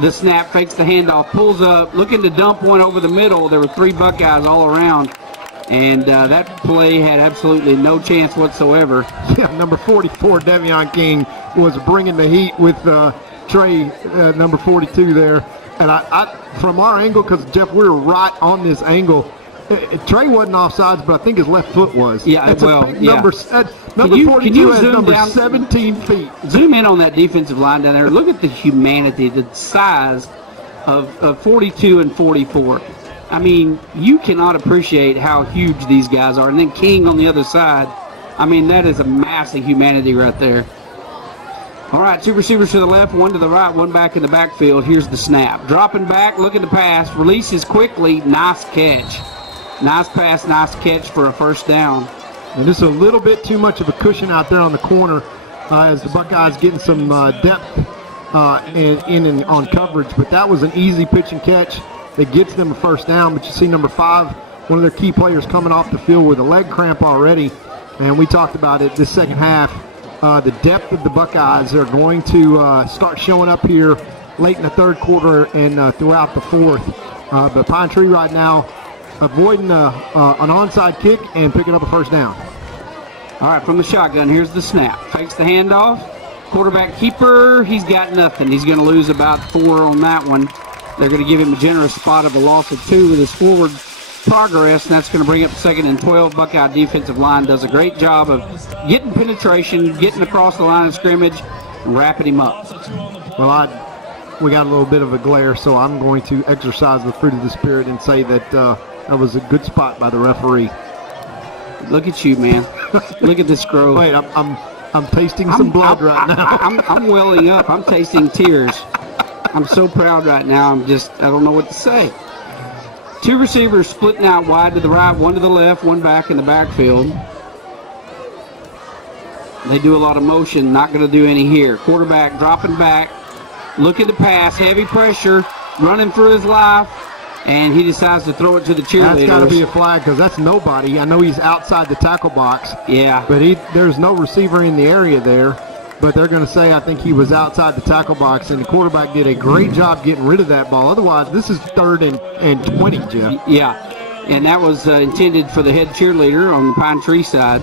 the snap, fakes the handoff, pulls up, looking to dump one over the middle. There were 3 Buckeyes all around, and that play had absolutely no chance whatsoever. Yeah, number 44, Devion King, was bringing the heat with Trey, number 42 there. And I from our angle, because, Jeff, we were right on this angle, Trey wasn't offsides, but I think his left foot was. Yeah, it's a big number. Number 42 has number 17 feet. Zoom in on that defensive line down there. Look at the humanity, the size of 42 and 44. You cannot appreciate how huge these guys are. And then King on the other side. That is a massive humanity right there. All right, 2 receivers to the left, 1 to the right, 1 back in the backfield. Here's the snap. Dropping back, looking to pass, releases quickly. Nice catch. Nice pass, nice catch for a 1st down. And just a little bit too much of a cushion out there on the corner as the Buckeyes getting some depth in and on coverage. But that was an easy pitch and catch that gets them a 1st down. But you see number 5, one of their key players coming off the field with a leg cramp already. And we talked about it this second half. The depth of the Buckeyes are going to start showing up here late in the 3rd quarter and throughout the 4th. But Pine Tree right now avoiding an onside kick and picking up a 1st down. All right, from the shotgun, here's the snap. Fakes the handoff. Quarterback keeper, he's got nothing. He's going to lose about 4 on that one. They're going to give him a generous spot of a loss of 2 with his forward progress, and that's going to bring up 2nd and 12. Buckeye defensive line does a great job of getting penetration, getting across the line of scrimmage, and wrapping him up. Well, we got a little bit of a glare, so I'm going to exercise the fruit of the Spirit and say that that was a good spot by the referee. Look at you, man. Look at this growth. Wait, I'm tasting some blood right now. I'm welling up. I'm tasting tears. I'm so proud right now. I don't know what to say. 2 receivers splitting out wide to the right, 1 to the left, 1 back in the backfield. They do a lot of motion, not going to do any here. Quarterback dropping back, looking to pass, heavy pressure, running for his life, and he decides to throw it to the cheerleaders. That's got to be a flag because that's nobody. I know he's outside the tackle box. Yeah. But there's no receiver in the area there. But they're going to say, I think he was outside the tackle box, and the quarterback did a great job getting rid of that ball. Otherwise, this is 3rd and 20, Jeff. Yeah, and that was intended for the head cheerleader on the Pine Tree side.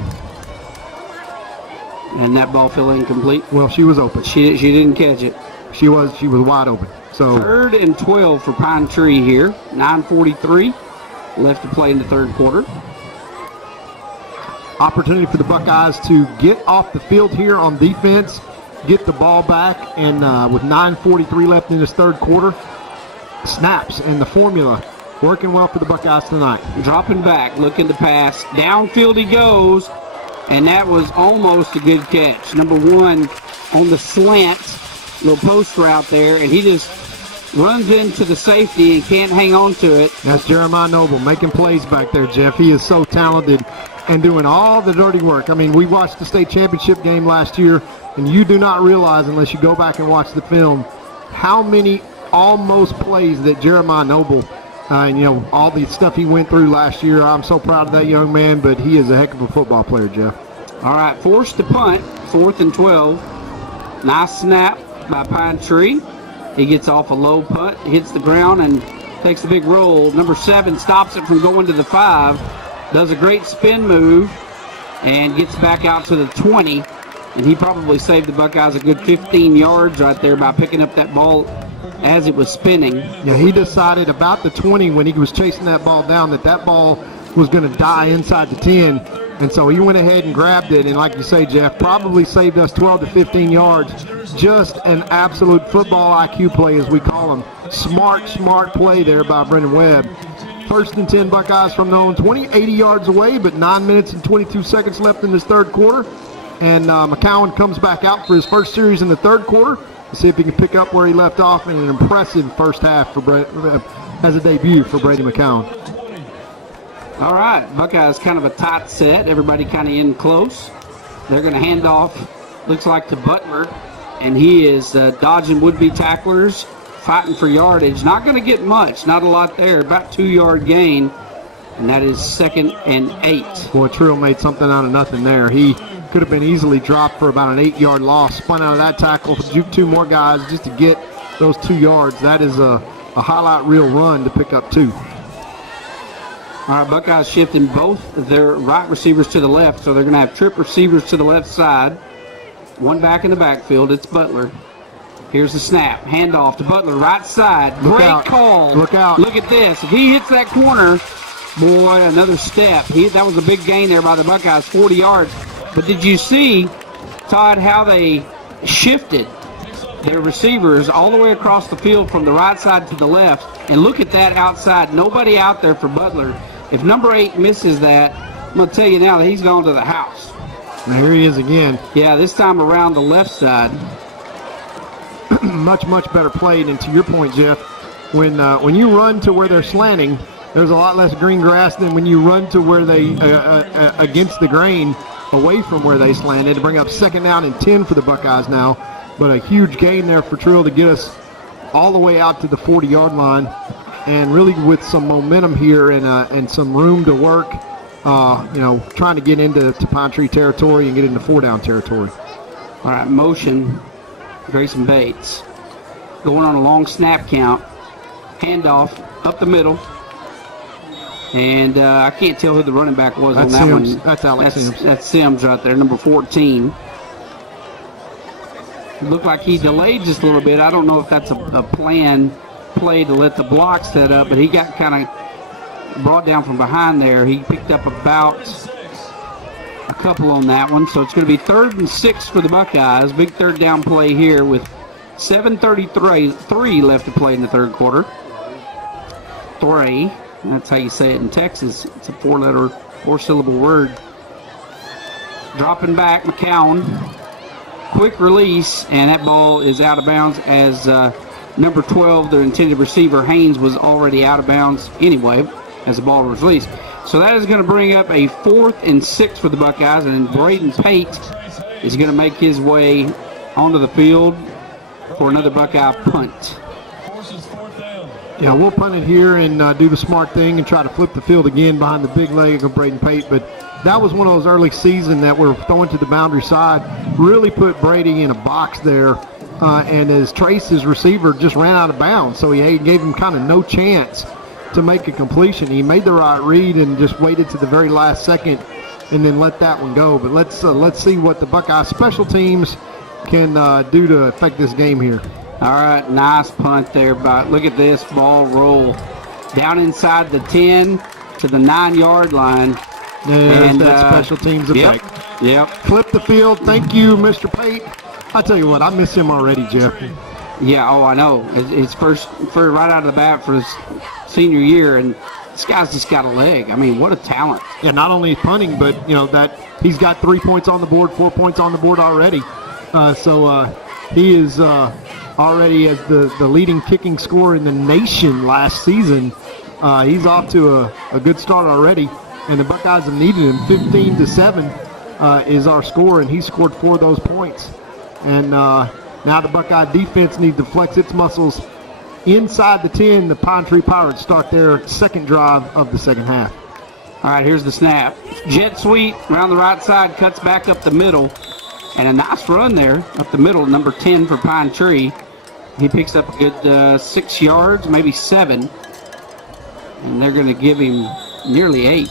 And that ball fell incomplete. Well, she was open. She didn't catch it. She was wide open. So 3rd and 12 for Pine Tree here. 9:43 left to play in the 3rd quarter. Opportunity for the Buckeyes to get off the field here on defense, get the ball back, and with 9:43 left in this 3rd quarter, snaps and the formula working well for the Buckeyes tonight. Dropping back, looking to pass. Downfield he goes, and that was almost a good catch. Number 1 on the slant, little post route there, and he just runs into the safety and can't hang on to it. That's Jeremiah Noble making plays back there, Jeff. He is so talented and doing all the dirty work. I mean, we watched the state championship game last year, and you do not realize unless you go back and watch the film how many almost plays that Jeremiah Noble, all the stuff he went through last year. I'm so proud of that young man, but he is a heck of a football player, Jeff. All right, forced to punt, 4th and 12. Nice snap by Pine Tree. He gets off a low punt, hits the ground, and takes the big roll. Number 7 stops it from going to the 5, does a great spin move, and gets back out to the 20. And he probably saved the Buckeyes a good 15 yards right there by picking up that ball as it was spinning. Yeah, he decided about the 20 when he was chasing that ball down that ball was going to die inside the 10. And so he went ahead and grabbed it, and like you say, Jeff, probably saved us 12 to 15 yards. Just an absolute football IQ play, as we call them. Smart play there by Brendan Webb. 1st and 10 Buckeyes from their own 20, 80 yards away, but 9 minutes and 22 seconds left in this third quarter. And McCowan comes back out for his first series in the third quarter to see if he can pick up where he left off in an impressive first half as a debut for Brady McCowan. All right, Buckeyes kind of a tight set. Everybody kind of in close. They're going to hand off, looks like, to Butler, and he is dodging would-be tacklers, fighting for yardage. Not going to get much, not a lot there, about 2-yard gain, and that is 2nd and 8. Boy, Trill made something out of nothing there. He could have been easily dropped for about an 8-yard loss. Spun out of that tackle, juked 2 more guys just to get those 2 yards. That is a highlight reel run to pick up 2. All right, Buckeyes shifting both their right receivers to the left, so they're going to have trip receivers to the left side. One back in the backfield. It's Butler. Here's the snap. Handoff to Butler, right side. Great call. Look out. Look at this. If he hits that corner, boy, another step. That was a big gain there by the Buckeyes, 40 yards. But did you see, Todd, how they shifted their receivers all the way across the field from the right side to the left? And look at that outside. Nobody out there for Butler. If number 8 misses that, I'm going to tell you now that he's gone to the house. And here he is again. Yeah, this time around the left side. much better played. And to your point, Jeff, when you run to where they're slanting, there's a lot less green grass than when you run to where they against the grain, away from where they slanted, to bring up 2nd down and 10 for the Buckeyes now. But a huge gain there for Trill to get us all the way out to the 40-yard line, and really with some momentum here and some room to work, trying to get into Pine Tree territory and get into 4-down territory. All right, motion, Grayson Bates. Going on a long snap count. Handoff up the middle. And I can't tell who the running back was on that Sims. one. That's Alex Sims. That's Sims right there, number 14. It looked like he delayed just a little bit. I don't know if that's a planned play to let the block set up, but he got kind of brought down from behind there. He picked up about a couple on that one. So it's going to be 3rd and 6 for the Buckeyes. Big 3rd down play here with 7:33 left to play in the third quarter. 3. That's how you say it in Texas. It's a 4-syllable word. Dropping back, McCowan. Quick release, and that ball is out of bounds as number 12, their intended receiver, Haynes, was already out of bounds anyway as the ball was released. So that is going to bring up a 4th and 6 for the Buckeyes, and Braden Pate is going to make his way onto the field for another Buckeye punt. Yeah, we'll punt it here and do the smart thing and try to flip the field again behind the big leg of Braden Pate. But that was one of those early season that we're throwing to the boundary side. Really put Brady in a box there, and as Trace's receiver just ran out of bounds. So he gave him kind of no chance to make a completion. He made the right read and just waited to the very last second and then let that one go. But let's see what the Buckeye special teams can do to affect this game here. All right, nice punt there. But look at this ball roll down inside the 10 to the 9-yard line. And that special teams effect. Yep. Flip the field. Thank you, Mr. Pate. I tell you what, I miss him already, Jeff. Yeah, I know. It's first right out of the bat for his senior year, and this guy's just got a leg. I mean, what a talent. Yeah, not only punting, but that he's got 3 points on the board, 4 points on the board already. So he is already as the leading kicking scorer in the nation last season. He's off to a good start already, and the Buckeyes have needed him. 15-7 is our score, and he scored 4 of those points. And now the Buckeye defense needs to flex its muscles inside the 10. The Pine Tree Pirates start their second drive of the second half. All right, here's the snap. Jet sweep around the right side, cuts back up the middle. And a nice run there up the middle, number 10 for Pine Tree. He picks up a good 6 yards, maybe 7. And they're going to give him nearly 8.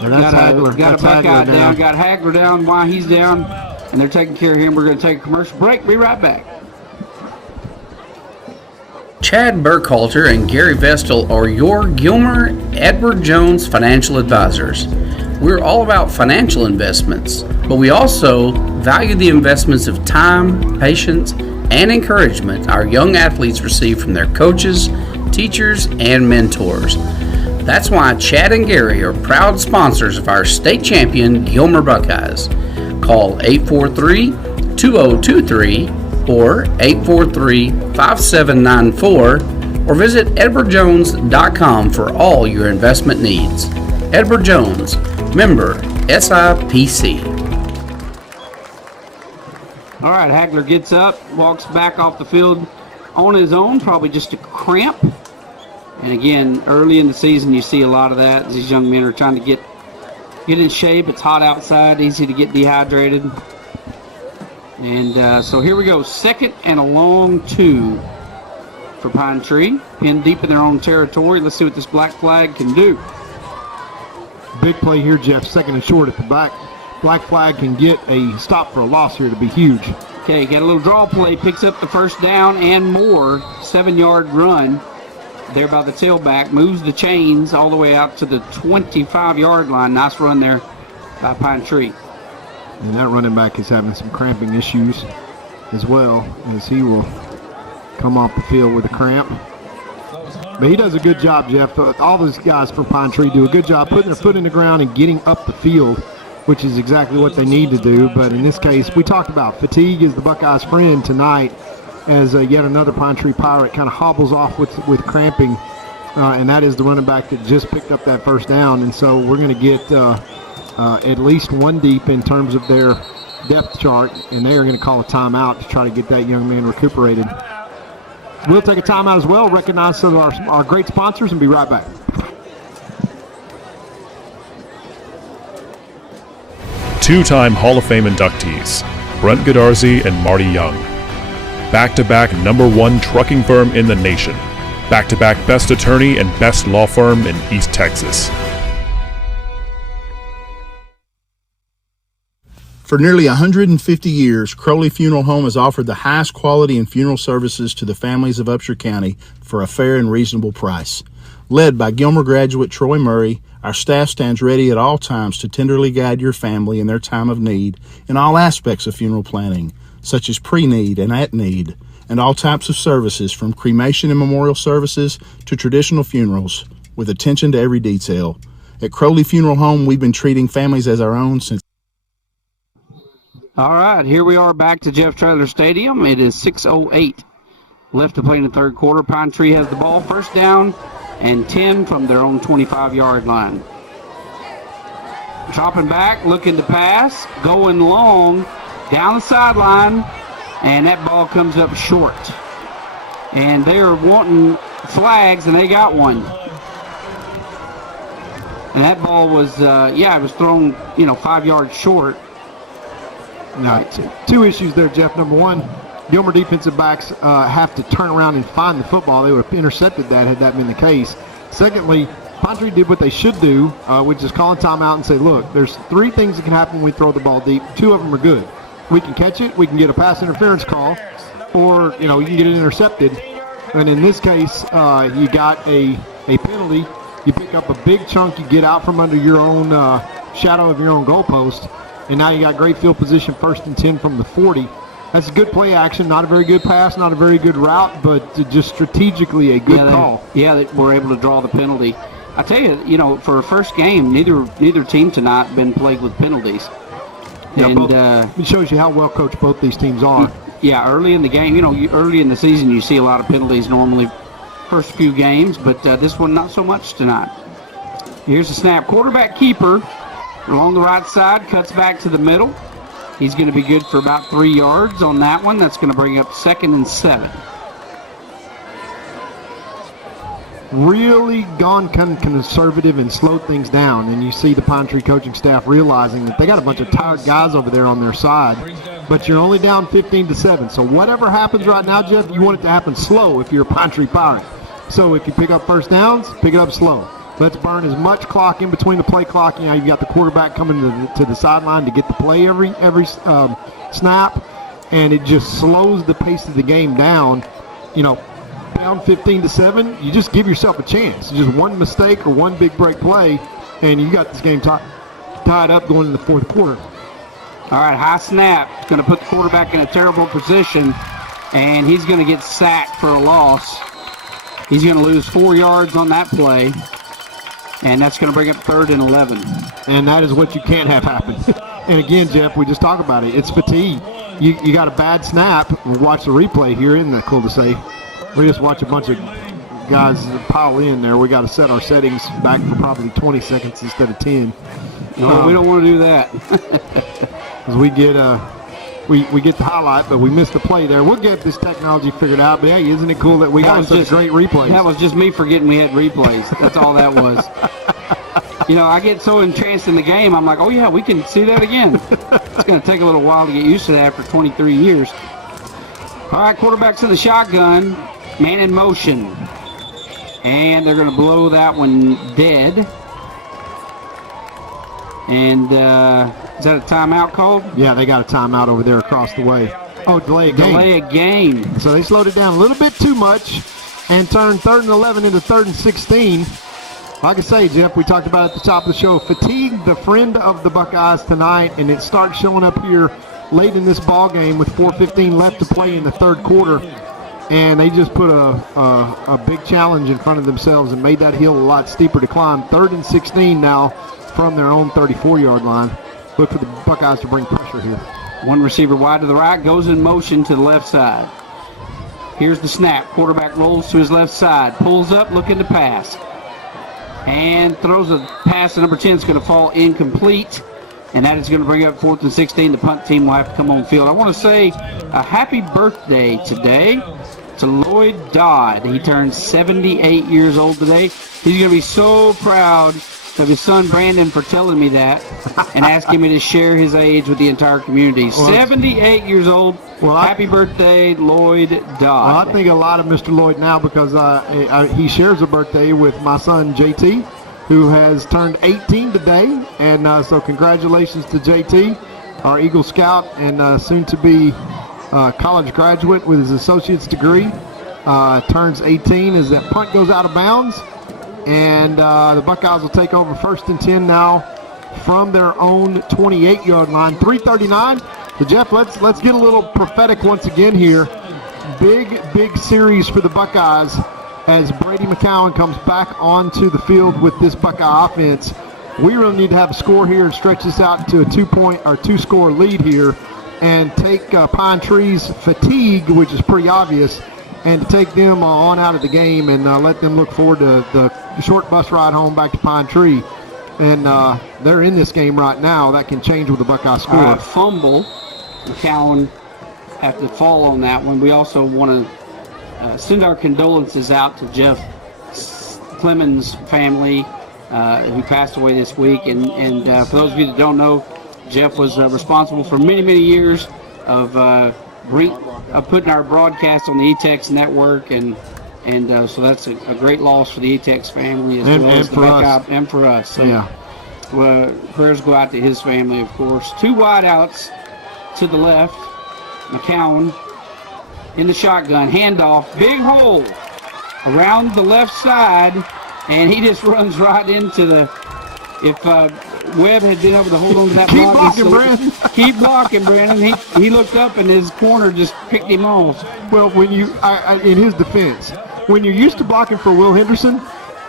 Got a Buckeye down, got Hagler down while he's down. And they're taking care of him. We're going to take a commercial break. Be right back. Chad Burkhalter and Gary Vestal are your Gilmer Edward Jones financial advisors. We're all about financial investments, but we also value the investments of time, patience, and encouragement our young athletes receive from their coaches, teachers, and mentors. That's why Chad and Gary are proud sponsors of our state champion Gilmer Buckeyes. Call 843-2023 or 843-5794 or visit edwardjones.com for all your investment needs. Edward Jones, member SIPC. All right, Hagler gets up, walks back off the field on his own, probably just a cramp. And again, early in the season, you see a lot of that. These young men are trying to get in shape. It's hot outside, easy to get dehydrated. And so here we go, 2nd and a long 2 for Pine Tree. Pinned deep in their own territory. Let's see what this black flag can do. Big play here, Jeff. 2nd and short at the back. Black flag can get a stop for a loss here to be huge. Okay, got a little draw play. Picks up the first down and more. 7-yard run there by the tailback. Moves the chains all the way out to the 25-yard line. Nice run there by Pine Tree. And that running back is having some cramping issues as well, as he will come off the field with a cramp. But he does a good job, Jeff. All those guys from Pine Tree do a good job putting their foot in the ground and getting up the field, which is exactly what they need to do. But in this case, we talked about fatigue is the Buckeyes' friend tonight, as yet another Pine Tree Pirate kind of hobbles off with cramping, and that is the running back that just picked up that first down. And so we're going to get at least 1 deep in terms of their depth chart, and they are going to call a timeout to try to get that young man recuperated. We'll take a timeout as well, recognize some of our great sponsors, and be right back. Two-time Hall of Fame inductees, Brent Godarzi and Marty Young. Back-to-back #1 trucking firm in the nation. Back-to-back best attorney and best law firm in East Texas. For nearly 150 years, Crowley Funeral Home has offered the highest quality in funeral services to the families of Upshur County for a fair and reasonable price. Led by Gilmer graduate Troy Murray, our staff stands ready at all times to tenderly guide your family in their time of need in all aspects of funeral planning, such as pre-need and at-need, and all types of services from cremation and memorial services to traditional funerals, with attention to every detail. At Crowley Funeral Home, we've been treating families as our own since. All right, here we are back to Jeff Traylor Stadium. It is 6:08 left to play in the third quarter. Pine Tree has the ball, first down and 10 from their own 25-yard line. Dropping back, looking to pass, going long, down the sideline, and that ball comes up short. And they are wanting flags, and they got one. And that ball was, it was thrown, 5 yards short. No, two issues there, Jeff. Number one, Gilmer defensive backs have to turn around and find the football. They would have intercepted that had that been the case. Secondly, Pine Tree did what they should do, which is call a timeout and say, look, there's 3 things that can happen when we throw the ball deep. 2 of them are good. We can catch it, we can get a pass interference call, or, you can get it intercepted. And in this case, you got a penalty. You pick up a big chunk, you get out from under your own shadow of your own goalpost, and now you got great field position, 1st and 10 from the 40. That's a good play action, not a very good pass, not a very good route, but just strategically a good call. They were able to draw the penalty. I tell you, for a first game, neither team tonight been plagued with penalties. And it shows you how well coached both these teams are. Yeah, early in the game, early in the season, you see a lot of penalties normally first few games, but this one not so much tonight. Here's the snap. Quarterback keeper along the right side, cuts back to the middle. He's going to be good for about 3 yards on that one. That's going to bring up 2nd and 7. Really gone kind of conservative and slowed things down, and you see the Pine Tree coaching staff realizing that they got a bunch of tired guys over there on their side, but you're only down 15-7. So whatever happens right now, Jeff, you want it to happen slow if you're a Pine Tree Pirate. So if you pick up first downs, pick it up slow. Let's burn as much clock in between the play clock. You've got the quarterback coming to the sideline to get the play every snap, and it just slows the pace of the game down. Down 15-7, you just give yourself a chance. Just one mistake or one big break play, and you got this game tied up going in the fourth quarter. All right, high snap. It's going to put the quarterback in a terrible position, and he's going to get sacked for a loss. He's going to lose 4 yards on that play, and that's going to bring up 3rd and 11. And that is what you can't have happen. And again, Jeff, we just talked about it. It's fatigue. You got a bad snap. We'll watch the replay here. Isn't that cool to say? We just watch a bunch of guys pile in there. We got to set our settings back for probably 20 seconds instead of 10. No, we don't want to do that. Because we get the highlight, but we missed the play there. We'll get this technology figured out. But hey, isn't it cool that we got such great replays? That was just me forgetting we had replays. That's all that was. I get so entranced in the game, I'm like, oh yeah, we can see that again. It's going to take a little while to get used to that after 23 years. All right, quarterback's in the shotgun. Man in motion. And they're going to blow that one dead. And is that a timeout called? Yeah, they got a timeout over there across the way. Oh, delay a game. Delay a game. So they slowed it down a little bit too much and turned 3rd and 11 into 3rd and 16. Like I say, Jeff, we talked about at the top of the show, fatigue, the friend of the Buckeyes tonight, and it starts showing up here late in this ball game with 4:15 left to play in the third quarter. And they just put a big challenge in front of themselves and made that hill a lot steeper to climb. 3rd and 16 now from their own 34-yard line. Look for the Buckeyes to bring pressure here. One receiver wide to the right, goes in motion to the left side. Here's the snap. Quarterback rolls to his left side, pulls up, looking to pass. And throws a pass to number 10. It's going to fall incomplete. And that is going to bring up 4th and 16. The punt team will have to come on field. I want to say a happy birthday today to Lloyd Dodd. He turns 78 years old today. He's going to be so proud of his son Brandon for telling me that and asking me to share his age with the entire community. 78 years old. Well, happy birthday, Lloyd Dodd. Well, I think a lot of Mr. Lloyd now because he shares a birthday with my son JT, who has turned 18 today. And so congratulations to JT, our Eagle Scout and soon-to-be college graduate with his associate's degree. Turns 18 as that punt goes out of bounds. And the Buckeyes will take over 1st and 10 now from their own 28-yard line. 3:39. So, Jeff, let's get a little prophetic once again here. Big series for the Buckeyes as Brady McCowan comes back onto the field with this Buckeye offense. We really need to have a score here and stretch this out to a 2-score lead here and take Pine Tree's fatigue, which is pretty obvious, and to take them on out of the game and let them look forward to the short bus ride home back to Pine Tree. And they're in this game right now. That can change with the Buckeye score. Fumble. McCowan have to fall on that one. We also want to send our condolences out to Jeff Clemens' family who passed away this week. And for those of you that don't know, Jeff was responsible for many years of putting our broadcast on the E-Tex network, and so that's a great loss for the E-Tex family as well as the Buckeye and for us. So, yeah. Prayers go out to his family, of course. 2 wideouts to the left. McCowan in the shotgun. Handoff. Big hole around the left side, and he just runs right into the. If Webb had been able to hold on to that keep blocking, Brandon. Keep blocking, Brandon. He looked up and his corner just picked him off. Well, when you, in his defense, when you're used to blocking for Will Henderson,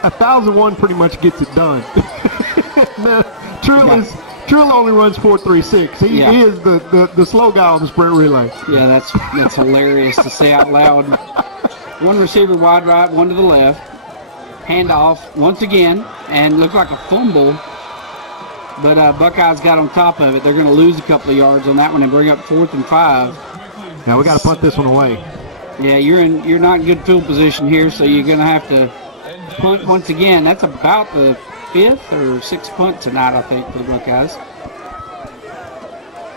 1,001 pretty much gets it done. Truly Trill only runs 4.36. He is the slow guy on the sprint relay. Yeah, that's hilarious to say out loud. One receiver wide right, one to the left. Handoff once again, and looked like a fumble. But Buckeyes got on top of it. They're going to lose a couple of yards on that one and bring up 4th and 5. Yeah, we got to punt this one away. Yeah, you're not in good field position here, so you're going to have to punt once again. That's about the 5th or 6th punt tonight, I think, for the Buckeyes.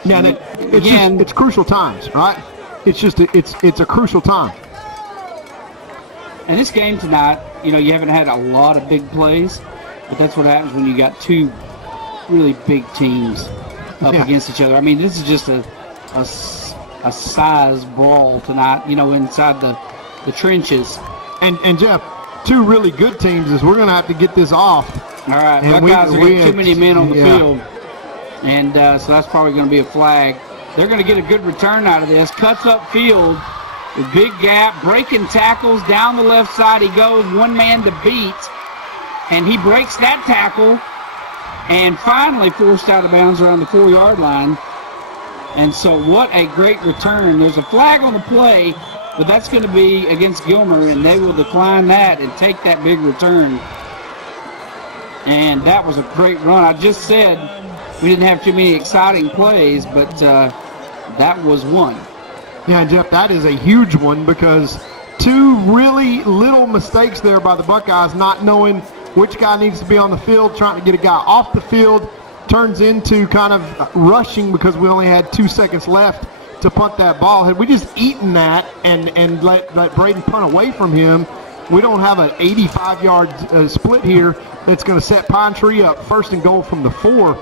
Yeah, and it's crucial times, right? It's just it's a crucial time. And this game tonight, you haven't had a lot of big plays, but that's what happens when you got two really big teams up against each other. I mean, this is just a size brawl tonight, inside the trenches. And Jeff, two really good teams is we're going to have to get this off. All right, Buckeyes are getting too many men on the field, and so that's probably going to be a flag. They're going to get a good return out of this. Cuts up field. A big gap, breaking tackles down the left side. He goes, one man to beat, and he breaks that tackle and finally forced out of bounds around the 4-yard line. And so what a great return. There's a flag on the play, but that's going to be against Gilmer, and they will decline that and take that big return. And that was a great run. I just said we didn't have too many exciting plays, but that was one. Yeah, Jeff, that is a huge one because two really little mistakes there by the Buckeyes, not knowing which guy needs to be on the field, trying to get a guy off the field, turns into kind of rushing because we only had 2 seconds left to punt that ball. Had we just eaten that and let Braden punt away from him, we don't have an 85-yard split here that's going to set Pine Tree up 1st and goal from the 4.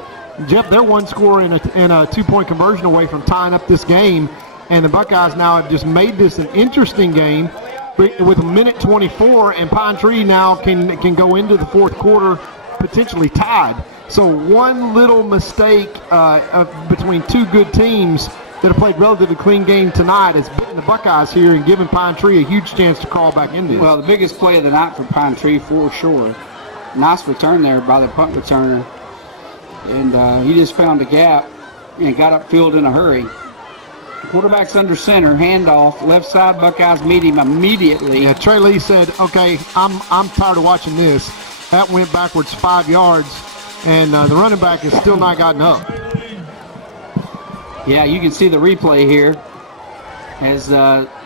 Jeff, they're one score and a 2-point conversion away from tying up this game. And the Buckeyes now have just made this an interesting game with a minute 24, and Pine Tree now can go into the 4th quarter potentially tied. So one little mistake between two good teams that have played relatively clean game tonight has bitten the Buckeyes here and given Pine Tree a huge chance to crawl back into this. Well, the biggest play of the night for Pine Tree for sure. Nice return there by the punt returner. And he just found a gap and got upfield in a hurry. Quarterback's under center, handoff, left side, Buckeyes meet him immediately. Yeah, Trey Lee said, okay, I'm tired of watching this. That went backwards 5 yards, and the running back has still not gotten up. Yeah, you can see the replay here. As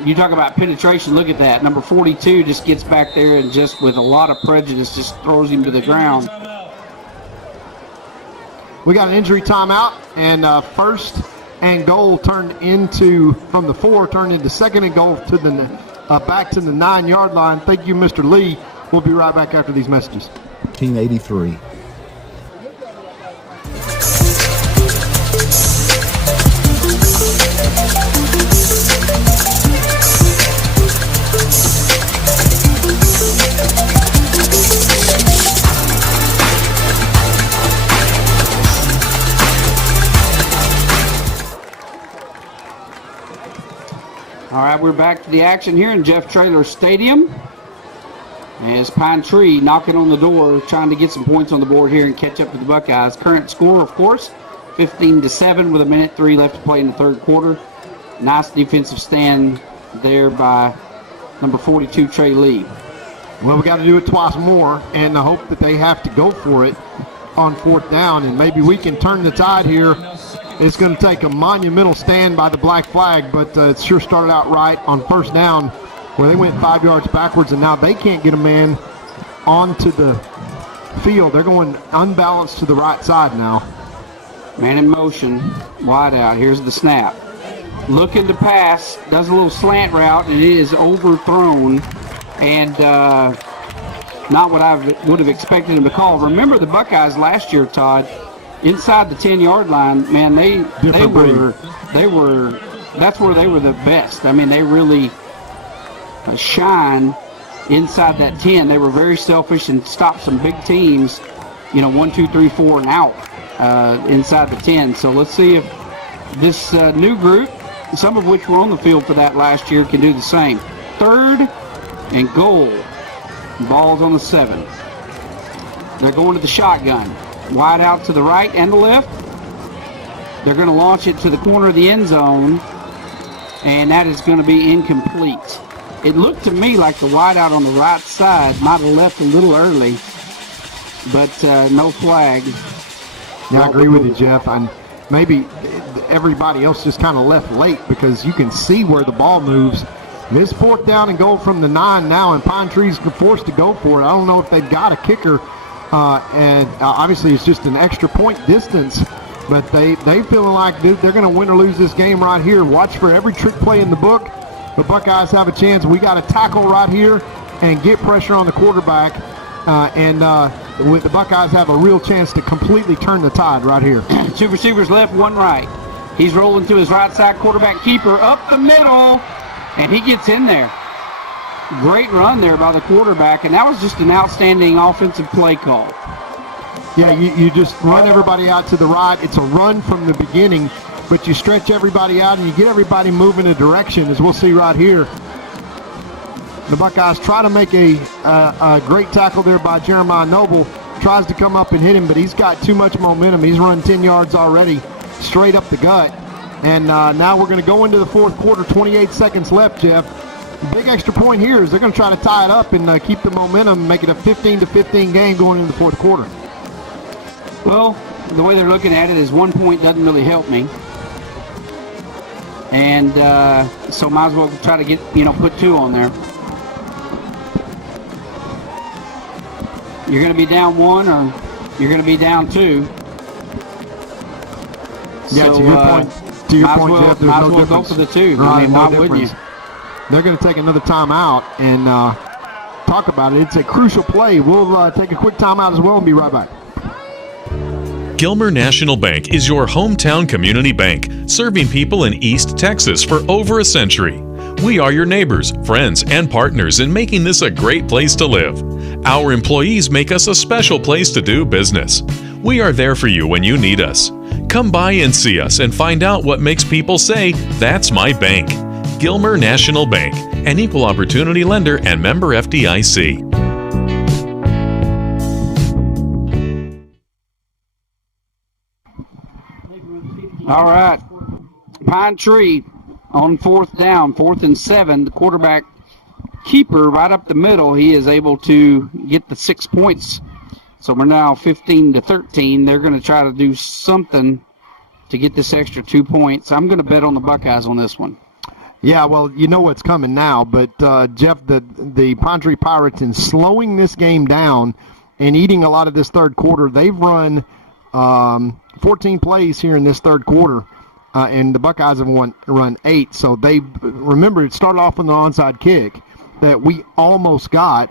you talk about penetration, look at that. Number 42 just gets back there and just with a lot of prejudice just throws him to the ground. We got an injury timeout, and 1st and goal turned into, from the 4, turned into 2nd and goal to the back to the 9-yard line. Thank you, Mr. Lee. We'll be right back after these messages. 1983. All right, we're back to the action here in Jeff Traylor Stadium. As Pine Tree knocking on the door, trying to get some points on the board here and catch up to the Buckeyes. Current score, of course, 15-7 with 1:03 left to play in the 3rd quarter. Nice defensive stand there by number 42, Trey Lee. Well, we got to do it twice more, and I hope that they have to go for it on 4th down, and maybe we can turn the tide here. It's going to take a monumental stand by the black flag, but it sure started out right on 1st down where they went 5 yards backwards, and now they can't get a man onto the field. They're going unbalanced to the right side now. Man in motion, wide out. Here's the snap. Looking to pass, does a little slant route, and it is overthrown, and not what I would have expected him to call. Remember the Buckeyes last year, Todd, inside the 10-yard line, man, they were that's where they were the best. I mean, they really shine inside that 10. They were very selfish and stopped some big teams, 1, 2, 3, 4 and out inside the 10. So let's see if this new group, some of which were on the field for that last year, can do the same. 3rd and goal. Ball's on the 7. They're going to the shotgun. Wide out to the right and the left. They're going to launch it to the corner of the end zone, and that is going to be incomplete. It looked to me like the wideout on the right side might have left a little early, but no flag. Yeah, I agree with you, Jeff. And maybe everybody else just kind of left late because you can see where the ball moves. This 4th down and goal from the 9 now, and Pine Tree's forced to go for it. I don't know if they've got a kicker, and obviously it's just an extra point distance, but they feeling like they're going to win or lose this game right here. Watch for every trick play in the book. The Buckeyes have a chance. We got to tackle right here and get pressure on the quarterback, and the Buckeyes have a real chance to completely turn the tide right here. 2 receivers left, 1 right. He's rolling to his right side, quarterback keeper up the middle, and he gets in there. Great run there by the quarterback, and that was just an outstanding offensive play call. Yeah, you just run everybody out to the right. It's a run from the beginning, but you stretch everybody out and you get everybody moving a direction, as we'll see right here. The Buckeyes try to make a great tackle there by Jeremiah Noble. Tries to come up and hit him, but he's got too much momentum. He's run 10 yards already, straight up the gut. And now we're going to go into the 4th quarter, 28 seconds left, Jeff. Big extra point here is they're going to try to tie it up and keep the momentum, make it a 15-15 game going into the 4th quarter. Well, the way they're looking at it is 1 point doesn't really help me. And so might as well try to get, put 2 on there. You're going to be down 1 or you're going to be down 2. Yeah, so, to your point, Jeff, there's no difference. Go for the 2. Right, I mean, why wouldn't you? They're going to take another timeout and talk about it. It's a crucial play. We'll take a quick timeout as well and be right back. Gilmer National Bank is your hometown community bank, serving people in East Texas for over a century. We are your neighbors, friends, and partners in making this a great place to live. Our employees make us a special place to do business. We are there for you when you need us. Come by and see us and find out what makes people say, "That's my bank." Gilmer National Bank, an equal opportunity lender and member FDIC. All right. Pine Tree on 4th down, 4th and 7. The quarterback keeper right up the middle. He is able to get the 6 points. So we're now 15-13. They're going to try to do something to get this extra 2 points. I'm going to bet on the Buckeyes on this one. Yeah, well, you know what's coming now. But, Jeff, the Pine Tree Pirates, in slowing this game down and eating a lot of this 3rd quarter, they've run 14 plays here in this 3rd quarter, and the Buckeyes have run 8. So remember, it started off on the onside kick that we almost got,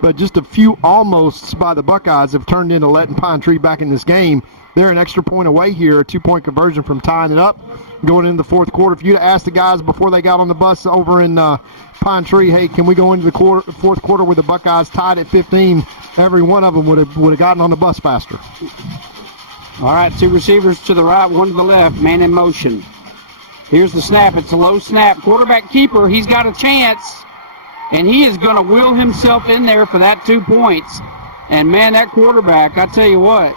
but just a few almosts by the Buckeyes have turned into letting Pine Tree back in this game. They're an extra point away here, a 2-point conversion from tying it up going into the 4th quarter. If you'd asked the guys before they got on the bus over in Pine Tree, hey, can we go into the 4th quarter with the Buckeyes tied at 15, every one of them would have gotten on the bus faster. All right, 2 receivers to the right, 1 to the left, man in motion. Here's the snap. It's a low snap. Quarterback keeper, he's got a chance, and he is going to will himself in there for that 2 points. And, man, that quarterback, I tell you what,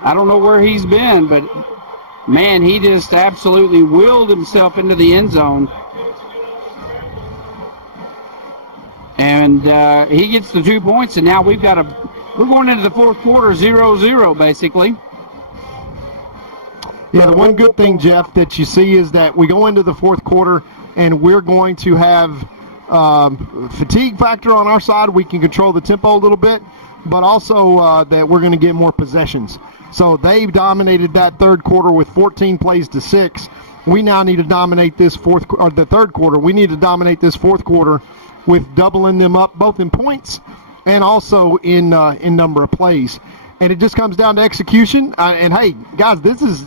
I don't know where he's been, but, man, he just absolutely willed himself into the end zone. And he gets the 2 points, and now we're going into the 4th quarter 0-0, basically. Yeah, the one good thing, Jeff, that you see is that we go into the 4th quarter and we're going to have fatigue factor on our side. We can control the tempo a little bit, but also that we're going to get more possessions. So they've dominated that 3rd quarter with 14 plays to 6. We now need to dominate this the 3rd quarter. We need to dominate this 4th quarter with doubling them up both in points and also in number of plays. And it just comes down to execution. And hey, guys, this is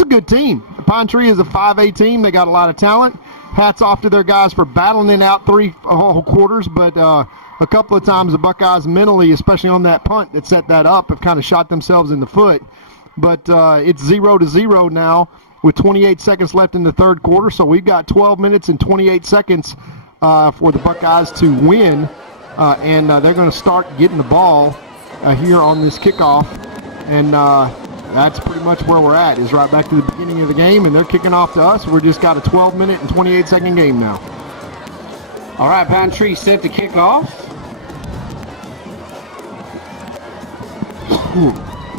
a good team. Pine Tree is a 5A team. They got a lot of talent. Hats off to their guys for battling it out 3 whole quarters. But a couple of times the Buckeyes mentally, especially on that punt that set that up, have kind of shot themselves in the foot. But it's 0-0 now with 28 seconds left in the 3rd quarter. So we've got 12 minutes and 28 seconds for the Buckeyes to win. And they're going to start getting the ball here on this kickoff. And That's pretty much where we're at, is right back to the beginning of the game, and they're kicking off to us. We're just got a 12-minute and 28-second game now. All right, Pine Tree set to kick off.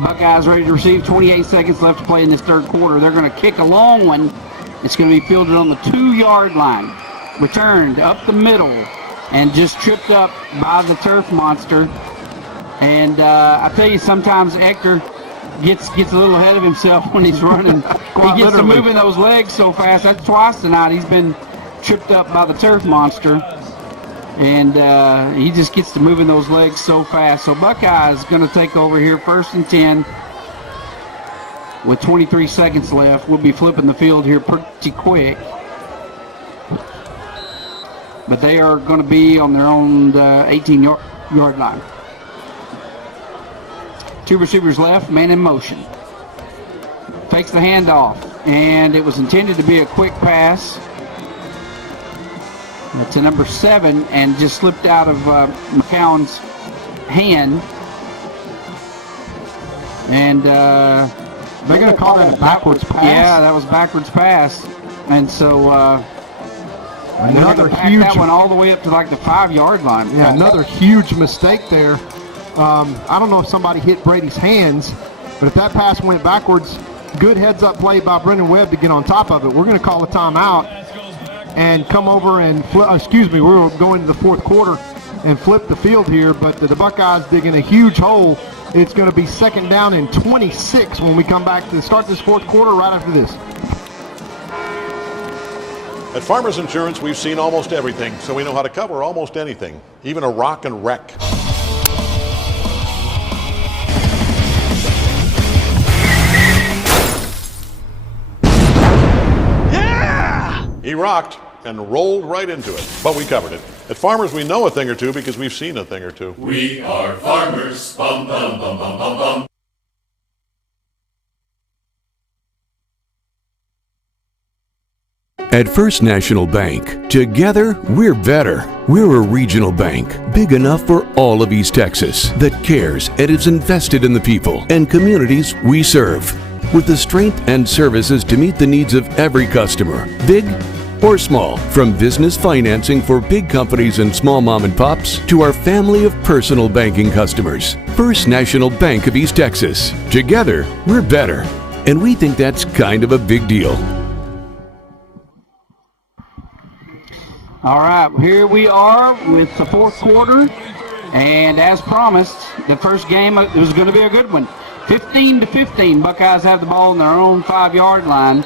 Buckeyes ready to receive. 28 seconds left to play in this third quarter. They're going to kick a long one. It's going to be fielded on the 2-yard line. Returned up the middle and just tripped up by the turf monster. And I tell you, sometimes Hector gets a little ahead of himself when he's running. He gets to moving those legs so fast. That's twice tonight he's been tripped up by the turf monster. And he just gets to moving those legs so fast. So Buckeyes going to take over here, 1st and 10 with 23 seconds left. We'll be flipping the field here pretty quick. But they are going to be on their own 18-yard line. 2 receivers left, man in motion. Takes the handoff, and it was intended to be a quick pass to number 7, and just slipped out of McCown's hand. And they're going to call that a backwards pass? Yeah, that was backwards pass. And so another huge, that one all the way up to like the 5-yard line. Yeah, another huge mistake there. I don't know if somebody hit Brady's hands, but if that pass went backwards, good heads-up play by Brendan Webb to get on top of it. We're going to call a timeout and come over and we were going to the fourth quarter and flip the field here, but the Buckeyes digging a huge hole. It's going to be 2nd down and 26 when we come back to start this fourth quarter right after this. At Farmers Insurance, we've seen almost everything, so we know how to cover almost anything, even a rock and wreck. He rocked and rolled right into it, but we covered it. At Farmers, we know a thing or two because we've seen a thing or two. We are farmers. Bum, bum, bum, bum, bum, bum. At First National Bank, together we're better. We're a regional bank, big enough for all of East Texas, that cares and is invested in the people and communities we serve, with the strength and services to meet the needs of every customer, big or small. From business financing for big companies and small mom and pops to our family of personal banking customers. First National Bank of East Texas. Together, we're better. And we think that's kind of a big deal. All right, here we are with the fourth quarter. And as promised, the first game was going to be a good one. 15-15. Buckeyes have the ball on their own 5-yard line.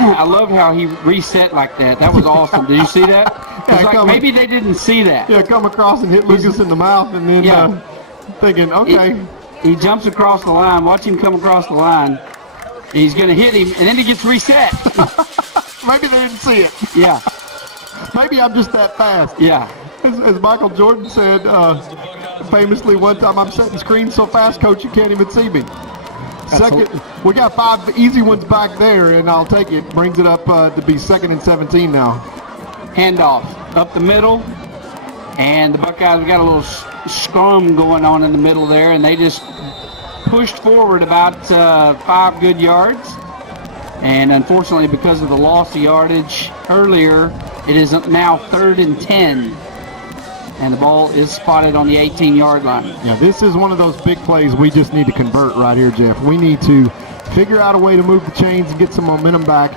I love how he reset like that. That was awesome. Did you see that? It's like maybe they didn't see that. Yeah, come across and hit Lucas in the mouth, and then thinking, okay. He jumps across the line. Watch him come across the line. He's going to hit him, and then he gets reset. Maybe they didn't see it. Yeah. Maybe I'm just that fast. Yeah. As Michael Jordan said famously one time, I'm setting screens so fast, Coach, you can't even see me. Second, we got 5 easy ones back there, and I'll take it. Brings it up to be 2nd and 17 now. Handoff up the middle, and the Buckeyes, we got a little scrum going on in the middle there, and they just pushed forward about 5 good yards. And unfortunately, because of the loss of yardage earlier, it is now 3rd and 10. And the ball is spotted on the 18-yard line. Yeah, this is one of those big plays we just need to convert right here, Jeff. We need to figure out a way to move the chains and get some momentum back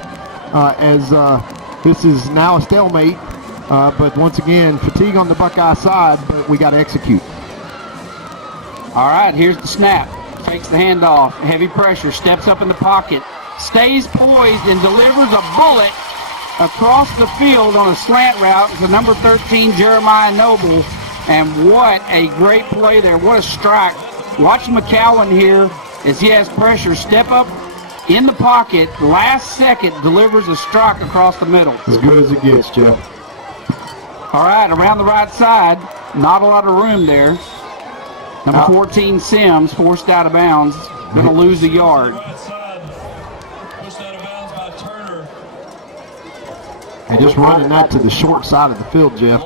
as this is now a stalemate. But once again, fatigue on the Buckeye side, but we got to execute. All right, here's the snap. Takes the handoff. Heavy pressure. Steps up in the pocket. Stays poised and delivers a bullet across the field on a slant route to number 13, Jeremiah Noble. And what a great play there. What a strike. Watch McCowan here as he has pressure. Step up in the pocket. Last second delivers a strike across the middle. As good as it gets, Jeff. All right, around the right side. Not a lot of room there. Number 14, Sims, forced out of bounds. Going to lose a yard. And just running that to the short side of the field, Jeff,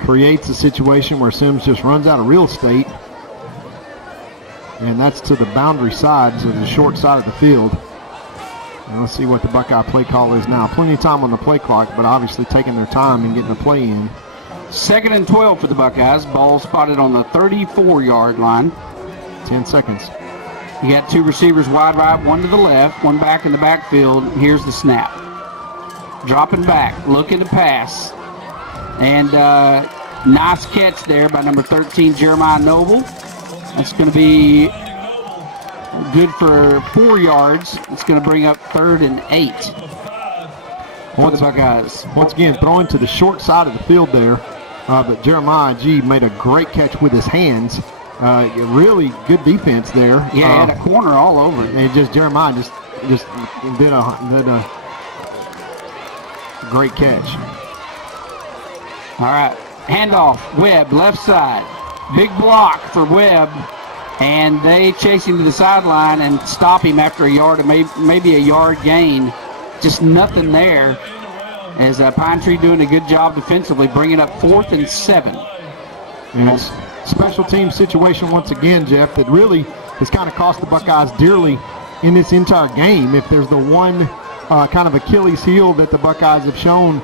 creates a situation where Sims just runs out of real estate. and that's to the boundary side, so the short side of the field. And let's see what the Buckeye play call is now. Plenty of time on the play clock, but obviously taking their time and getting the play in. 2nd and 12 for the Buckeyes. Ball spotted on the 34-yard line. 10 seconds. You got 2 receivers wide right, 1 to the left, 1 back in the backfield. Here's the snap. Dropping back, looking to pass. And nice catch there by number 13, Jeremiah Noble. That's going to be good for 4 yards. It's going to bring up 3rd and 8 for the Buckeyes. Once again, throwing to the short side of the field there. But Jeremiah G made a great catch with his hands. Really good defense there. Yeah, had a corner all over it. And just Jeremiah just did a great catch. All right, handoff. Webb, left side. Big block for Webb. And they chase him to the sideline and stop him after a yard, maybe a yard gain. Just nothing there. As Pine Tree doing a good job defensively, bringing up 4th and 7. And it's special team situation once again, Jeff, that really has kind of cost the Buckeyes dearly in this entire game. If there's the one kind of Achilles heel that the Buckeyes have shown,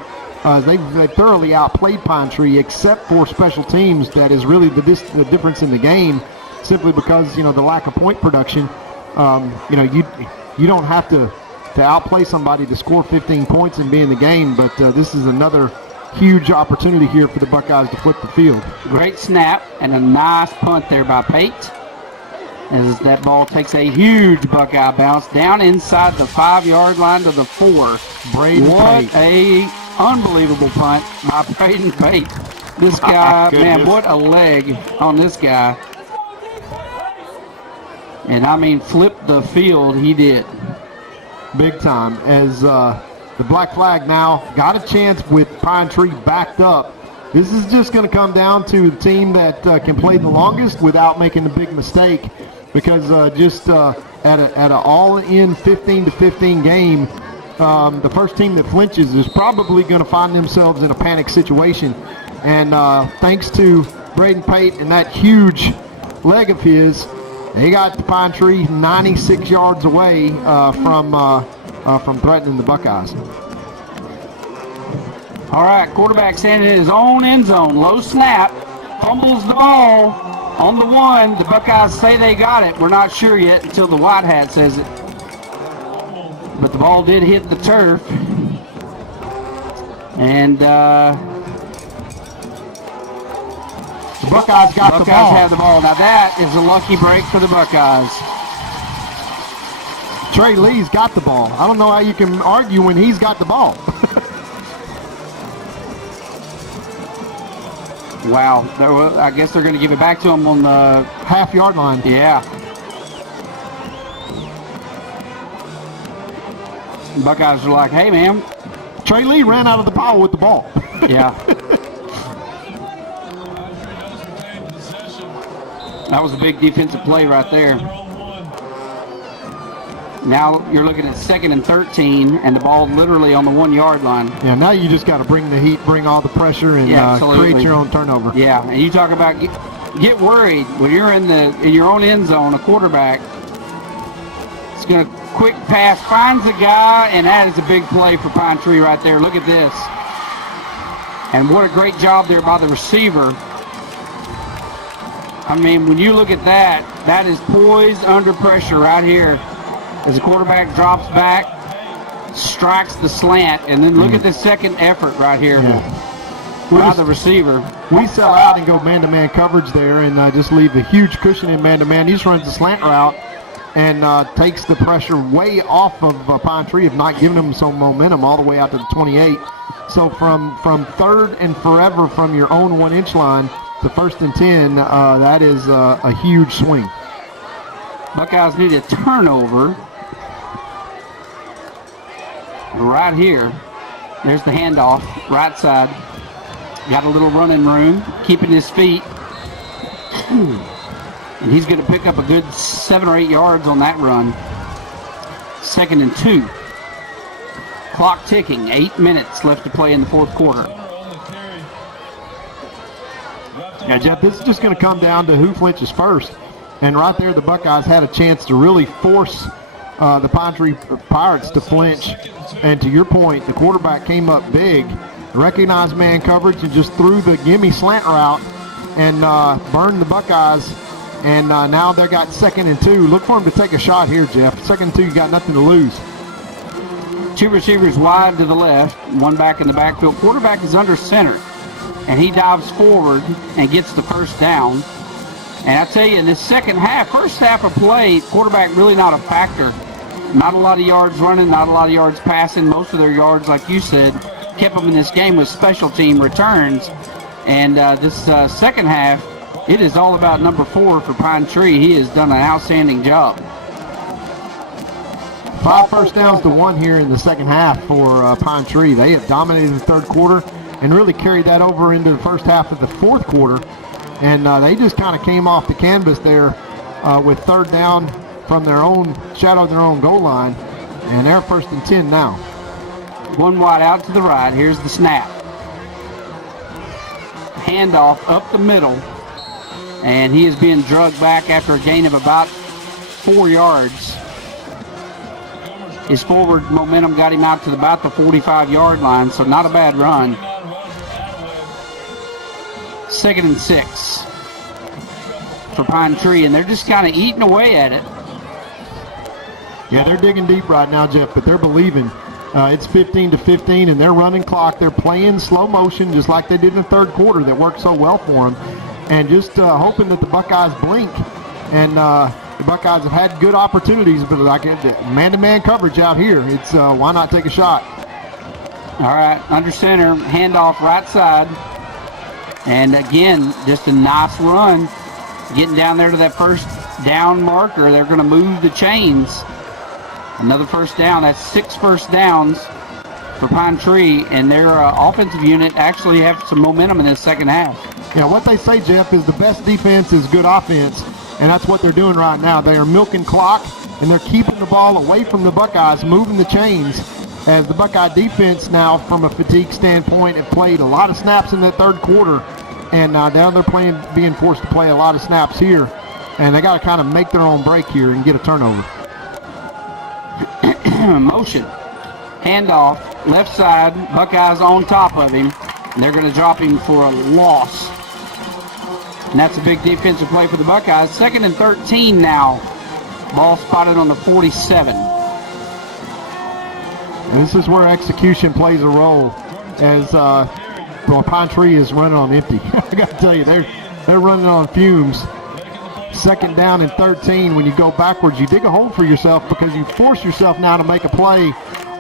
they've thoroughly outplayed Pine Tree, except for special teams. That is really the difference in the game, simply because, the lack of point production. You don't have to outplay somebody to score 15 points and be in the game, but this is another huge opportunity here for the Buckeyes to flip the field. Great snap and a nice punt there by Pate, as that ball takes a huge Buckeye bounce down inside the 5-yard line to the 4. What a unbelievable punt by Braden Pate. This guy, man, what a leg on this guy. And I mean, flip the field, he did. Big time, as the black flag now got a chance with Pine Tree backed up. This is just going to come down to the team that can play the longest without making a big mistake, because just at an all-in 15-15 game, the first team that flinches is probably going to find themselves in a panic situation. And thanks to Braden Pate and that huge leg of his, they got the Pine Tree 96 yards away from threatening the Buckeyes. All right, quarterback standing in his own end zone. Low snap, fumbles the ball on the 1. The Buckeyes say they got it. We're not sure yet until the white hat says it. But the ball did hit the turf. And the Buckeyes got the ball. Buckeyes have the ball. Now that is a lucky break for the Buckeyes. Trey Lee's got the ball. I don't know how you can argue when he's got the ball. Wow. I guess they're going to give it back to him on the half-yard line. Yeah. Buckeyes are like, hey, man. Trey Lee ran out of the power with the ball. Yeah. That was a big defensive play right there. Now you're looking at 2nd and 13, and the ball literally on the 1-yard line. Yeah, now you just got to bring the heat, bring all the pressure, and create your own turnover. Yeah, and you talk about get worried when you're in your own end zone. A quarterback is going to quick pass, finds a guy, and that is a big play for Pine Tree right there. Look at this, and what a great job there by the receiver. I mean, when you look at that, that is poised under pressure right here. As the quarterback drops back, strikes the slant, and then look at the second effort right here by the receiver. We sell out and go man-to-man coverage there and just leave a huge cushion in man-to-man. He just runs the slant route and takes the pressure way off of Pine Tree, if not giving him some momentum all the way out to the 28. So from 3rd and forever from your own 1-inch line to 1st and 10, that is a huge swing. Buckeyes need a turnover. Right here. There's the handoff, right side. Got a little running room, keeping his feet. And he's going to pick up a good 7 or 8 yards on that run. 2nd and 2. Clock ticking, 8 minutes left to play in the 4th quarter. Yeah, Jeff, this is just going to come down to who flinches first. And right there, the Buckeyes had a chance to really force the Pine Tree Pirates to flinch. And to your point, the quarterback came up big, recognized man coverage, and just threw the gimme slant route and burned the Buckeyes. And now they got 2nd and 2. Look for him to take a shot here, Jeff. 2nd and 2, you got nothing to lose. 2 receivers wide to the left, 1 back in the backfield. Quarterback is under center, and he dives forward and gets the first down. And I tell you, in this second half, first half of play, quarterback really not a factor. Not a lot of yards running, not a lot of yards passing. Most of their yards, like you said, kept them in this game with special team returns. And this second half, it is all about number 4 for Pine Tree. He has done an outstanding job. 5 first downs to 1 here in the second half for Pine Tree. They have dominated the third quarter and really carried that over into the first half of the fourth quarter. And they just kind of came off the canvas there with 3rd down from their own shadow of their own goal line. And they're 1st and 10 now. 1 wide out to the right. Here's the snap. Handoff up the middle. And he is being drugged back after a gain of about 4 yards. His forward momentum got him out to about the 45-yard line, so not a bad run. 2nd and 6 for Pine Tree, and they're just kind of eating away at it. Yeah, they're digging deep right now, Jeff, but they're believing. It's 15-15, and they're running clock. They're playing slow motion just like they did in the third quarter that worked so well for them, and just hoping that the Buckeyes blink. And the Buckeyes have had good opportunities, but like man-to-man coverage out here, it's why not take a shot? All right, under center, handoff right side. And again, just a nice run. Getting down there to that first down marker, they're going to move the chains. Another first down. That's 6 first downs for Pine Tree, and their offensive unit actually have some momentum in this second half. Yeah, what they say, Jeff, is the best defense is good offense, and that's what they're doing right now. They are milking clock, and they're keeping the ball away from the Buckeyes, moving the chains, as the Buckeye defense now, from a fatigue standpoint, have played a lot of snaps in that third quarter, and now they're being forced to play a lot of snaps here, and they got to kind of make their own break here and get a turnover. Motion. Handoff, left side, Buckeyes on top of him. And they're going to drop him for a loss. And that's a big defensive play for the Buckeyes. 2nd and 13 now. Ball spotted on the 47. And this is where execution plays a role, as Pine Tree is running on empty. I got to tell you, they're running on fumes. 2nd down and 13. When you go backwards, you dig a hole for yourself because you force yourself now to make a play.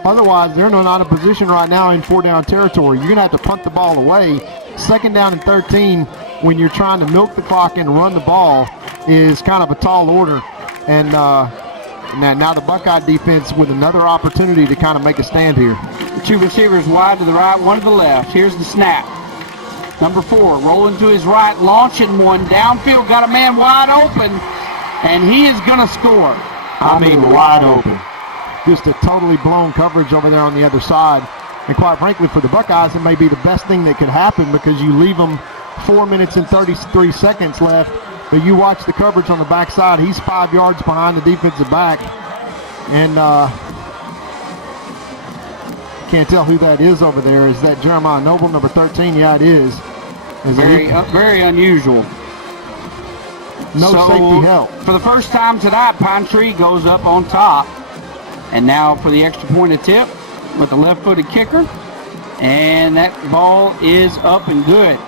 Otherwise, they're not in a position right now in 4-down territory. You're going to have to punt the ball away. 2nd down and 13, when you're trying to milk the clock and run the ball, is kind of a tall order. And now the Buckeye defense with another opportunity to kind of make a stand here. 2 receivers wide to the right, 1 to the left. Here's the snap. Number 4, rolling to his right, launching one downfield, got a man wide open, and he is going to score. I mean, wide open. Just a totally blown coverage over there on the other side. And quite frankly, for the Buckeyes, it may be the best thing that could happen because you leave them 4 minutes and 33 seconds left, but you watch the coverage on the backside. He's 5 yards behind the defensive back, and can't tell who that is over there. Is that Jeremiah Noble, number 13? Yeah, it is. Very unusual. No safety help. For the first time tonight, Pine Tree goes up on top. And now for the extra point attempt with the left-footed kicker. And that ball is up and good.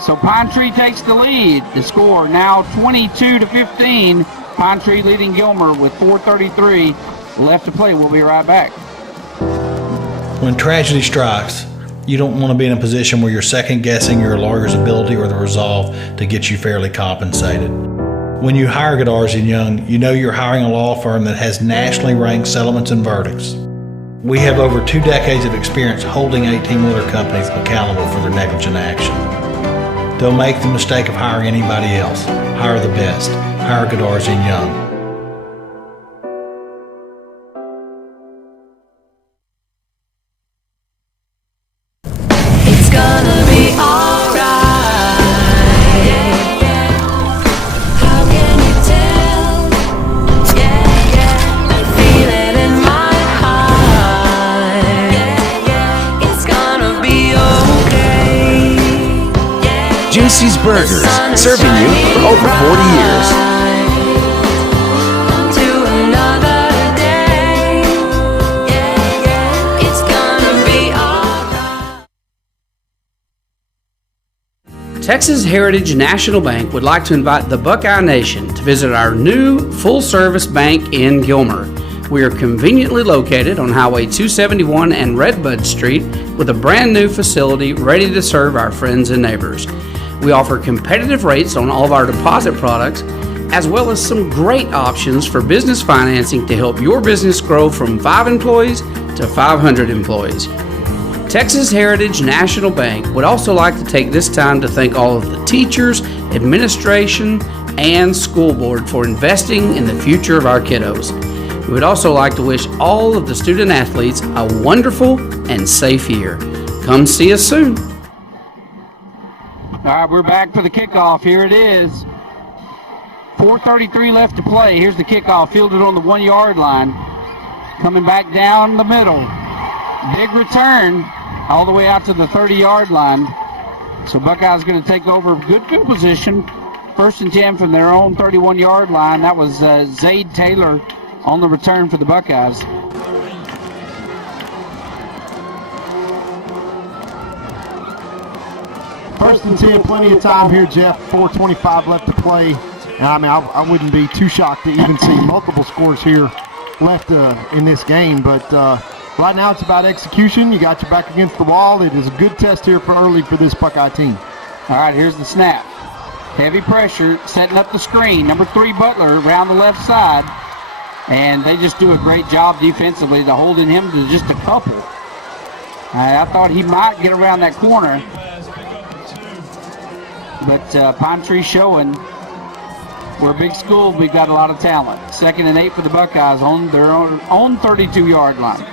So Pine Tree takes the lead. The score now 22-15. Pine Tree leading Gilmer with 4:33 left to play. We'll be right back. When tragedy strikes, you don't want to be in a position where you're second-guessing your lawyer's ability or the resolve to get you fairly compensated. When you hire Godarzi & Young, you know you're hiring a law firm that has nationally ranked settlements and verdicts. We have over 2 decades of experience holding 18-wheeler companies accountable for their negligent action. Don't make the mistake of hiring anybody else. Hire the best. Hire Godarzi & Young. Gonna be alright. How can you tell? Juicy's Burgers, serving you for over 40 years. Texas Heritage National Bank would like to invite the Buckeye Nation to visit our new full-service bank in Gilmer. We are conveniently located on Highway 271 and Redbud Street with a brand new facility ready to serve our friends and neighbors. We offer competitive rates on all of our deposit products, as well as some great options for business financing to help your business grow from 5 employees to 500 employees. Texas Heritage National Bank would also like to take this time to thank all of the teachers, administration, and school board for investing in the future of our kiddos. We would also like to wish all of the student athletes a wonderful and safe year. Come see us soon. All right, we're back for the kickoff. Here it is. 4:33 left to play. Here's the kickoff, fielded on the 1-yard line. Coming back down the middle. Big return all the way out to the 30-yard line. So Buckeyes going to take over good field position. 1st and 10 from their own 31-yard line. That was Zayd Taylor on the return for the Buckeyes. First and 10, plenty of time here, Jeff. 4:25 left to play. And I mean, I wouldn't be too shocked to even see multiple scores here left in this game. But right now it's about execution. You got your back against the wall. It is a good test here for early for this Buckeye team. All right, here's the snap. Heavy pressure, setting up the screen. Number 3, Butler, around the left side. And they just do a great job defensively to holding him to just a couple. I thought he might get around that corner. But Pine Tree showing we're a big school. We've got a lot of talent. 2nd and 8 for the Buckeyes on their own 32-yard line.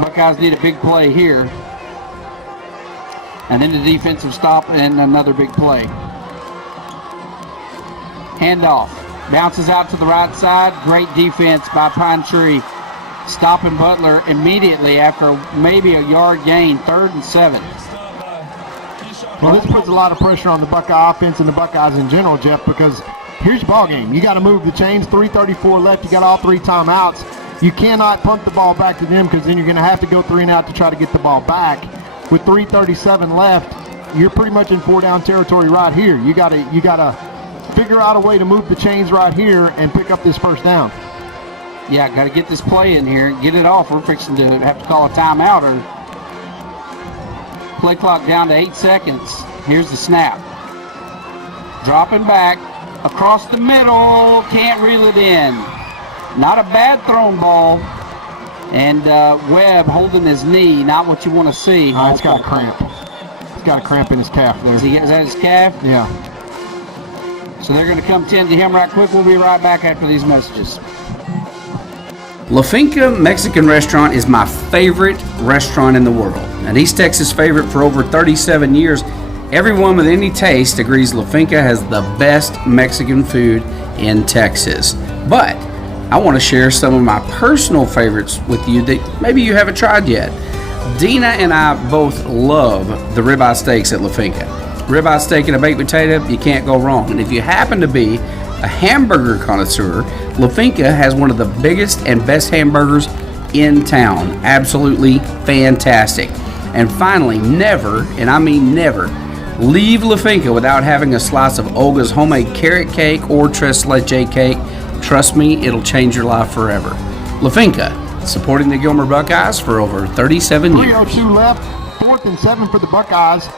Buckeyes need a big play here. And then the defensive stop and another big play. Handoff. Bounces out to the right side. Great defense by Pine Tree. Stopping Butler immediately after maybe a yard gain. 3rd and 7. Well, this puts a lot of pressure on the Buckeye offense and the Buckeyes in general, Jeff, because here's your ball game. You got to move the chains. 3:34 left. You got all 3 timeouts. You cannot punt the ball back to them because then you're going to have to go 3 and out to try to get the ball back. With 3:37 left, you're pretty much in 4-down territory right here. You got to figure out a way to move the chains right here and pick up this 1st down. Yeah, got to get this play in here and get it off. We're fixing to have to call a timeout or play clock down to 8 seconds. Here's the snap. Dropping back across the middle. Can't reel it in. Not a bad thrown ball. And Webb holding his knee. Not what you want to see. It's got a cramp. He's got a cramp in his calf there. Is that his calf? Yeah. So they're going to come tend to him right quick. We'll be right back after these messages. La Finca Mexican Restaurant is my favorite restaurant in the world. An East Texas favorite for over 37 years. Everyone with any taste agrees La Finca has the best Mexican food in Texas. But I want to share some of my personal favorites with you that maybe you haven't tried yet. Dina and I both love the ribeye steaks at La Finca. Ribeye steak and a baked potato, you can't go wrong. And if you happen to be a hamburger connoisseur, La Finca has one of the biggest and best hamburgers in town. Absolutely fantastic. And finally, never, and I mean never, leave La Finca without having a slice of Olga's homemade carrot cake or tres leche cake. Trust me, it'll change your life forever. La Finca, supporting the Gilmer Buckeyes for over 37 years. 3:02 left, 4th and 7 for the Buckeyes.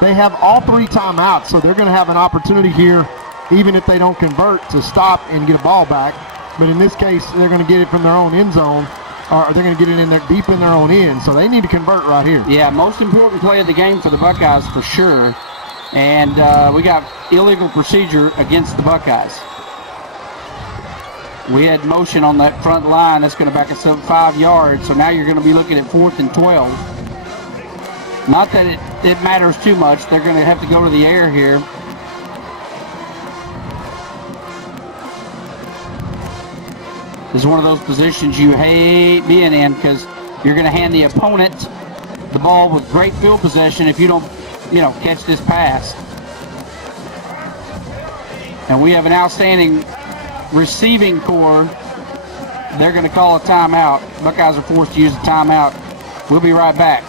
They have all 3 timeouts, so they're going to have an opportunity here, even if they don't convert, to stop and get a ball back. But in this case, they're going to get it from their own end zone, or they're going to get it in there deep in their own end. So they need to convert right here. Yeah, most important play of the game for the Buckeyes for sure. And we got illegal procedure against the Buckeyes. We had motion on that front line. That's going to back us up 5 yards. So now you're going to be looking at 4th and 12. Not that it matters too much. They're going to have to go to the air here. This is one of those positions you hate being in because you're going to hand the opponent the ball with great field possession. If you don't catch this pass. And we have an outstanding receiving core. They're going to call a timeout. Buckeyes are forced to use a timeout. We'll be right back.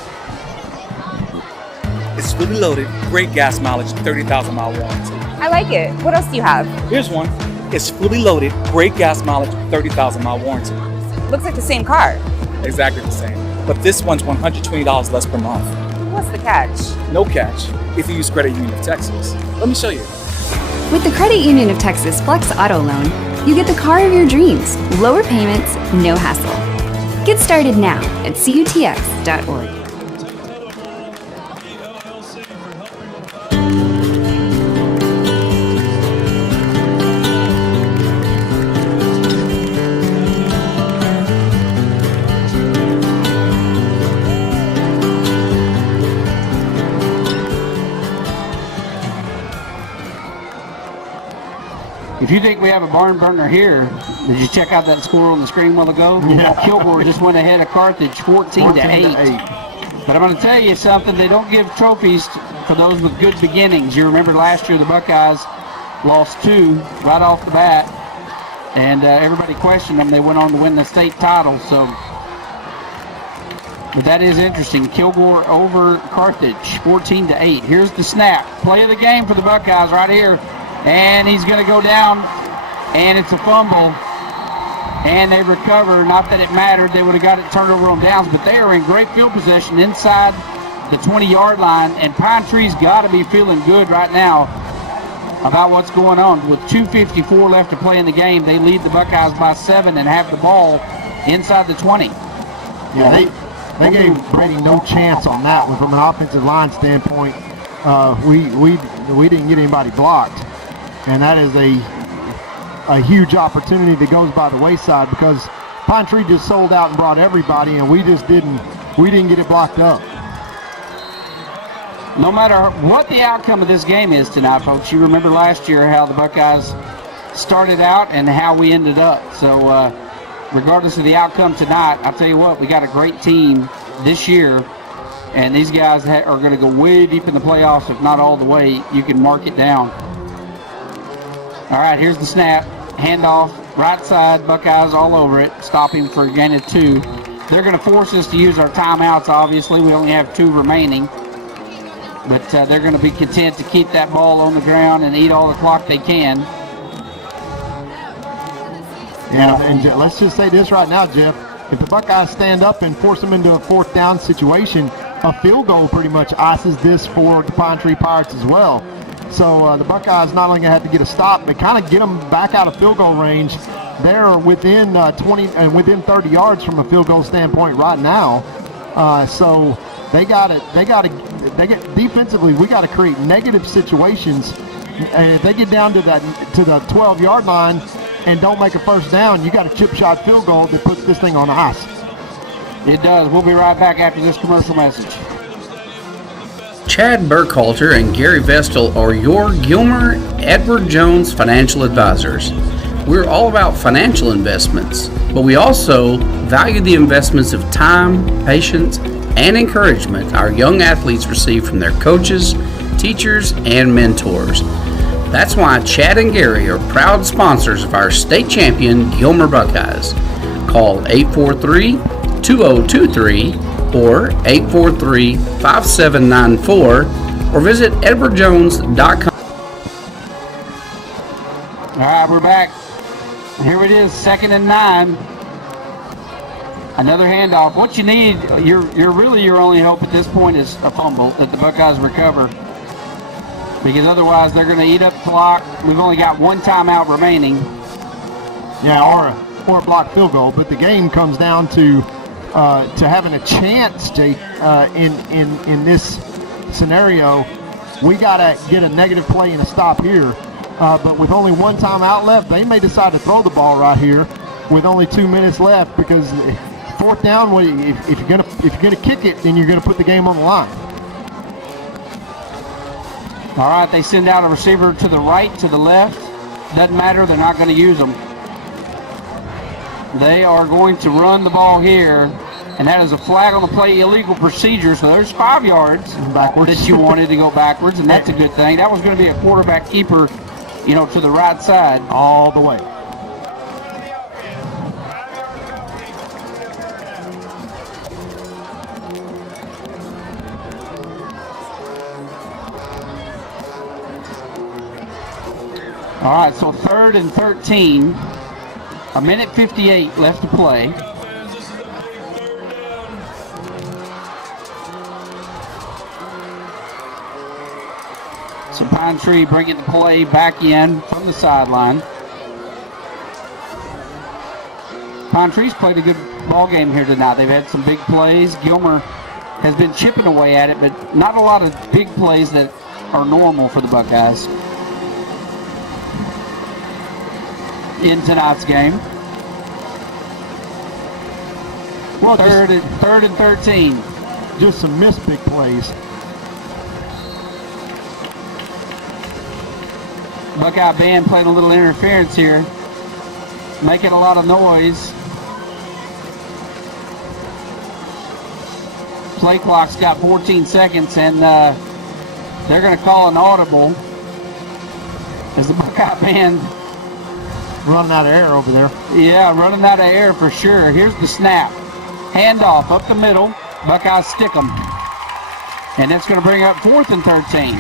It's fully loaded, great gas mileage, 30,000-mile warranty. I like it. What else do you have? Here's one. It's fully loaded, great gas mileage, 30,000-mile warranty. Looks like the same car. Exactly the same. But this one's $120 less per month. What's the catch? No catch if you use Credit Union of Texas. Let me show you. With the Credit Union of Texas Flex Auto Loan, you get the car of your dreams, lower payments, no hassle. Get started now at cutx.org. If you think we have a barn burner here, did you check out that score on the screen a while ago? Yeah. Kilgore just went ahead of Carthage 14-8. But I'm going to tell you something, they don't give trophies for those with good beginnings. You remember last year the Buckeyes lost 2 right off the bat, and everybody questioned them. They went on to win the state title. But that is interesting. Kilgore over Carthage 14-8. Here's the snap. Play of the game for the Buckeyes right here. And he's going to go down, and it's a fumble. And they recover. Not that it mattered. They would have got it turned over on downs, but they are in great field position inside the 20-yard line. And Pine Tree's got to be feeling good right now about what's going on. With 2:54 left to play in the game, they lead the Buckeyes by 7 and have the ball inside the 20. Yeah, they gave Brady no chance on that one from an offensive line standpoint. We didn't get anybody blocked. And that is a huge opportunity that goes by the wayside because Pine Tree just sold out and brought everybody, and we didn't get it blocked up. No matter what the outcome of this game is tonight, folks, you remember last year how the Buckeyes started out and how we ended up. So regardless of the outcome tonight, I'll tell you what, we got a great team this year, and these guys are going to go way deep in the playoffs, if not all the way. You can mark it down. All right, here's the snap. Handoff, right side, Buckeyes all over it. Stopping for a gain of 2. They're going to force us to use our timeouts, obviously. We only have 2 remaining. But they're going to be content to keep that ball on the ground and eat all the clock they can. Yeah, and let's just say this right now, Jeff. If the Buckeyes stand up and force them into a 4th down situation, a field goal pretty much ices this for the Pine Tree Pirates as well. So the Buckeyes not only have to get a stop, but kind of get them back out of field goal range. They're within 20 and within 30 yards from a field goal standpoint right now. So they got defensively. We got to create negative situations, and if they get down to the 12-yard line and don't make a first down, you got a chip shot field goal that puts this thing on ice. It does. We'll be right back after this commercial message. Chad Burkhalter and Gary Vestal are your Gilmer Edward Jones financial advisors. We're all about financial investments, but we also value the investments of time, patience, and encouragement our young athletes receive from their coaches, teachers, and mentors. That's why Chad and Gary are proud sponsors of our state champion Gilmer Buckeyes. Call 843-2023 or 843-5794 or visit edwardjones.com. All right, we're back. Here it is, 2nd and 9. Another handoff. What you need, your only hope at this point is a fumble that the Buckeyes recover, because otherwise they're going to eat up the clock. We've only got 1 timeout remaining. Yeah, or a blocked field goal. But the game comes down to having a chance, Jake, in this scenario. We got to get a negative play and a stop here. But with only 1 timeout left, they may decide to throw the ball right here with only 2 minutes left, because 4th down, if you're gonna kick it, then you're gonna put the game on the line. All right, they send out a receiver to the right, to the left. Doesn't matter, they're not going to use them. They are going to run the ball here. And that is a flag on the play, illegal procedure. So there's 5 yards that you wanted to go backwards, and that's a good thing. That was going to be a quarterback keeper, to the right side. All the way. All right, so 3rd and 13. A minute 58 left to play. So Pine Tree bringing the play back in from the sideline. Pine Tree's played a good ball game here tonight. They've had some big plays. Gilmer has been chipping away at it, but not a lot of big plays that are normal for the Buckeyes in tonight's game. Well, third and 13. Just some missed big plays. Buckeye band playing a little interference here, making a lot of noise. Play clock's got 14 seconds, and they're going to call an audible as the Buckeye band running out of air over there. Yeah, running out of air for sure. Here's the snap. Handoff up the middle. Buckeyes stick them. And it's going to bring up 4th and 13.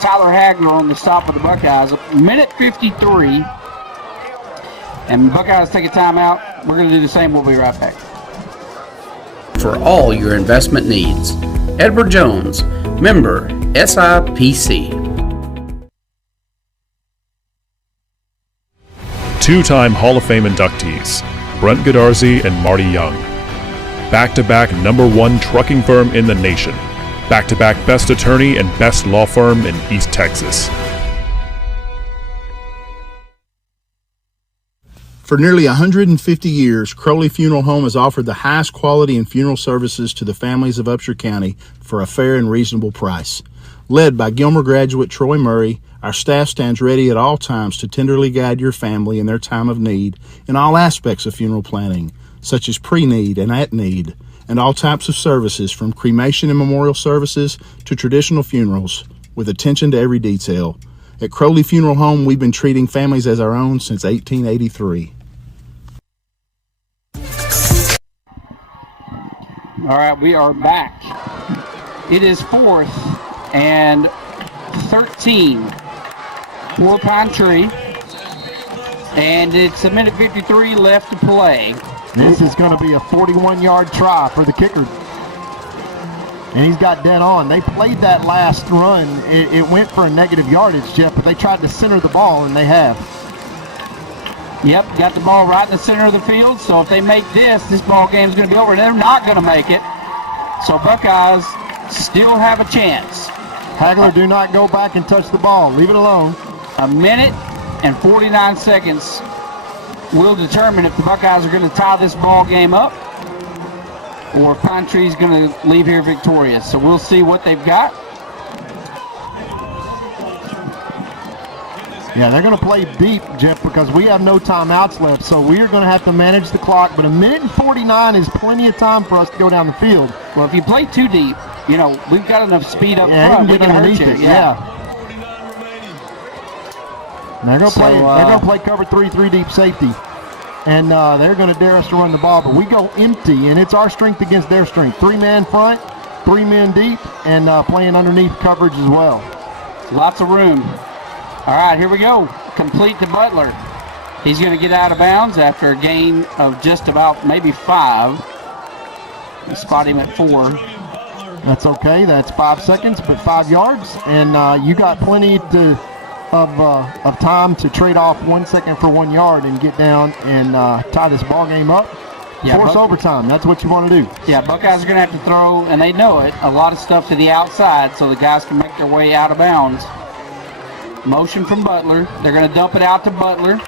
Tyler Hagler on the stop of the Buckeyes. Minute 53. And Buckeyes take a timeout. We're going to do the same. We'll be right back. For all your investment needs. Edward Jones, member SIPC. 2-time Hall of Fame inductees, Brent Godarzi and Marty Young. Back-to-back #1 trucking firm in the nation. Back-to-back best attorney and best law firm in East Texas. For nearly 150 years, Crowley Funeral Home has offered the highest quality in funeral services to the families of Upshur County for a fair and reasonable price. Led by Gilmer graduate Troy Murray, our staff stands ready at all times to tenderly guide your family in their time of need in all aspects of funeral planning, such as pre-need and at need, and all types of services from cremation and memorial services to traditional funerals, with attention to every detail. At Crowley Funeral Home, we've been treating families as our own since 1883. All right, we are back. It is 4th and 13 for Pine Tree, and it's a minute 53 left to play. This is going to be a 41-yard try for the kicker. And he's got dead on. They played that last run. It went for a negative yardage, Jeff, but they tried to center the ball, and they have. Yep, got the ball right in the center of the field, so if they make this ball game's going to be over. They're not going to make it. So Buckeyes still have a chance. Hagler, do not go back and touch the ball. Leave it alone. A minute and 49 seconds will determine if the Buckeyes are going to tie this ball game up or if Pine Tree's going to leave here victorious. So we'll see what they've got. Yeah, they're going to play deep, Jeff, because we have no timeouts left. So we are going to have to manage the clock. But a minute and 49 is plenty of time for us to go down the field. Well, if you play too deep, we've got enough speed up front. We can underneath it. Yeah. And they're going to play. They're going to play cover 3 deep safety, and they're going to dare us to run the ball. But we go empty, and it's our strength against their strength. 3-man front, 3 men deep, and playing underneath coverage as well. Lots of room. All right, here we go. Complete to Butler. He's going to get out of bounds after a gain of just about maybe 5. We spot him at 4. That's okay. That's 5 seconds, but 5 yards, and you got plenty of time to trade off 1 second for 1 yard and get down and tie this ball game up. Force overtime. That's what you want to do. Yeah, Buckeyes are going to have to throw, and they know it, a lot of stuff to the outside so the guys can make their way out of bounds. Motion from Butler. They're going to dump it out to Butler.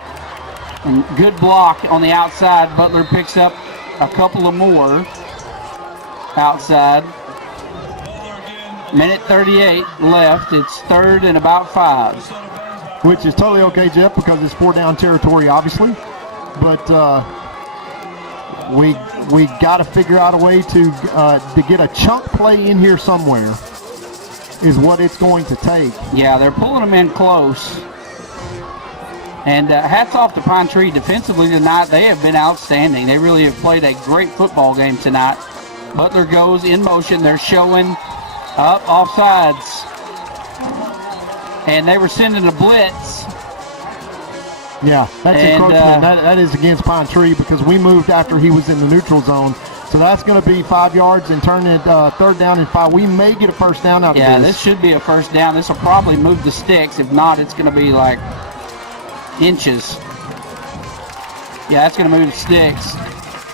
And good block on the outside. Butler picks up a couple of more outside. Minute 38 left. It's 3rd and about 5. Which is totally okay, Jeff, because it's 4-down territory, obviously. but we got to figure out a way to get a chunk play in here somewhere is what it's going to take. Yeah, they're pulling them in close. And hats off to Pine Tree defensively tonight. They have been outstanding. They really have played a great football game tonight. Butler goes in motion. They're showing up offsides. And they were sending a blitz. Yeah, that's encroachment. That is against Pine Tree because we moved after he was in the neutral zone. So that's going to be 5 yards and turn it 3rd down and 5. We may get a first down out of this. Yeah, this should be a first down. This will probably move the sticks. If not, it's going to be like inches. Yeah, that's going to move the sticks.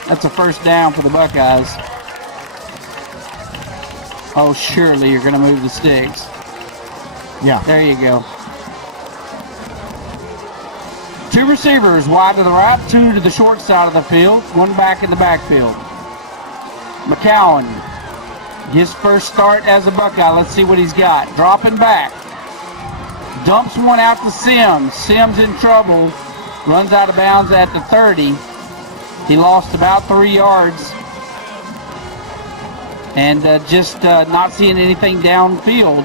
That's a first down for the Buckeyes. Oh, surely you're going to move the sticks. Yeah. There you go. 2 receivers, wide to the right, 2 to the short side of the field, 1 back in the backfield. McCowan, his first start as a Buckeye. Let's see what he's got. Dropping back. Dumps one out to Sims. Sims in trouble. Runs out of bounds at the 30. He lost about 3 yards. And just not seeing anything downfield.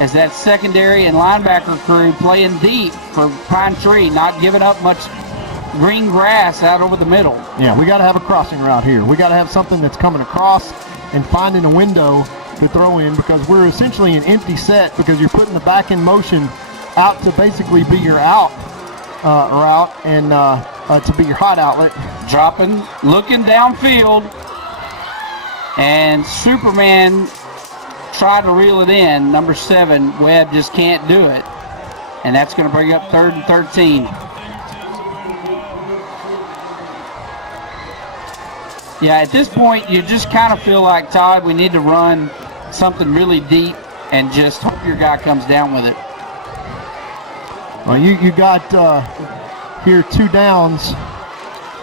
As that secondary and linebacker crew playing deep for Pine Tree, not giving up much green grass out over the middle. Yeah, we got to have a crossing route here. We got to have something that's coming across and finding a window to throw in because we're essentially an empty set because you're putting the back in motion out to basically be your out route and to be your hot outlet. Dropping, looking downfield, and Superman tried to reel it in. Number 7, Webb just can't do it. And that's going to bring up 3rd and 13. Yeah, at this point, you just kind of feel like, Todd, we need to run something really deep and just hope your guy comes down with it. Well, you got here 2 downs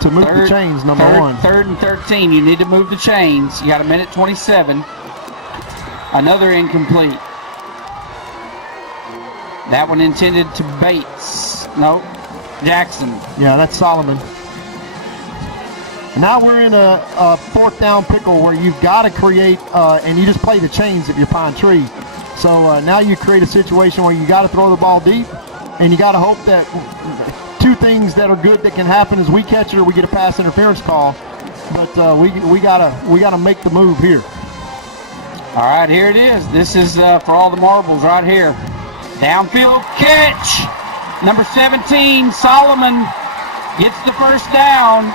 to move the chains, number 1. 3rd and 13. You need to move the chains. You got 1:27. Another incomplete. That one intended to Bates. Nope. Jackson. Yeah, that's Solomon. Now we're in a 4th down pickle where you've got to create, and you just play the chains if you're Pine Tree. So now you create a situation where you got to throw the ball deep, and you got to hope that 2 things that are good that can happen is we catch it or we get a pass interference call. But we gotta make the move here. All right, here it is. This is for all the marbles right here. Downfield catch. Number 17, Solomon, gets the first down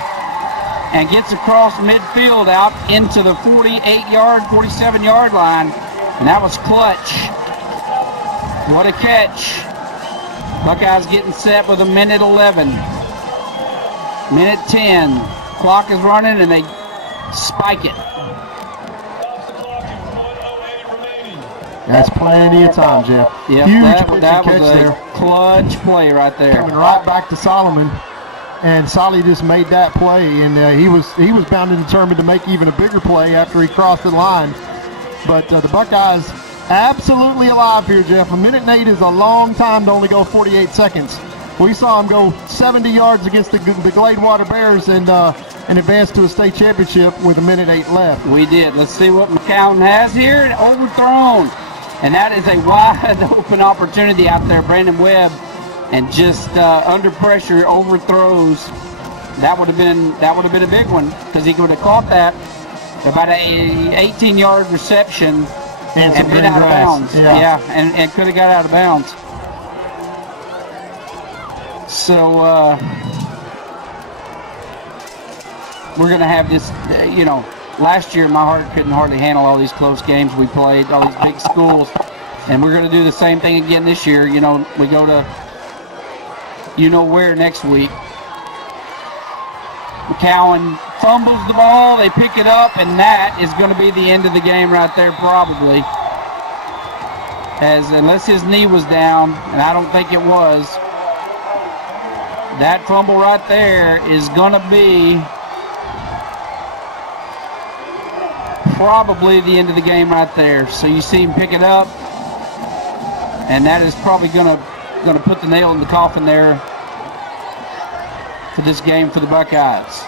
and gets across midfield out into the 47-yard line. And that was clutch. What a catch. Buckeyes getting set with 1:11. 1:10. Clock is running and they spike it. That's plenty of time, Jeff. Yep, Huge that catch was a there. clutch play right there. Coming right back to Solomon, and Solly just made that play, and he was bound and determined to make even a bigger play after he crossed the line. But the Buckeyes absolutely alive here, Jeff. 1:08 is a long time to only go 48 seconds. We saw him go 70 yards against the Gladewater Bears and advance to a state championship with 1:08 left. We did. Let's see what McCowan has here. And overthrown. And that is a wide open opportunity out there. Brandon Webb, and just under pressure overthrows. That would have been a big one because he could have caught that. About a 18-yard reception and been out of bounds. Yeah, and could have got out of bounds. So we're going to have this, last year my heart couldn't hardly handle all these close games we played, all these big schools. And we're going to do the same thing again this year. We go to where next week. McCowan fumbles the ball, they pick it up, and that is going to be the end of the game right there probably. Unless his knee was down, and I don't think it was, that fumble right there is going to be probably the end of the game right there. So you see him pick it up, and that is probably going to put the nail in the coffin there for this game for the Buckeyes.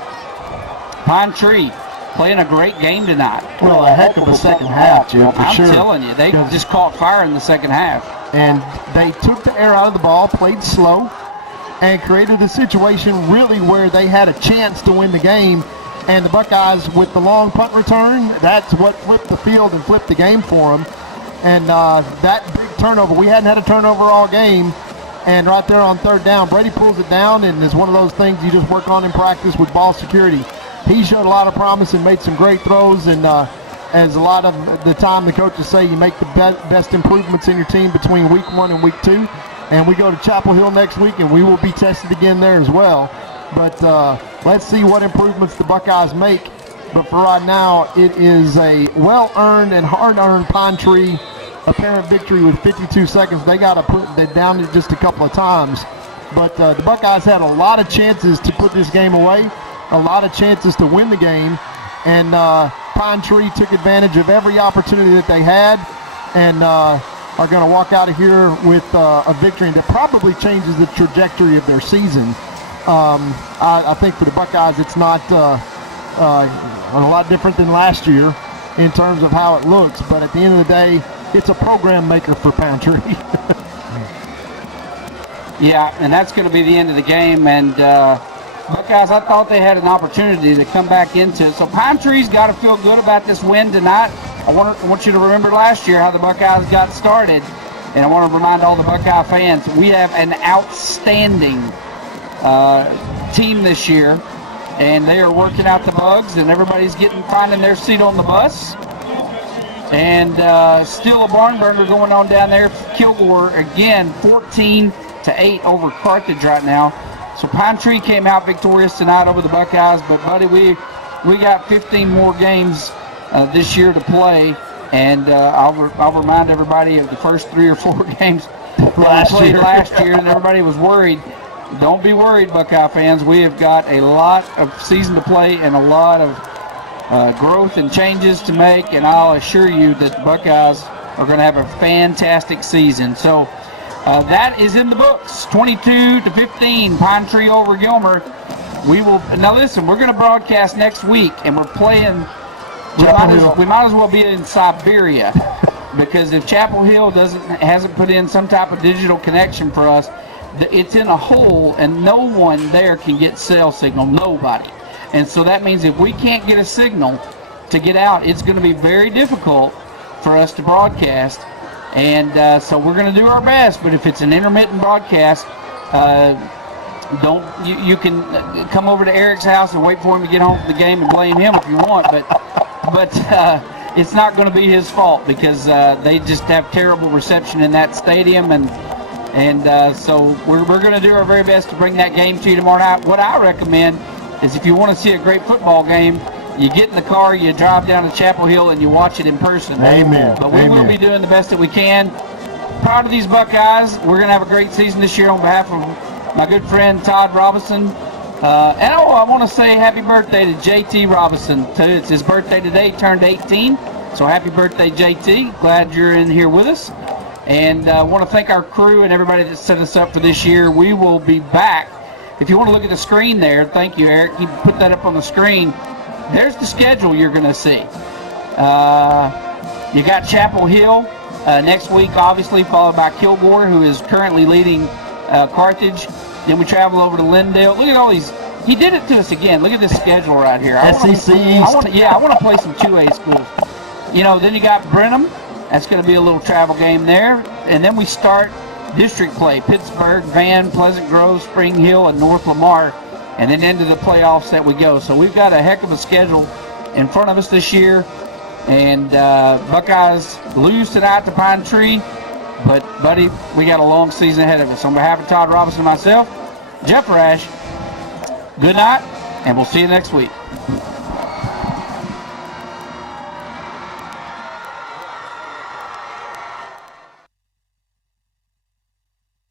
Pine Tree playing a great game tonight. Well, a heck of a second half, Jim, for sure. I'm telling you, they just caught fire in the second half. And they took the air out of the ball, played slow, and created a situation really where they had a chance to win the game. And the Buckeyes, with the long punt return, that's what flipped the field and flipped the game for them. And that big turnover, we hadn't had a turnover all game. And right there on third down, Brady pulls it down, and it's one of those things you just work on in practice with ball security. He showed a lot of promise and made some great throws, and as a lot of the time the coaches say, you make the best improvements in your team between week 1 and week 2. And we go to Chapel Hill next week, and we will be tested again there as well. But let's see what improvements the Buckeyes make. But for right now, it is a well-earned and hard-earned Pine Tree apparent victory with 52 seconds. They got to put it down just a couple of times. But the Buckeyes had a lot of chances to put this game away, a lot of chances to win the game. And Pine Tree took advantage of every opportunity that they had, and are going to walk out of here with a victory that probably changes the trajectory of their season. I think for the Buckeyes, it's not a lot different than last year in terms of how it looks, but at the end of the day, it's a program maker for Pine Tree. Yeah, and that's going to be the end of the game. And Buckeyes, I thought they had an opportunity to come back into it. So Pine Tree's got to feel good about this win tonight. I want you to remember last year how the Buckeyes got started. And I want to remind all the Buckeye fans, we have an outstanding team this year. And they are working out the bugs, and everybody's finding their seat on the bus. And still a barn burner going on down there. Kilgore, again, 14-8 over Carthage right now. So Pine Tree came out victorious tonight over the Buckeyes. But, buddy, we got 15 more games this year to play. And I'll remind everybody of the first 3 or 4 games that we played last year, and everybody was worried. Don't be worried, Buckeye fans. We have got a lot of season to play and a lot of growth and changes to make, and I'll assure you that the Buckeyes are going to have a fantastic season. So that is in the books, 22-15, Pine Tree over Gilmer. Now listen, we're going to broadcast next week, and we're playing. We might as well be in Siberia, because if Chapel Hill hasn't put in some type of digital connection for us, it's in a hole, and no one there can get cell signal, nobody. And so that means if we can't get a signal to get out, it's going to be very difficult for us to broadcast. And so we're going to do our best, but if it's an intermittent broadcast, you can come over to Eric's house and wait for him to get home from the game and blame him if you want, but it's not going to be his fault, because they just have terrible reception in that stadium, and so we're going to do our very best to bring that game to you tomorrow night. What I recommend is, if you want to see a great football game, you get in the car, you drive down to Chapel Hill, and you watch it in person. Amen. But we will be doing the best that we can. Proud of these Buckeyes. We're going to have a great season this year on behalf of my good friend Todd Robinson. And I want to say happy birthday to JT Robinson. It's his birthday today, turned 18. So happy birthday, JT. Glad you're in here with us. And I want to thank our crew and everybody that set us up for this year. We will be back. If you want to look at the screen there, thank you, Eric. You put that up on the screen. There's the schedule you're going to see. You got Chapel Hill next week, obviously, followed by Kilgore, who is currently leading Carthage. Then we travel over to Lindale. Look at all these. He did it to us again. Look at this schedule right here. SEC East. I want to play some 2A schools. Then you got Brenham. That's going to be a little travel game there. And then we start district play. Pittsburgh, Van, Pleasant Grove, Spring Hill, and North Lamar. And then into the playoffs that we go. So we've got a heck of a schedule in front of us this year. And Buckeyes lose tonight to Pine Tree. But, buddy, we got a long season ahead of us. On behalf of Todd Robinson and myself, Jeff Rash, good night, and we'll see you next week.